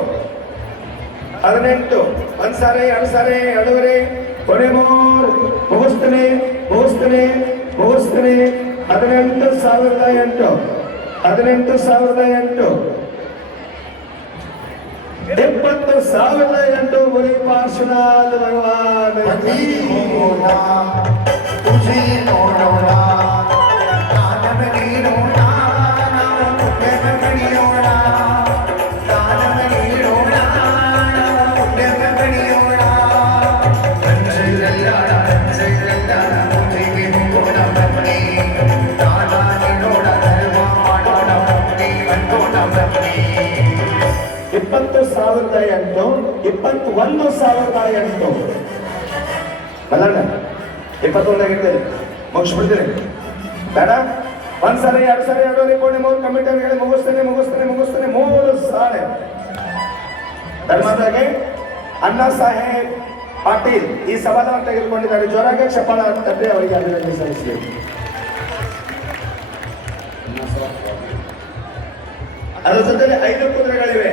ಒಂದು ಸಾರಿ, 2 ಸಾರಿ, ಎರಡೂವರೆ, ಕೊನೆ 3 ಮುಗಿಸ್ತೀನಿ. 18,008 20,008 ಮುನಿ ಪಾರ್ಶ್ವನಾಥ ಭಗವಾನ್. ಹೋಗೋಣ, ಪೂಜೆ ನೋಡೋಣ, ದಾನವ ನೀಡೋಣ, ನಾವು ಪುಣ್ಯವ ಬೆಳೆಯೋಣ, ದಾನವ ನೀಡೋಣ, ನಾವು ಪುಣ್ಯವ ಬೆಳೆಯೋಣ. ಪೂಜೆಗೆ ಹೋಗೋಣ ಬನ್ನಿ, ದಾನ ನೀಡೋಣ, ಧರ್ಮ ಮಾಡೋಣ ಬನ್ನಿ, ಅನ್ನೋಣ ಬನ್ನಿ. 20,008 21,008 ಬಲ್ಲಣ್ಣ 21 ಆಗಿರ್ತೇನೆ. ಮುಗಿಸ್ಬಿಡ್ತೀನಿ ಬೇಡ. 1 ಸಾರಿ, 2 ಸಾರಿ, ಎರಡೂವರೆ, ಕೊನೆ 3 ಕಮಿಟಿ ಹೇಳಿ ಮುಗಿಸ್ತೇನೆ. 3 ಸಾರಿ. ಧರ್ಮದಾಗೆ ಅಣ್ಣಾ ಸಾಹೇಬ್ ಪಾಟೀಲ್ ಈ ಸವಾಲನ್ನು ತೆಗೆದುಕೊಂಡಿದ್ದಾರೆ. ಜೋರಾಗಿ ಚಪ್ಪಾಳ ತಟ್ಟೆ ಅವರಿಗೆ ಅಭಿನಂದನೆ ಸಲ್ಲಿಸಬೇಕು. ಅದರ ಜೊತೆಗೆ 5 ಕುದುರೆಗಳಿವೆ.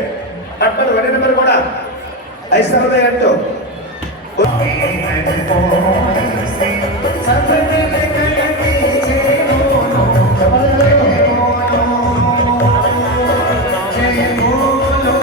ಕಟ್ಟಡ ಒಡೆ ನಂಬರ್ ಕೂಡ 5,008 ಜಯ ಬೋಲೋ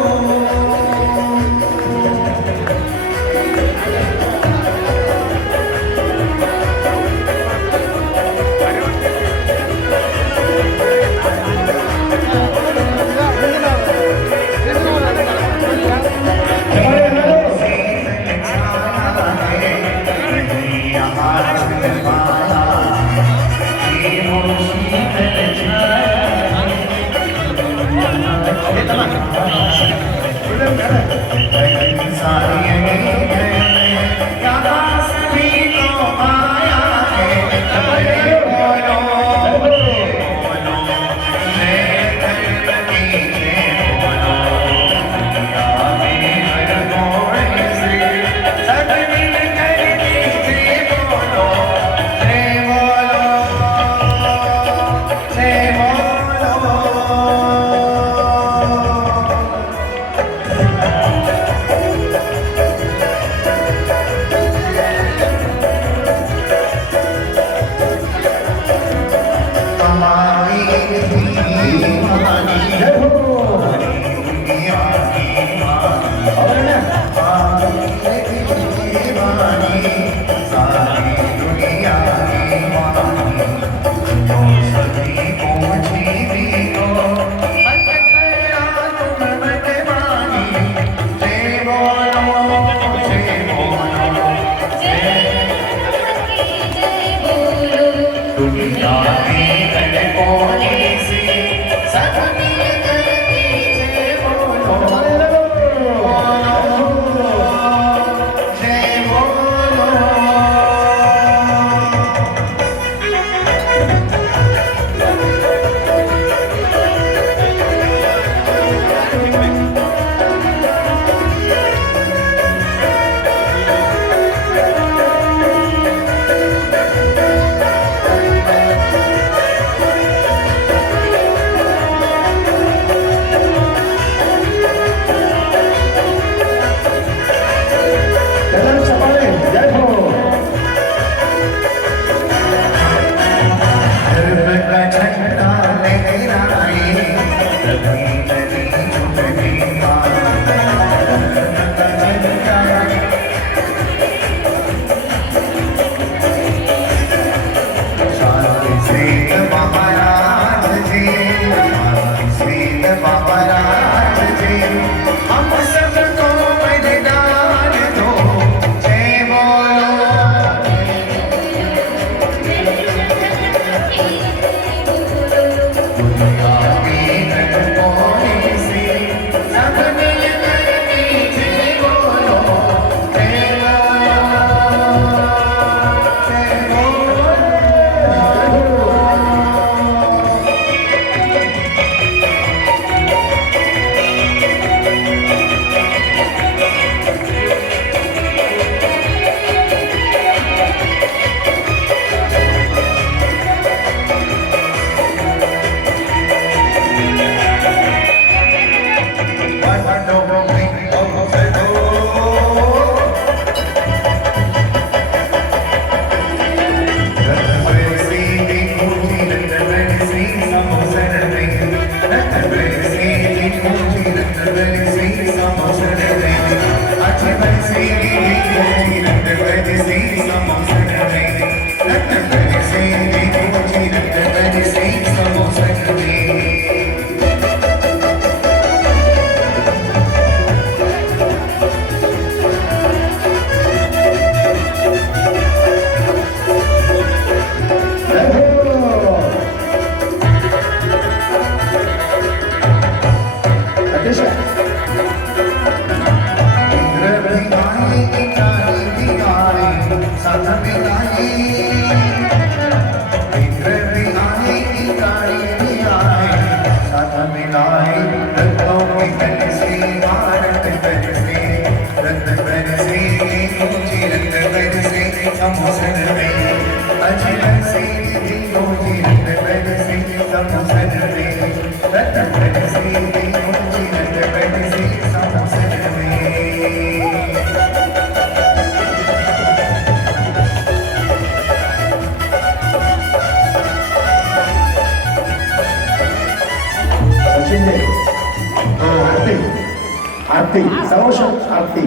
ಆರತಿ ಸಮೋಷ ಆರತಿ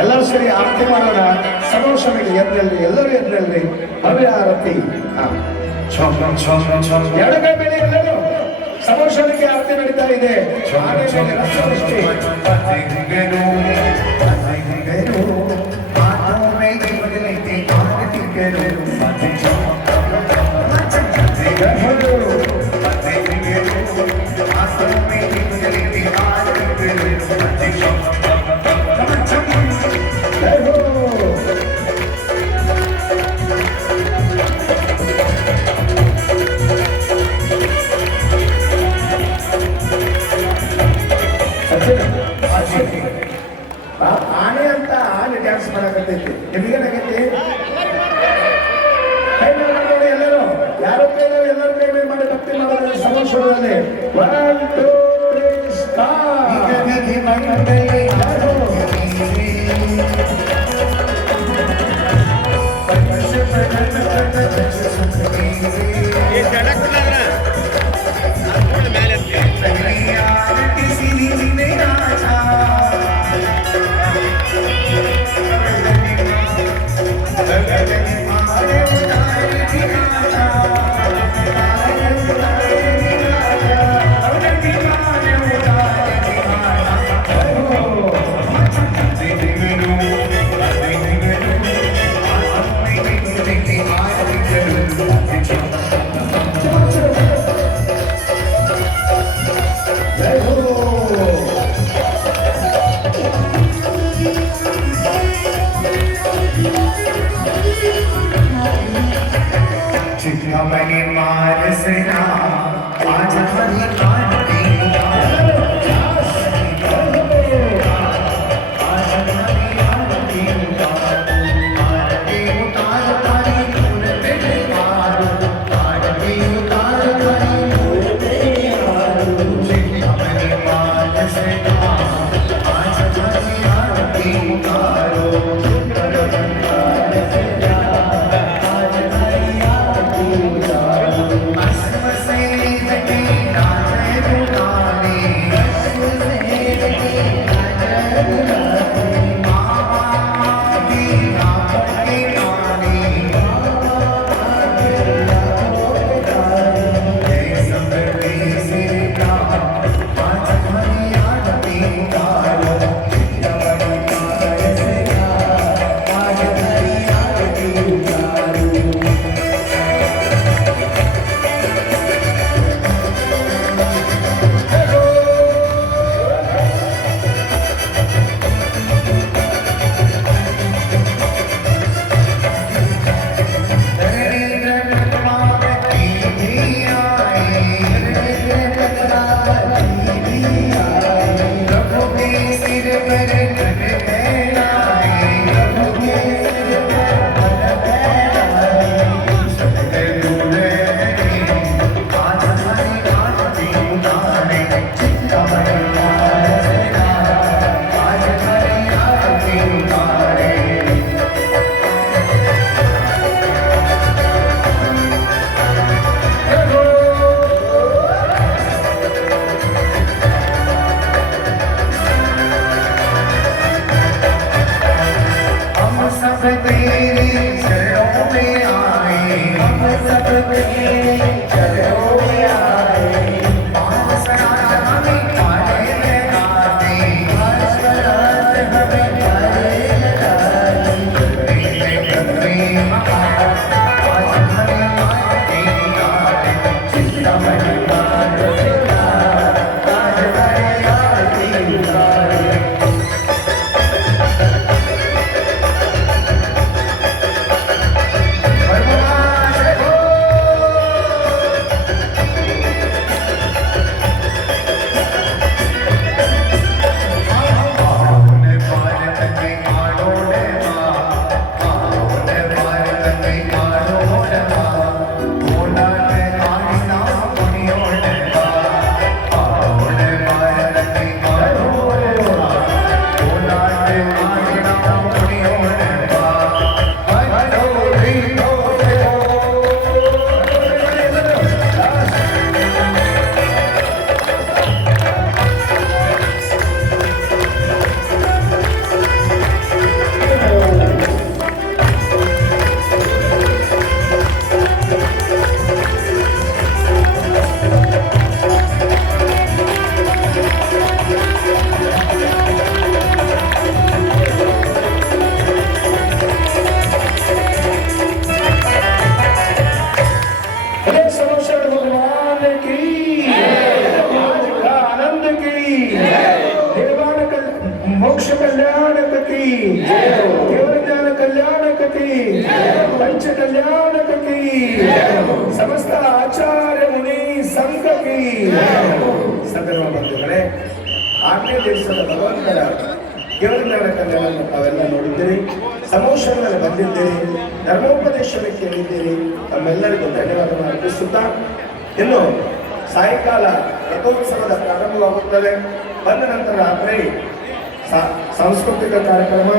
ಎಲ್ಲರೂ ಸೇರಿ ಆರತಿ ಮಾಡೋಣ ಸಮೋಷನಿಗೆ ಎದ್ರಲ್ಲಿ ಎಲ್ಲರೂ ಎದ್ರಲ್ಲಿ ಭವ್ಯ ಆರತಿ ಎಡಗೈ ಮೇಲೆ ಎಲ್ಲರೂ ಸಮೋಷನಿಗೆ ಆರತಿ ನಡೀತಾ ಇದೆ Thank you. ಜೈ ಹೋ. ಆನೆ ಅಂತ ಆನೆ ಡ್ಯಾನ್ಸ್ ಮಾಡಕತ್ತೈತಿ ನಿಮಗೇನಾಗೈತಿ ಕೈ ಮೇಲೆ ನೋಡಿ ಎಲ್ಲರೂ ಯಾರು ಕೈ ಮೇಲೆ ಎಲ್ಲರೂ ಕೈ ಮೇಲೆ ಮಾಡಿ ಭಕ್ತಿ ಮಾಡೋದ್ರಲ್ಲಿ ಸಮೋತ್ಸವದಲ್ಲಿ 1 2 3 ಸ್ಟಾರ್ಟ್. ಜೈ ಹೋ. चिन्मणि मानसना आज हरि कांति ಮೋಕ್ಷ ಕಲ್ಯಾಣಕಿ ದೇವರ ಜ್ಞಾನ ಕಲ್ಯಾಣಕಿ ಪಂಚ ಕಲ್ಯಾಣಕಿ ಸಮಸ್ತ ಆಚಾರ್ಯ ಮುನಿ ಸಂಘಕಿ ಸದರ್ವ ಬಂಧುಗಳೇ 8ನೇ ದಿವಸದ ಭಗವಂತನ ದೇವರ ಜ್ಞಾನ ಕಲ್ಯಾಣ ತಾವೆಲ್ಲ ನೋಡಿದ್ದೀರಿ, ಸಮೋಷಣದಲ್ಲಿ ಬಂದಿದ್ದೀರಿ, ಧರ್ಮೋಪದೇಶವನ್ನು ಕೇಳಿದ್ದೀರಿ. ತಮ್ಮೆಲ್ಲರಿಗೂ ಧನ್ಯವಾದವನ್ನು ಅರ್ಪಿಸುತ್ತಾ ಇನ್ನು ಸಾಯಂಕಾಲ ರಥೋತ್ಸವದ ಪ್ರಾರಂಭವಾಗುತ್ತದೆ. ಬಂದ ನಂತರ ರಾತ್ರಿ ಸಾಂಸ್ಕೃತಿಕ ಕಾರ್ಯಕ್ರಮ,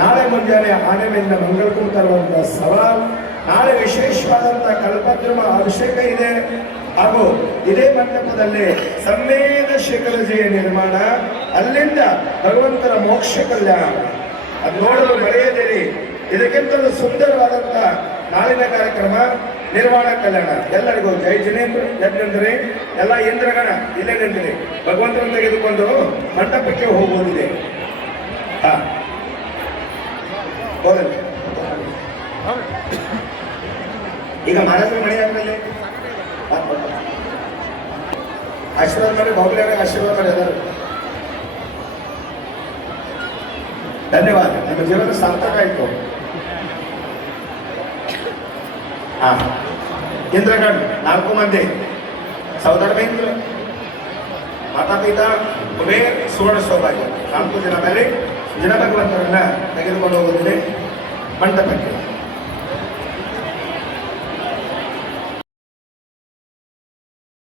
ನಾಳೆ ಮುಂಜಾನೆ ಆನೆಯಿಂದ ಮಂಗಳಕುಂಭ ತರುವಂತಹ ಸವಾಲ್, ನಾಳೆ ವಿಶೇಷವಾದಂತಹ ಕಲ್ಪದ್ರುಮ ಅಭಿಷೇಕ ಇದೆ. ಹಾಗೂ ಇದೇ ಮಂಟಪದಲ್ಲಿ ಸಂವೇದ ಶಿಖರಜೆಯ ನಿರ್ಮಾಣ, ಅಲ್ಲಿಂದ ಭಗವಂತನ ಮೋಕ್ಷ ಕಲ್ಯಾಣ ಅದು ನೋಡಲು ಮರೆಯದಿರಿ. ಇದಕ್ಕಿಂತಲೂ ಸುಂದರವಾದಂತಹ ನಾಳಿನ ಕಾರ್ಯಕ್ರಮ ನಿರ್ಮಾಣ ಕಲ್ಯಾಣ. ಎಲ್ಲರಿಗೂ ಜೈ ಜಿನೇಂದ್ರ. ಯಾಕಂದ್ರೆ ಎಲ್ಲ ಇಂದ್ರಗಣ ಇಲ್ಲೇ ನಿಂತಿರಿ, ಭಗವಂತನ ತೆಗೆದುಕೊಂಡು ಮಂಟಪಕ್ಕೆ ಹೋಗುವುದಿದೆ. ಈಗ ಮಹಾರಾಜರ ಮನೆ ಆದ್ಮೇಲೆ ಆಶೀರ್ವಾದ ಮಾಡಿ, ಬಾಬುಲಿಯಾಗ ಆಶೀರ್ವಾದ ಮಾಡಿ ಎಲ್ಲರೂ. ಧನ್ಯವಾದ. ನಿಮ್ಮ ಜೀವನ ಸಾರ್ಥಕ ಆಯಿತು. ಇಂದ್ರಗಣ್ 4 ಮಂದಿ ಸಹೋದರ ಬೈಂದ್ರ ಮಾತಾ ಪಿತಾ ಕುಬೇರ್ ಸುವರ್ಣ ಸೌಭಾಗ್ಯ 4 ಜನ ಮೇಲೆ ಜನ ಭಗವಂತರನ್ನ ತೆಗೆದುಕೊಂಡು ಹೋಗುತ್ತದೆ ಮಂಟಪಕ್ಕೆ.